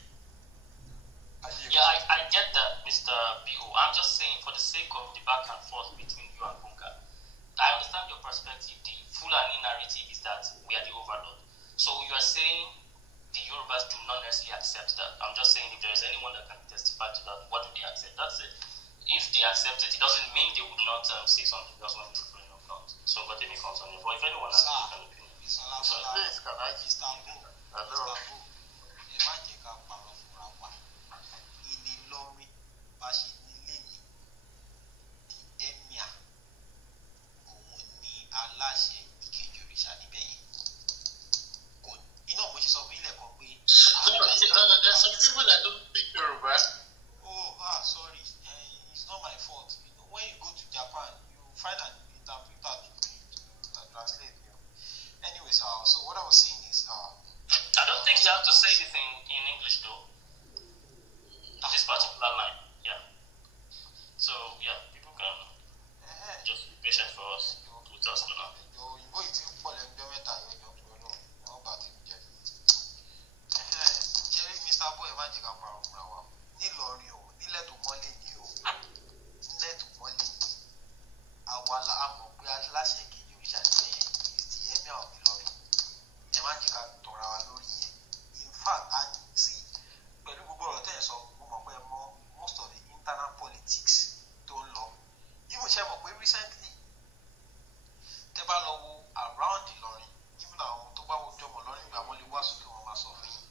Yeah, I get that, Mr. B.O. I'm just saying, for the sake of the back and forth between you and Bunga, I understand your perspective. The Fulani narrative is that we are the overlord. So you are saying the Yorubas do not necessarily accept that. I'm just saying, if there is anyone that can testify to that, what do they accept? That's it. If they accept it, it doesn't mean they would not say something else when the referendum comes. So, but they may continue. But if anyone has an opinion. Please, can I Istanbul? Imagine Ilorin Bashinileni, the emir, òun ni aláṣẹ ìkejì òrìṣà níbẹ̀ yẹn. Mo ṣe sọ fún ilẹ̀ kan pé. There's some people that don't speak Yoruba. Oh, sorry. It's not my fault. When you go to Japan, you find an interpreter to translate. Anyway, so what I was saying is. I don't think you have to say anything in English though. This particular line, yeah. So yeah, people can just be patient for us with us now. Mr. Boy, Magic and Parawa. Nílọrin o, nílẹ̀ tó mọ́lé ni o, nílẹ̀ tó mọ́lé ni. Àwa la mọ̀ pé aláṣẹ kejì òrìṣà níbẹ̀ yẹn is the emir of Ìlọrin. Ẹ má jẹ́ ká tọ̀ra wa lórí yẹn. In fact, I see pẹ̀lú gbogbo ọ̀rọ̀ tẹ́ ẹ̀ sọ, mo mọ̀ pé ẹ mọ̀ most of the internal politics tó ń lọ. Even ṣe mọ̀ pé recently, tẹ́ bá lọ wo around Ìlọrin, even àwọn tó bá wo jọmọ̀ lọ́rin ìgbà wọn lè wá sókè wọn máa sọ fún yín.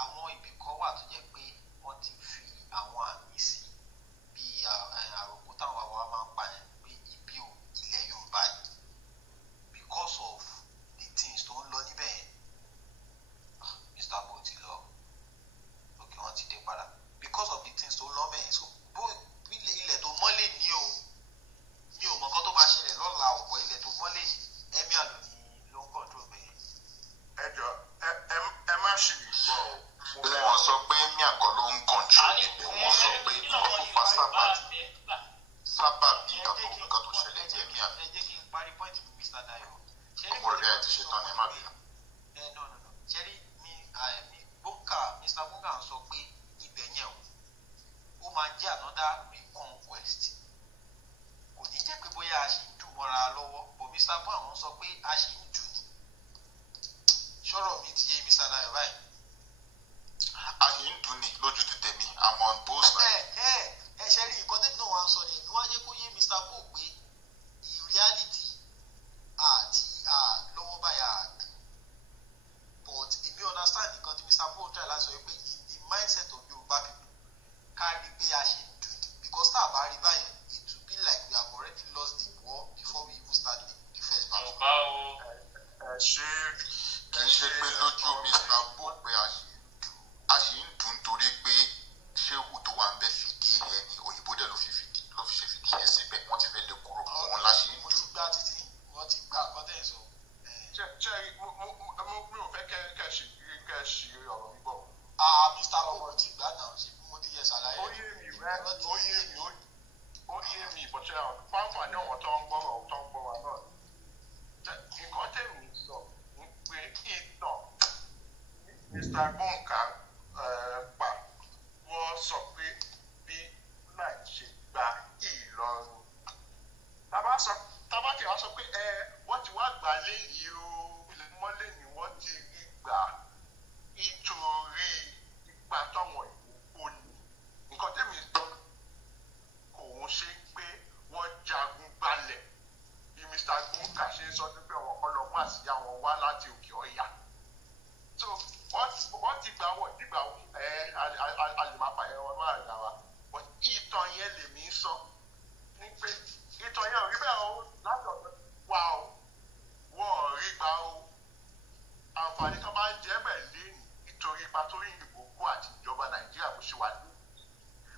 Àwọn ibì kan wà tó jẹ́ pé wọ́n ti fi àwọn àmì sí bíi àròkọ táwọn àwa máa ń pa yẹn pé ibi ò ilẹ̀ Yorùbá ni because of the things tó ń lọ níbẹ̀ yẹn. Mr. Bo ti lọ òkè wọn ti dé padà because of the things tó ń lọ bẹ́ẹ̀ so bó ilẹ̀ tó mọ́lé ní o mi ò mọ̀ nǹkan tó máa ṣẹlẹ̀ lọ́la ọ̀pọ̀ ilẹ̀ tó mọ́lé ní ẹ̀mí àlọ́ ni ló ń control bẹ́ẹ̀. Ẹ jọ ẹ má ṣì gbọ́ o. Wọ́n sọ pé ẹ̀mí àkọ́ ló ń control níbẹ̀. Wọ́n sọ pé wọ́n fa sábà bí nǹkan tó ṣẹlẹ̀ jẹ́ ẹ̀mí àbí. Ẹ jẹ́ kí n parí point mi Mr. Dayo. Ọmọ rẹ̀ àti ṣetán ni ẹ má bínú. No. Ṣẹ́rí Mr. Bunga sọ pé ibẹ̀ yẹn ó máa jẹ́ another reconquest. Kò ní jẹ́ pé bóyá a ṣe àwọn tó ń gbọ́rọ̀ tó ń gbọ́ wa náà. Nǹkan tẹ̀mí sọ ni pé ìtàn Mr. Gbọ̀ǹkà pa wọ́n sọ pé bí láì ṣe gba Ìlọrin. Tábà tí wọ́n sọ pé wọ́n ti wá gbà léyìí o, ilẹ̀ mọ́lẹ̀ ni wọ́n ti rí gbà nítorí ipa táwọn ìwòkó ni. Nǹkan tẹ̀mí sọ kò ń ṣe pé wọ́n jagun gbalẹ̀ bí Mr. Gbọ̀ǹkà ṣe ń sọ pé àwọn kan lọ wá sí àwọn wá láti òkè ọ̀yà. So wọ́n ti gbà wọ́n nígbà àlèmápa ẹ̀ wọ́n máa gbà wá. But ìtàn yẹn lèmi ń sọ ní pé ìtàn yẹn ò rí bẹ́ẹ̀ o láti ọ̀dọ̀ wa o wọ́n ò rí gbà o. Àǹfààní kan máa ń jẹ́ bẹ̀ lẹ́yìn nítorí ipa tó rí ìgbòkó àti ìjọba Nàìjíríà bó ṣe wà ní.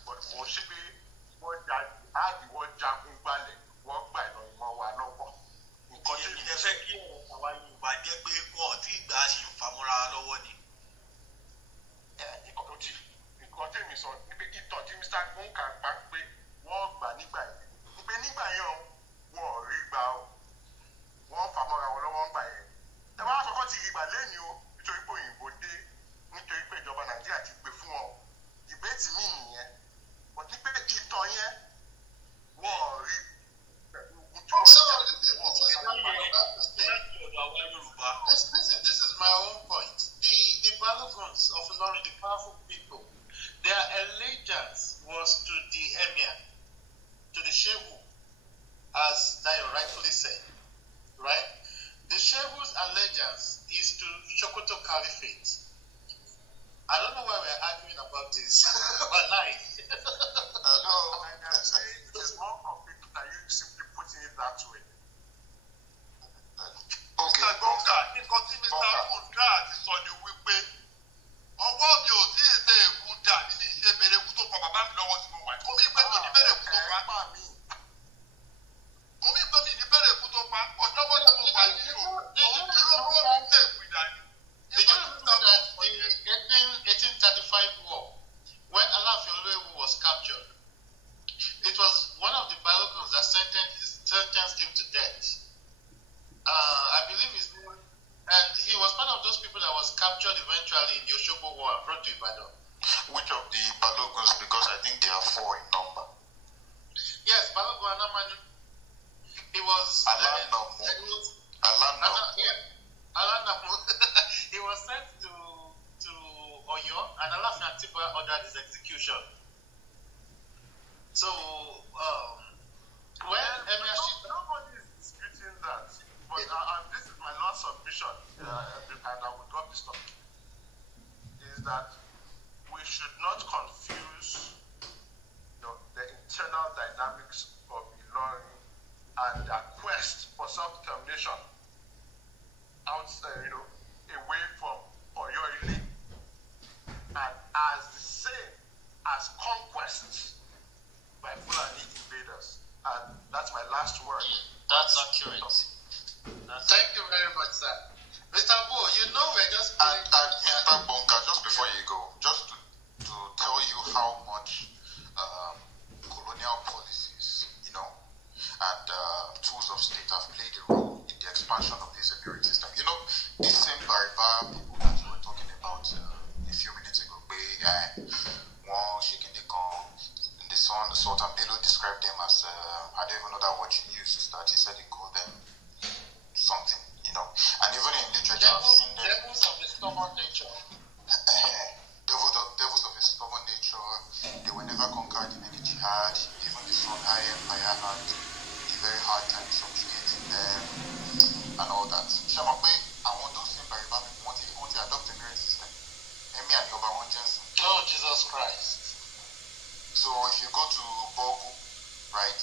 But kò ṣe pé wọ́n jagun gbalẹ̀ wọ́n gbà Ìlọrin mọ́ wa lọ́wọ́. Nǹkan tí mi fẹ́ kí àwa Yorùbá jẹ́ pé wọ́n ti gbà ṣì ń fàmúra lọ́wọ́ ni. Nǹkan tí mi sọ ni pé ìtàn tí Mr. Gbọ̀ǹkà pa pé wọ́n gbà nígbà yẹn. Pé nígbà yẹn wọ́n ò rí gbà o. Wọ́n fàmúra wọn lọ́wọ́ ń gbà yẹn. Ẹ wá sọ ti rí gbà lẹ́yìn o nítorí pé òyìnbó dé nítorí pé ìjọba Nàìjíríà ti gbé fún wọn. Ìbéètì mi nìyẹn. But ní pé ìtàn yẹn wọ́n ò rí. This is my own point. The Balogons of Ilorin, the powerful people, their allegiance was to the emir, to the shehu, as Dayo rightfully said, right? The shehu's allegiance is to Sokoto Caliphate. I don't know why we're arguing about this. Wallahi. No, I say it's more complicated than you simply putting it that way. Okay. Mr. Gbọ̀ǹkà, nǹkan tí Mr. Gbọ̀ǹkà ti sọ ni wípé ọwọ́ mi ò tí ì tẹ èkú dà nínú ìṣe bẹ̀rẹ̀ èkú tó pa bàbá mi lọ́wọ́ tí mo wà. Kó mi pẹ́ mi ní bẹ̀rẹ̀ èkú tó pa. Kó mi pẹ́ mi ní bẹ̀rẹ̀ èkú tó pa. Ọjọ́ bọ́ tí mo wà yìí o. Òun kí ló rọ́ mi tẹ̀ èkú ìdání. Did you remember that the 1835 war, when Alaafin Oloewu was captured, it was one of the Balogons that sentenced him to death. I believe his name, and he was part of those people that was captured eventually in the Osogbo War and brought to Ibadan. Which of the Balogons? Because I think there are 4 in number. Yes, Balogun Anamani. He was Alanamu. He was sent to Oyo, and Alaafin Atiba ordered his execution. So when nobody is disputing that. But this is my last submission, and I will drop this topic, is that we should not confuse the internal dynamics of Ilorin and their quest for self-determination outside, away from Oyo Ile, and as the same as conquests by Fulani invaders. And that's my last word. That's accurate. Thank you very much, sir. Mr. Bo, we're just... And Mr. Gbọ̀ǹkà, just before you go, just to tell you how much colonial policies, and tools of state have played a role in the expansion of this emirate system. This same Bariba people that you were talking about a few minutes ago, one shaking the gun, the son, the Sultan Bello described them as, I don't even know that word you used, is that he said he called them something, and even in literature, I've seen them. Devils of a stubborn nature. Devils of a stubborn nature. They were never conquered in any jihad. Even the Songhai Empire had a very hard time subjugating them and all that. Shamakwe, I want those same Bariba people want to adopt a mirror system. Emi and Yoba one Jensen. Oh, Jesus Christ. So if you go to Bogu, right,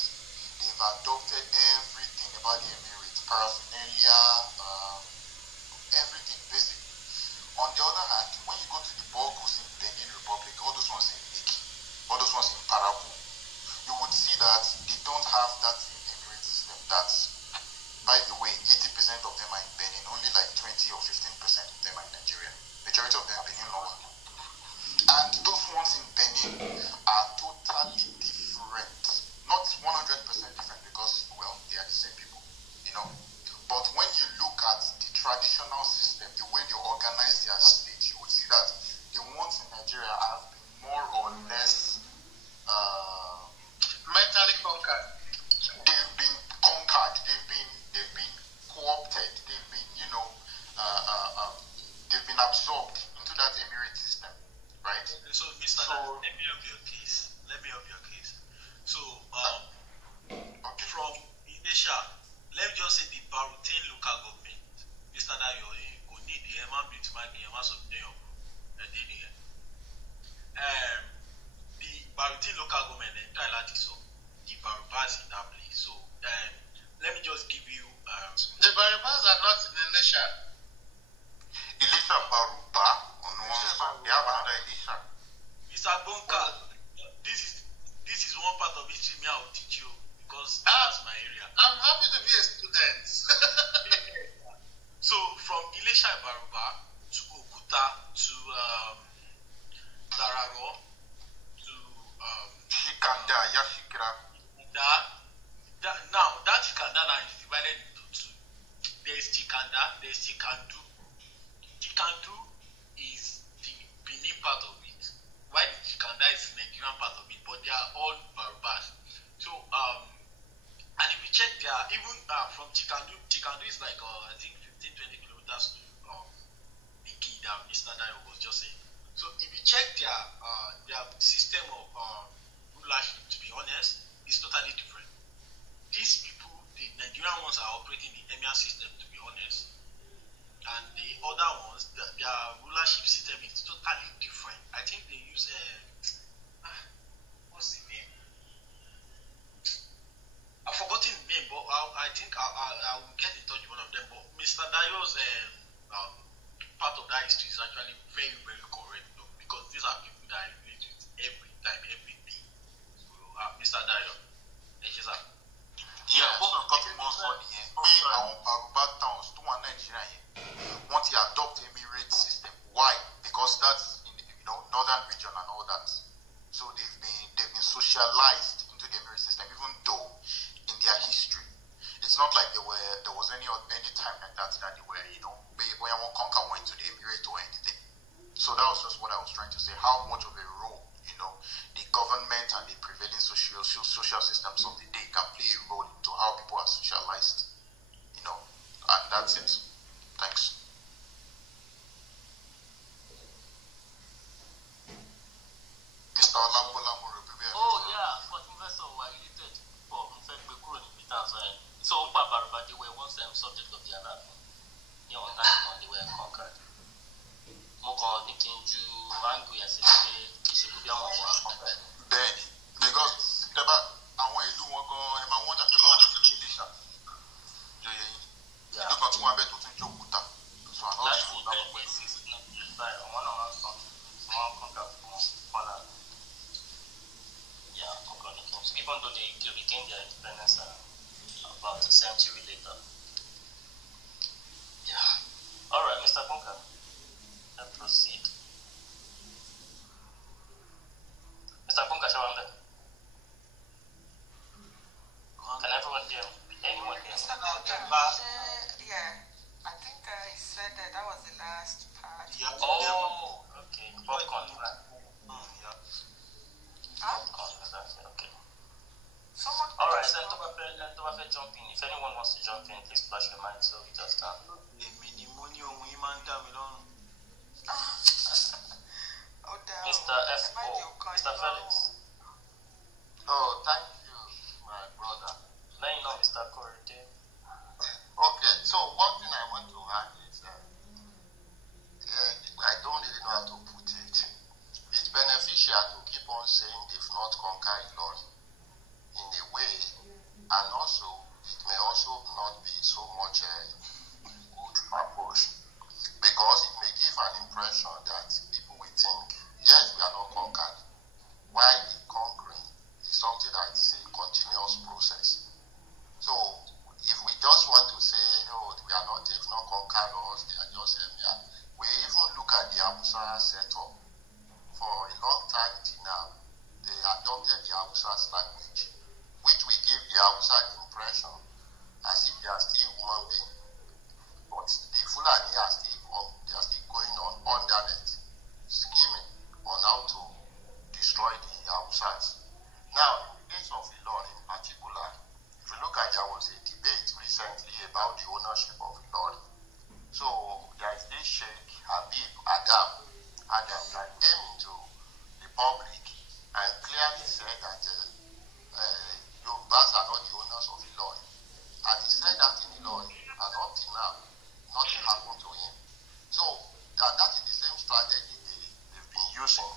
they've adopted everything about the emirate, paraphernalia, everything, basically. On the other hand, when you go to the Bogus in Benin Republic, all those ones in Liki, all those ones in Paragu, you would see that they don't have that emirate system. That's, by the way, 80% of them are in Benin, only like 20 or 15% of them are in Nigeria. Majority of them are Benin Lower. And those ones in Benin are totally different. Not 100% different because, well, Elisha, let me just say the Barutin local government, Mr. Dayo, could need the Emma Beauty Maggie, Emma Subdeo, and the Barutin local government, the entire Latiso, the Barubas in that place. So, let me just give you. The Barubas are not in Elisha. Elisha Baruba, on one, they have another Elisha. Mr. Bonka, this is one part of history I will teach you because that's my area. I'm happy to be a student. So from Elisha Baruba to Okuta to Darago to Shikanda, Yashikra. Now that Chikanda is divided into two. There is Chikanda, there is Chikandu. Chikandu is the Benin part of it, while the Chikanda is the Nigerian part of it, but they are all Barubas. So and if you check their even from Chikandu is like I think 15-20 kilometers to the key that Mr. Dayo was just saying. So if you check their system of rulership, to be honest, is totally different. These people, the Nigerian ones, are operating the emir system, to be honest, and the other ones, their rulership system is totally different. I think they use what's the name? I've forgotten the name, but I think I will get in touch with one of them. But Mr. Dayo's part of that history is actually very, very correct, though, because these are people that I relate with every time, every day. So, Mr. Dayo, yeah, cutting more on the end. We are on Baruba towns, to one Nigeria. Want to adopt Emirate system. Why? Because that's in the northern region and all that. So they've been socialized into the Emirate system, even though in their history, it's not like there was any time like that they were, when one conquer went to the Emirate or anything. So that was just what I was trying to say. How much of a role, the government and the prevailing social systems of the day can play a role into how people are socialized, and that's it. Thanks. Mr. Olabola Morobe. Oh yeah, for investors who are related for so Baruba, they were once subject of the other. They were conquered. Then, because àwọn ìlú wọn gan ẹ máa wọ́n jà pé báwọn ti fi Elisha ìlú kan tí wọ́n abẹ́ tó tún jó òkúta so àná that's the very basis one of our sons conquer Holland. Yeah, conquer the kings, even though they regained their independence about a century later. Yeah. Alright, Mr. Bunker, let's proceed. Mr. Bunker, can everyone hear? Anyone hear? Yeah, I think he said that was the last part. Yeah. Oh, okay. Popcorn, right? Okay. Alright, so don't jump in. If anyone wants to jump in, please flash your mind so we just Mr. F.O. Mr. Felix. Oh, thank you, my brother. Now you know Mr. Korede. Okay, so one thing I want to add is I don't really know how to put it. It's beneficial to keep on saying they've not conquered Lord in a way, and also it may also not be so much a good approach, because it may give an impression that people will think, yes, we are not conquered, while the conquering is something that is a continuous process. So if we just want to say, they've not conquered us, they are just we even look at the Hausa setup. For a long time till now, they adopted the Hausa's language, which will give the Hausa impression as if they are still human beings. But the Fulani are still going on underneath, scheming on how to destroy the Hausas. Now, in the case of Ilorin in particular, if you look at, there was a debate recently about the ownership of Ilorin. So there is this Sheikh Habib Adam that came into the public and clearly said that Yorubas are not the owners of Ilorin. And he said that in the law, and up till now, nothing happened to him. So, and that is the same strategy they've been using.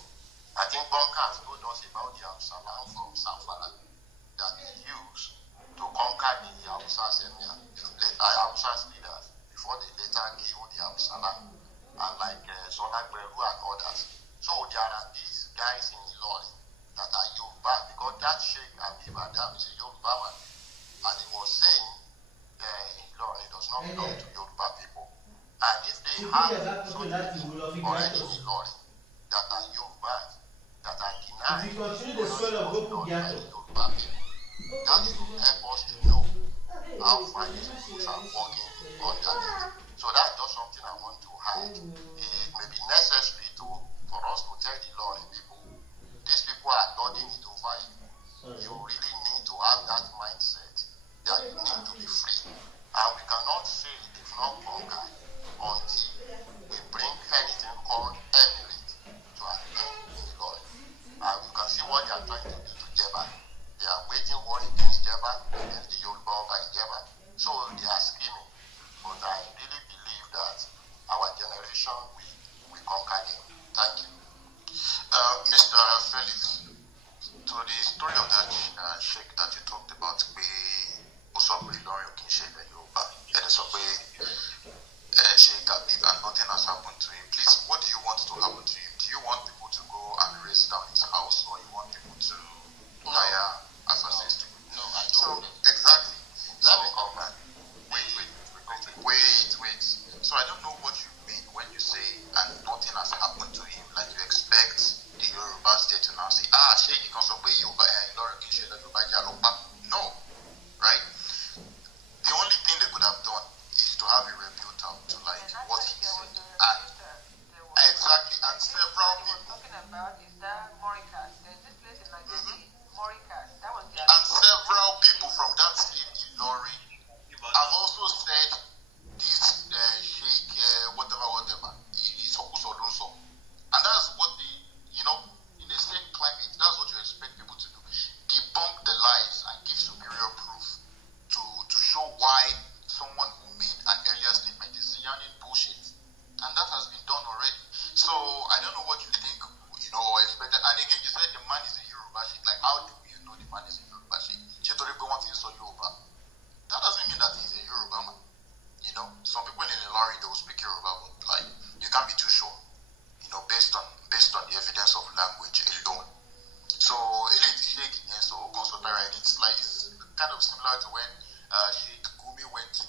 I think Bunker has told us about the Absalom from Samfara that he used to conquer the Hausas leaders before they later killed the Absalom, and like Solagberu and others. So there are these guys in Ilorin that are Yoruba, because that Sheikh Abib Adam is a Yoruba man, and he was saying Ilorin does not belong to Yoruba people. And if they have people already in Ilorin that are Yoruba, that are denied Yoruba people, that will help us to know how far these people are working underneath. So that's just something I want to hide. It may be necessary for us to tell the Lord people, these people are lording it over you. You really need to have that mindset that you need to be free. And we cannot say it if not conquer until we bring anything called emirate to an end in the Lord. And you can see what they are trying to do to Jeba. They are waging war against Jeba, against the Yoruba by Jeba. So they are scheming. But I really believe that our generation will conquer them. Thank you. Mr. Felix, to the story of that sheikh that you talked about, Usman Ilorin Sheikh Yoruba, Sheikh Abib, and nothing has happened to him. Please, what do you want to happen to him? Do you want people to go and raise down his house, or you want people to hire assassins? No, I don't. So, exactly. Let me come back. Wait. So I don't know what you mean when you say, and nothing has happened to him, like you expect the Yoruba state to now say, Sheikh, you can say Yoruba, no, right? The only thing they could have done is to have a rebuttal to like what he said. Exactly, and several people. Talking about is that Moricas. There's this place in Nigeria, Moricas. That was the and several people from that same Ilorin have also said this Sheikh, whatever, is Okusodonso. And that's what in the same climate, that's what you expect people to do. Debunk the lies and give superior proof to show why someone who made an earlier statement is yarning bullshit. And that has been done already. So I don't know what you think, or expected. And again, you said the man is a Yoruba Sheikh. Like, how do you know the man is a Yoruba Sheikh? Yoruba. That doesn't mean that he's a Yoruba man. Some people in Ilorin, they will speak Yoruba, but like, you can't be too sure. Based on the evidence of language alone. So it's kind of similar to when Sheikh Gumi went to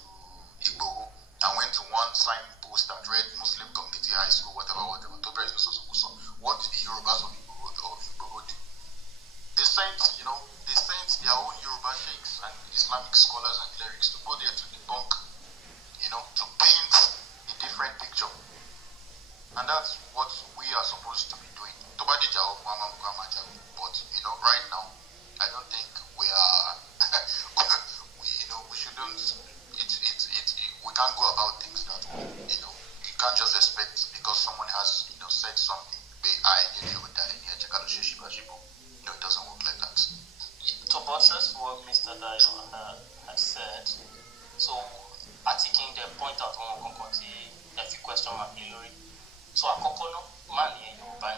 Igboho and went to one signing post that read Muslim Community High School, whatever. What did the Yorubas of Igboho do? They sent their own Yoruba sheikhs and Islamic scholars and clerics to go there to debunk, to paint a different picture. And that's what we are supposed to be doing. But right now, I don't think we are. We shouldn't. We can't go about things that way. You can't just expect because someone has said something. It doesn't work like that. To buttress what Mr. Dayo has said, so taking the point out on a few questions on Hillary. So Akokono, man in Yoruba,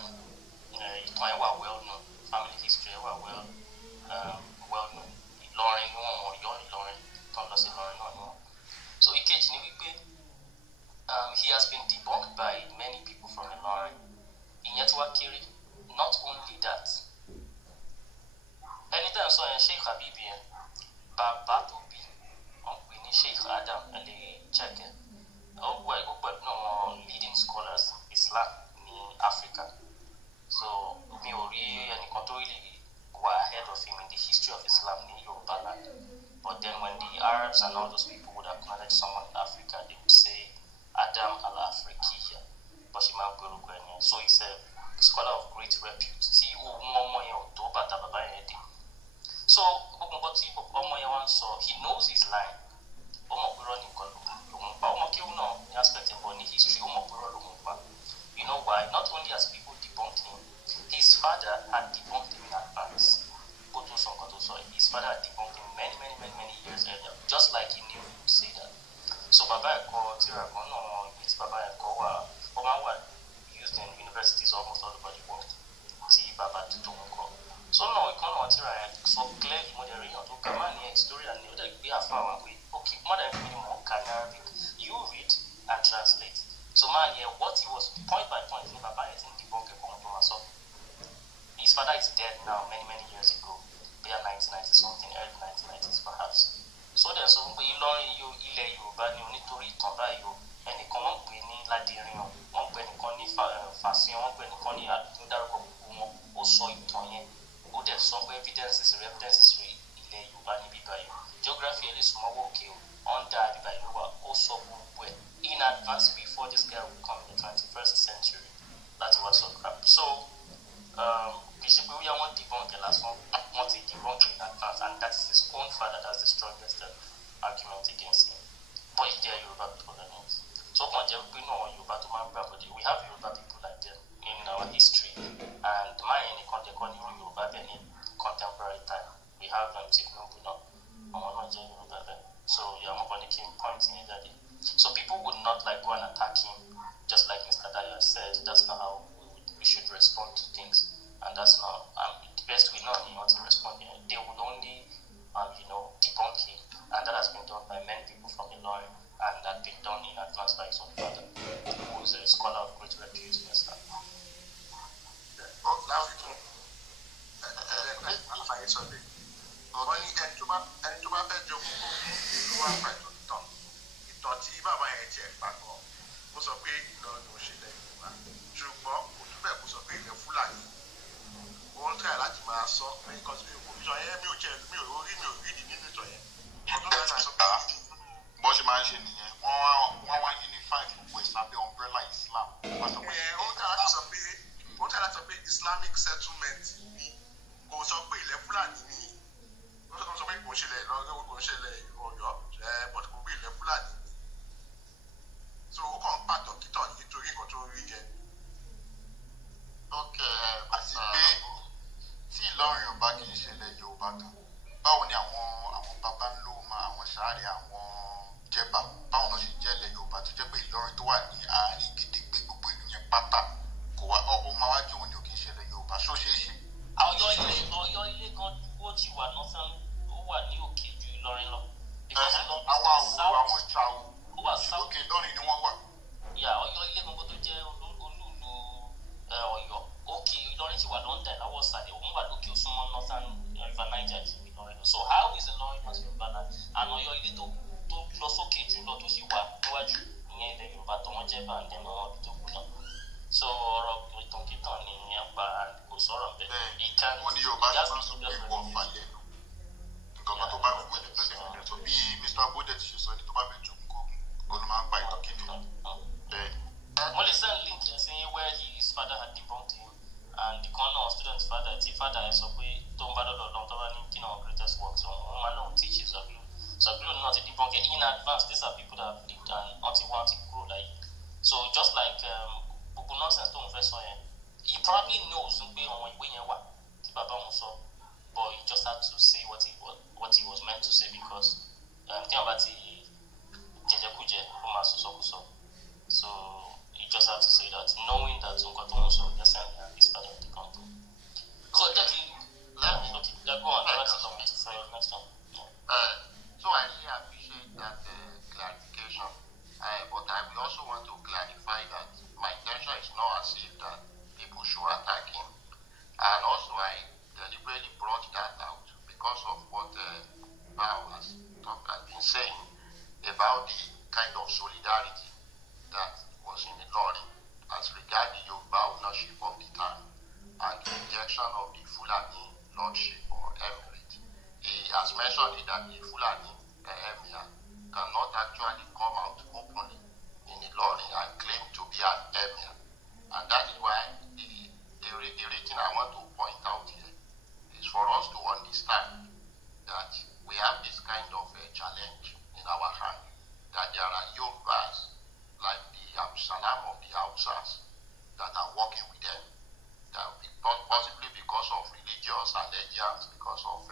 ìtàn wà well known, family history wà well known. Ìlọrin wọn yọ Ìlọrin, tán lọ sí Ìlọrin náà ni wọn. So ìkejì ni wípé he has been debunked by many people from Ìlọrin. Ìyẹn tó wá kéré. Not only that, anytime sọ yẹn Sheikh Habib yẹn, bàbá tó bí wọn pè ní Sheikh Adam ẹ lè check ẹ. Ó pẹ̀lú àwọn leading scholars Islam ní Africa. So mi ò rí ẹnìkan tó really were ahead of him in the history of Islam in Yoruba land. But then when the Arabs and all those people would acknowledge someone in Africa, they would say Adam al-Afrikiya. So he's a scholar of great repute. So he knows his line. You know why? Not only has people debunked him, his father had debunked him in advance. His father had debunked him many years earlier. Just like ilẹ̀ Yorùbá ni onítorí ìtàn báyìí o ẹnìkan wọ́n pè ní Ládìrín o wọ́n pè nìkan ní Fàsín wọ́n pè nìkan ní àdúgbò gbogbo wọn ó sọ ìtàn yẹn ó dẹ̀ sọ pé evidences rí ilẹ̀ Yorùbá ní bíbá yìí geography ẹ̀ lè sùn mọ́wọ́ òkè o under bíbá yìí ló wà ó sọ gbogbo ẹ̀ in advance before this guy will come in the 21st century láti wá sọ crap so kì í ṣe pé wíyá wọ́n debunk ẹ̀ lásán wọ́n ti debunk in advance and that is his own father that's the strongest argument against him but he dare Yorùbá people that means so kàn jẹ́ pé náà Yorùbá tó máa ń gbà bọ́dé we have Yorùbá people like them in our history and máa yẹn nìkan jẹ́ kọ́ ní Yorùbá bẹ́ẹ̀ ní contemporary time we have Tinubu náà àwọn náà jẹ́ Yorùbá bẹ́ẹ̀ so àwọn kan ní kí n point yẹn jáde so people would not like go and attack him just like Mr. Daya said that's not how we should respond to things and that's not the best way not to respond they would only debunk him and that has been done by many people from Ilorin and that been done in advance by his own father who is a scholar of great repute in Islam. ẹni tó bá fẹ́ jogún ló wà pẹ̀lú ìtàn tí bàbá yẹn tiẹ̀ pàtó ó sọ pé Ìlọrin ò ṣe ilẹ̀ Yorùbá ṣùgbọ́n kò tún bẹ́ẹ̀ kó sọ pé ilẹ̀ Fúlàní wọ́n tẹ̀ láti máa sọ pé ìtàn yẹn mi ò rí nínú ìtàn yẹn ọdún mẹ́ta sọ pé bó ṣe máa ń ṣe nìyẹn wọ́n wá unify gbogbo ìsàbẹ̀ umbrella Islam wọ́n sọ pé ó tẹ̀ láti sọ pé Islamic settlement ni kò sọ pé ilẹ̀ Fúlàní ni ó sọ pé kò ń ṣẹlẹ̀ lọ́wọ́ kò ń ṣẹlẹ̀ Ọ̀yọ́ but kò gbé ilẹ̀ Fúlàní ni so ó kàn pàtó kítọ̀ nítorí nǹkan tó rí jẹ. àti pé tí Ìlọrin ò bá kì í ṣẹlẹ̀ Yorùbá tán báwo ni àwọn baba ń lò máa àwọn sàárè àwọn jẹba báwo náà ṣe jẹ́ ilẹ̀ Yorùbá tó jẹ́ pé Ìlọrin tó wà ní àárín gidigbe gbogbo ìlú yẹn pátá kò wá ó máa wá jẹ́ òun ni ò kì í ṣẹlẹ̀ Yorùbá ṣó ṣeé ṣe. Ọ̀yọ́ ilé gan ó ti wà northern ó wà ní òkè ju Ìlọrin lọ. àwọn ṣàwò òkè Ìlọrin ni wọ́n wà. Ọ̀yọ́ ilé gbogbo tó jẹ́ olúùlú Ọ̀yọ́ òkè Ìlọrin ti wà lọ́ndà ìláwọ̀ sàlẹ̀ òun wà lókè òsúnmọ́ northern river Niger ju Ìlọrin lọ so how is Ìlọrin not Yorùbá land and Ọ̀yọ́ ilé tó lọ sókè jù lọ tó sì wà níwájú ìyẹn ilẹ̀ Yorùbá tó wọ́n jẹ́ bá ń dẹ́nu àwọn ọdún tó kù náà so ọ̀rọ̀ ìtànkìtàn ni ìyẹn pa kò sọ̀rọ̀ bẹ́ẹ̀ wọ́n ní Yorùbá ti máa ń sọ pé ìwọ falẹ̀ lọ nǹkan kan tó bá fún ẹni tó sì fi rẹ̀ tó bí Mr. Abode ti ṣe sọ ni tó bá fẹ́ ju nǹkan òun máa ń pa ìtànkìtì bẹ́ẹ̀. wọ́n lè send link yẹn sí where his father had debunked him and the corner of student's father tí father yẹn sọ pé tó ń bá dọ́dọ̀ lọ́n tó bá ní kí náà greatest works wọn máa náà teach Zaglu náà ti debunk it in advance these are people that have lived and until one ti grow like so just like gbogbo nonsense tó ń fẹ́ sọ yẹn he probably knows pé àwọn ìwé yẹn wà tí bàbá òun sọ but he just had to say what he was meant to say because tí wọn bá ti jẹjẹkújẹ ó máa sọsọkúsọ so he just had to say that knowing that nǹkan tó ń sọ lẹ́sẹ̀ and is part of the company so go on next one. So I really appreciate that clarification, but I will also want to clarify that my intention is not as if that people should attack him. And also I deliberately brought that out because of what Bao has been saying about the kind of solidarity that was in the Ilorin as regards the Yoruba ownership of the land and the rejection of the Fulani lordship or emirate. He has mentioned it that the Fulani emir cannot actually come out openly in Ilorin and claim to be an emir. And that is why the reason I want to point out here is for us to understand that we have this kind of challenge in our hand, that there are Yorubas like the Absalam of the Hausas that are working with them, that possibly because of religious allegiance, because of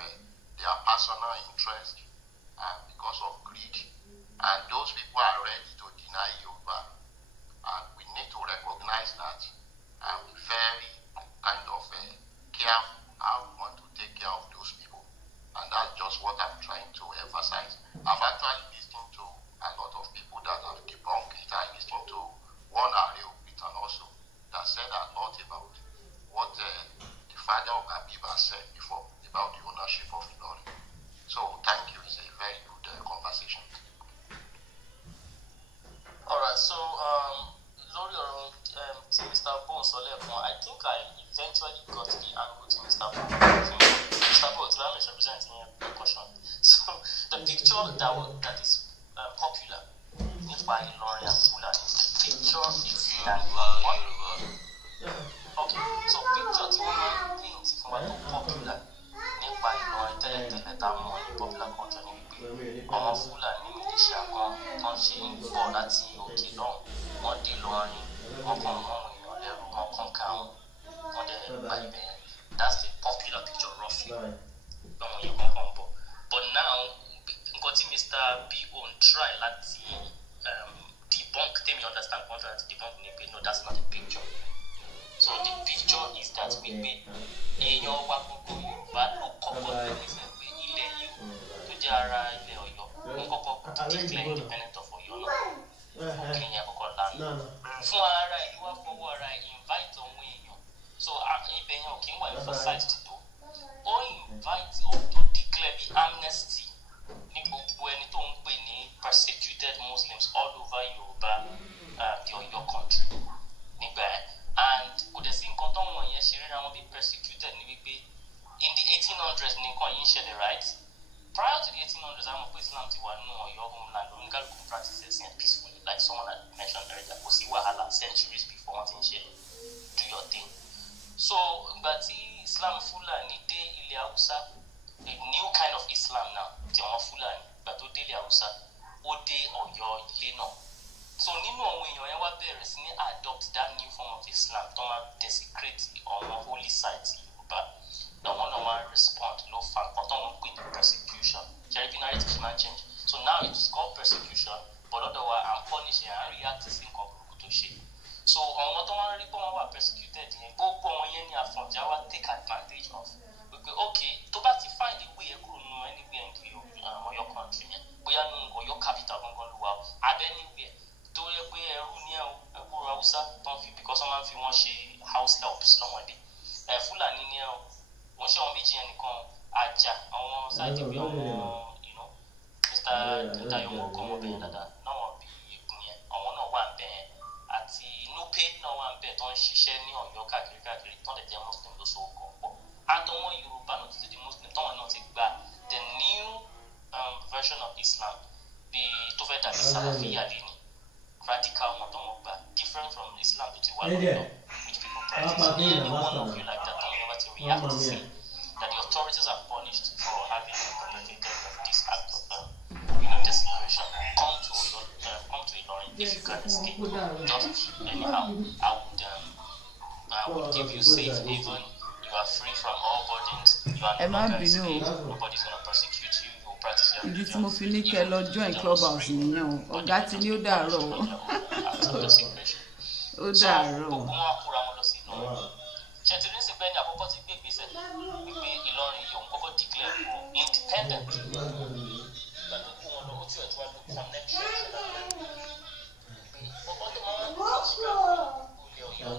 their personal interest, and because of greed. And those people are ready to deny Yoruba. And we need to recognize that and be very kind of careful how we want to take care of those people. And that's just what I'm trying to emphasize. I've actually listened to a lot of people that have debunked it. I listened to one Ariel Peter also that said a lot about what the father of Abiba said before about the ownership of Ilorin. So thank you. It's a very good conversation. that is popular nípa Ìlọrin and Fulani. The picture is that okay, so picture tí wọ́n máa ń paint fún wa tó popular nípa Ìlọrin tẹ́lẹ̀tẹ́lẹ̀ tá a mọ̀ ní popular culture ní wípé àwọn Fulani militia kan tán ṣe ń bọ̀ láti òkè lọ́hùn wọ́n dé Ìlọrin wọ́n kàn mọ́ àwọn èèyàn lẹ́rù wọ́n kàn ká wọn wọ́n dẹ̀ gba ibẹ̀ yẹn. That's the popular picture roughly lọ́wọ́n yẹn kàn bọ̀. But now nǹkan tí Mr. B.O. ń try láti debunk tèmi understand kan try láti debunk ni pé no, that's not the picture. So the picture is that wípé èèyàn wa gbogbo Yorùbá ló kọ́kọ́ gbèsè pé ilẹ̀ yìí tó jẹ́ ara ilẹ̀ Ọ̀yọ́ ń kọ́kọ́ declare independent of Ọ̀yọ́ náà òkè yẹn kọ́kọ́ lánàá fún ara ìlú wa fọwọ́ ara invite àwọn èèyàn so ibẹ̀ yẹn ò kí ń wà emphasized tó ó invite ó tó declare bí amnesty ní gbogbo ẹni tó ń pè ní persecuted Muslims all over Yorùbá the Ọ̀yọ́ country nígbà yẹn. And kò dẹ̀ sí nǹkan tó wọ̀nyí yẹn ṣe ríra wọn bí persecuted ní wípé in the 1800s ní nǹkan yìí ń ṣẹlẹ̀ right prior to the 1800s àwọn ọmọ pé Islam ti wà nínú Ọ̀yọ́ homeland oníkálukú practices yẹn peacefully like someone had mentioned earlier kò sí wàhálà centuries before wọ́n ti ń ṣe do your thing. So ìgbà tí Islam Fulani dé ilẹ̀ Haúsá a new kind of Islam now ti àwọn Fulani ìgbà tó dé ilẹ̀ Haúsá ó dé Ọ̀yọ́ ilé náà. So nínú àwọn èèyàn yẹn wá bẹ̀rẹ̀ sí ní adopt that new form of Islam tó máa desecrate àwọn holy sites Yorùbá làwọn náà wá respond ló fa nǹkan tó ń pè ní persecution ṣẹ́rí bí narrative máa change. So now it is called persecution but lọ́dọ̀ wa à ń punish ẹ̀ à ń react sí nǹkan burúkú tó ṣe. So àwọn tó wọ́n rí pé wọ́n wà persecuted yẹn gbogbo wọn yẹn ní Àfọ̀njá wá take advantage of wípé okay tó bá ti find a way ẹ̀ kúrò nínú anywhere in Ọ̀yọ́ country yẹn bóyá nínú Ọ̀yọ́ capital gbọ̀ngàn ló wà abẹ́ anywhere tó yẹ pé ẹrú ní ẹkú Haúsá tó ń fi because wọ́n máa ń fi wọ́n ṣe house helps lọ́wọ́dé Fúlàní ní wọ́n ṣe àwọn méjì yẹn nìkan àjà àwọn sáàdì bí àwọn Mr. Dayomo kọ́ wọn bẹ̀yẹn dáadáa náà wọ́n bí egun yẹn àwọn náà wà bẹ́ẹ̀ àti Nupe náà wà bẹ́ẹ̀ tó ń ṣiṣẹ́ ní Ọ̀yọ́ káàkiri tó lè jẹ́ Muslim ló so kọ̀ pọ̀ àtọwọn Yorùbá náà ti di Muslim tọ́wọ́n náà ti gba the new version of Islam bí tó fẹ́ dàbí Sàlàfíà lé ní radical one don't back different from Islam to which people practice. Any one of you like that, don't ever to react to see that the authorities are punished for having perpetrated this act of desecration. Come to Ilorin if you can escape. Just anyhow, I would give you safe haven. You are free from all burdens. You are no longer enslaved. Nobody's gonna persecute you. Ìdí tí mo fi ní kẹ́ lọ join clubhouse nìyẹn o ọ̀gá tí ní ó dàárọ̀ o ó dàárọ̀ o. ṣètìlín sí pé ní àkọ́kọ́ ti gbé ìgbésẹ̀ wípé Ìlọrin yìí òun kọ́kọ́ declare kúrò independent ìgbà tó kú wọn lọ ó tiẹ̀ tó wá lọ connection ṣẹlẹ̀ ọgbọ́n tó máa ń bá ṣíkà olè Ọ̀yọ́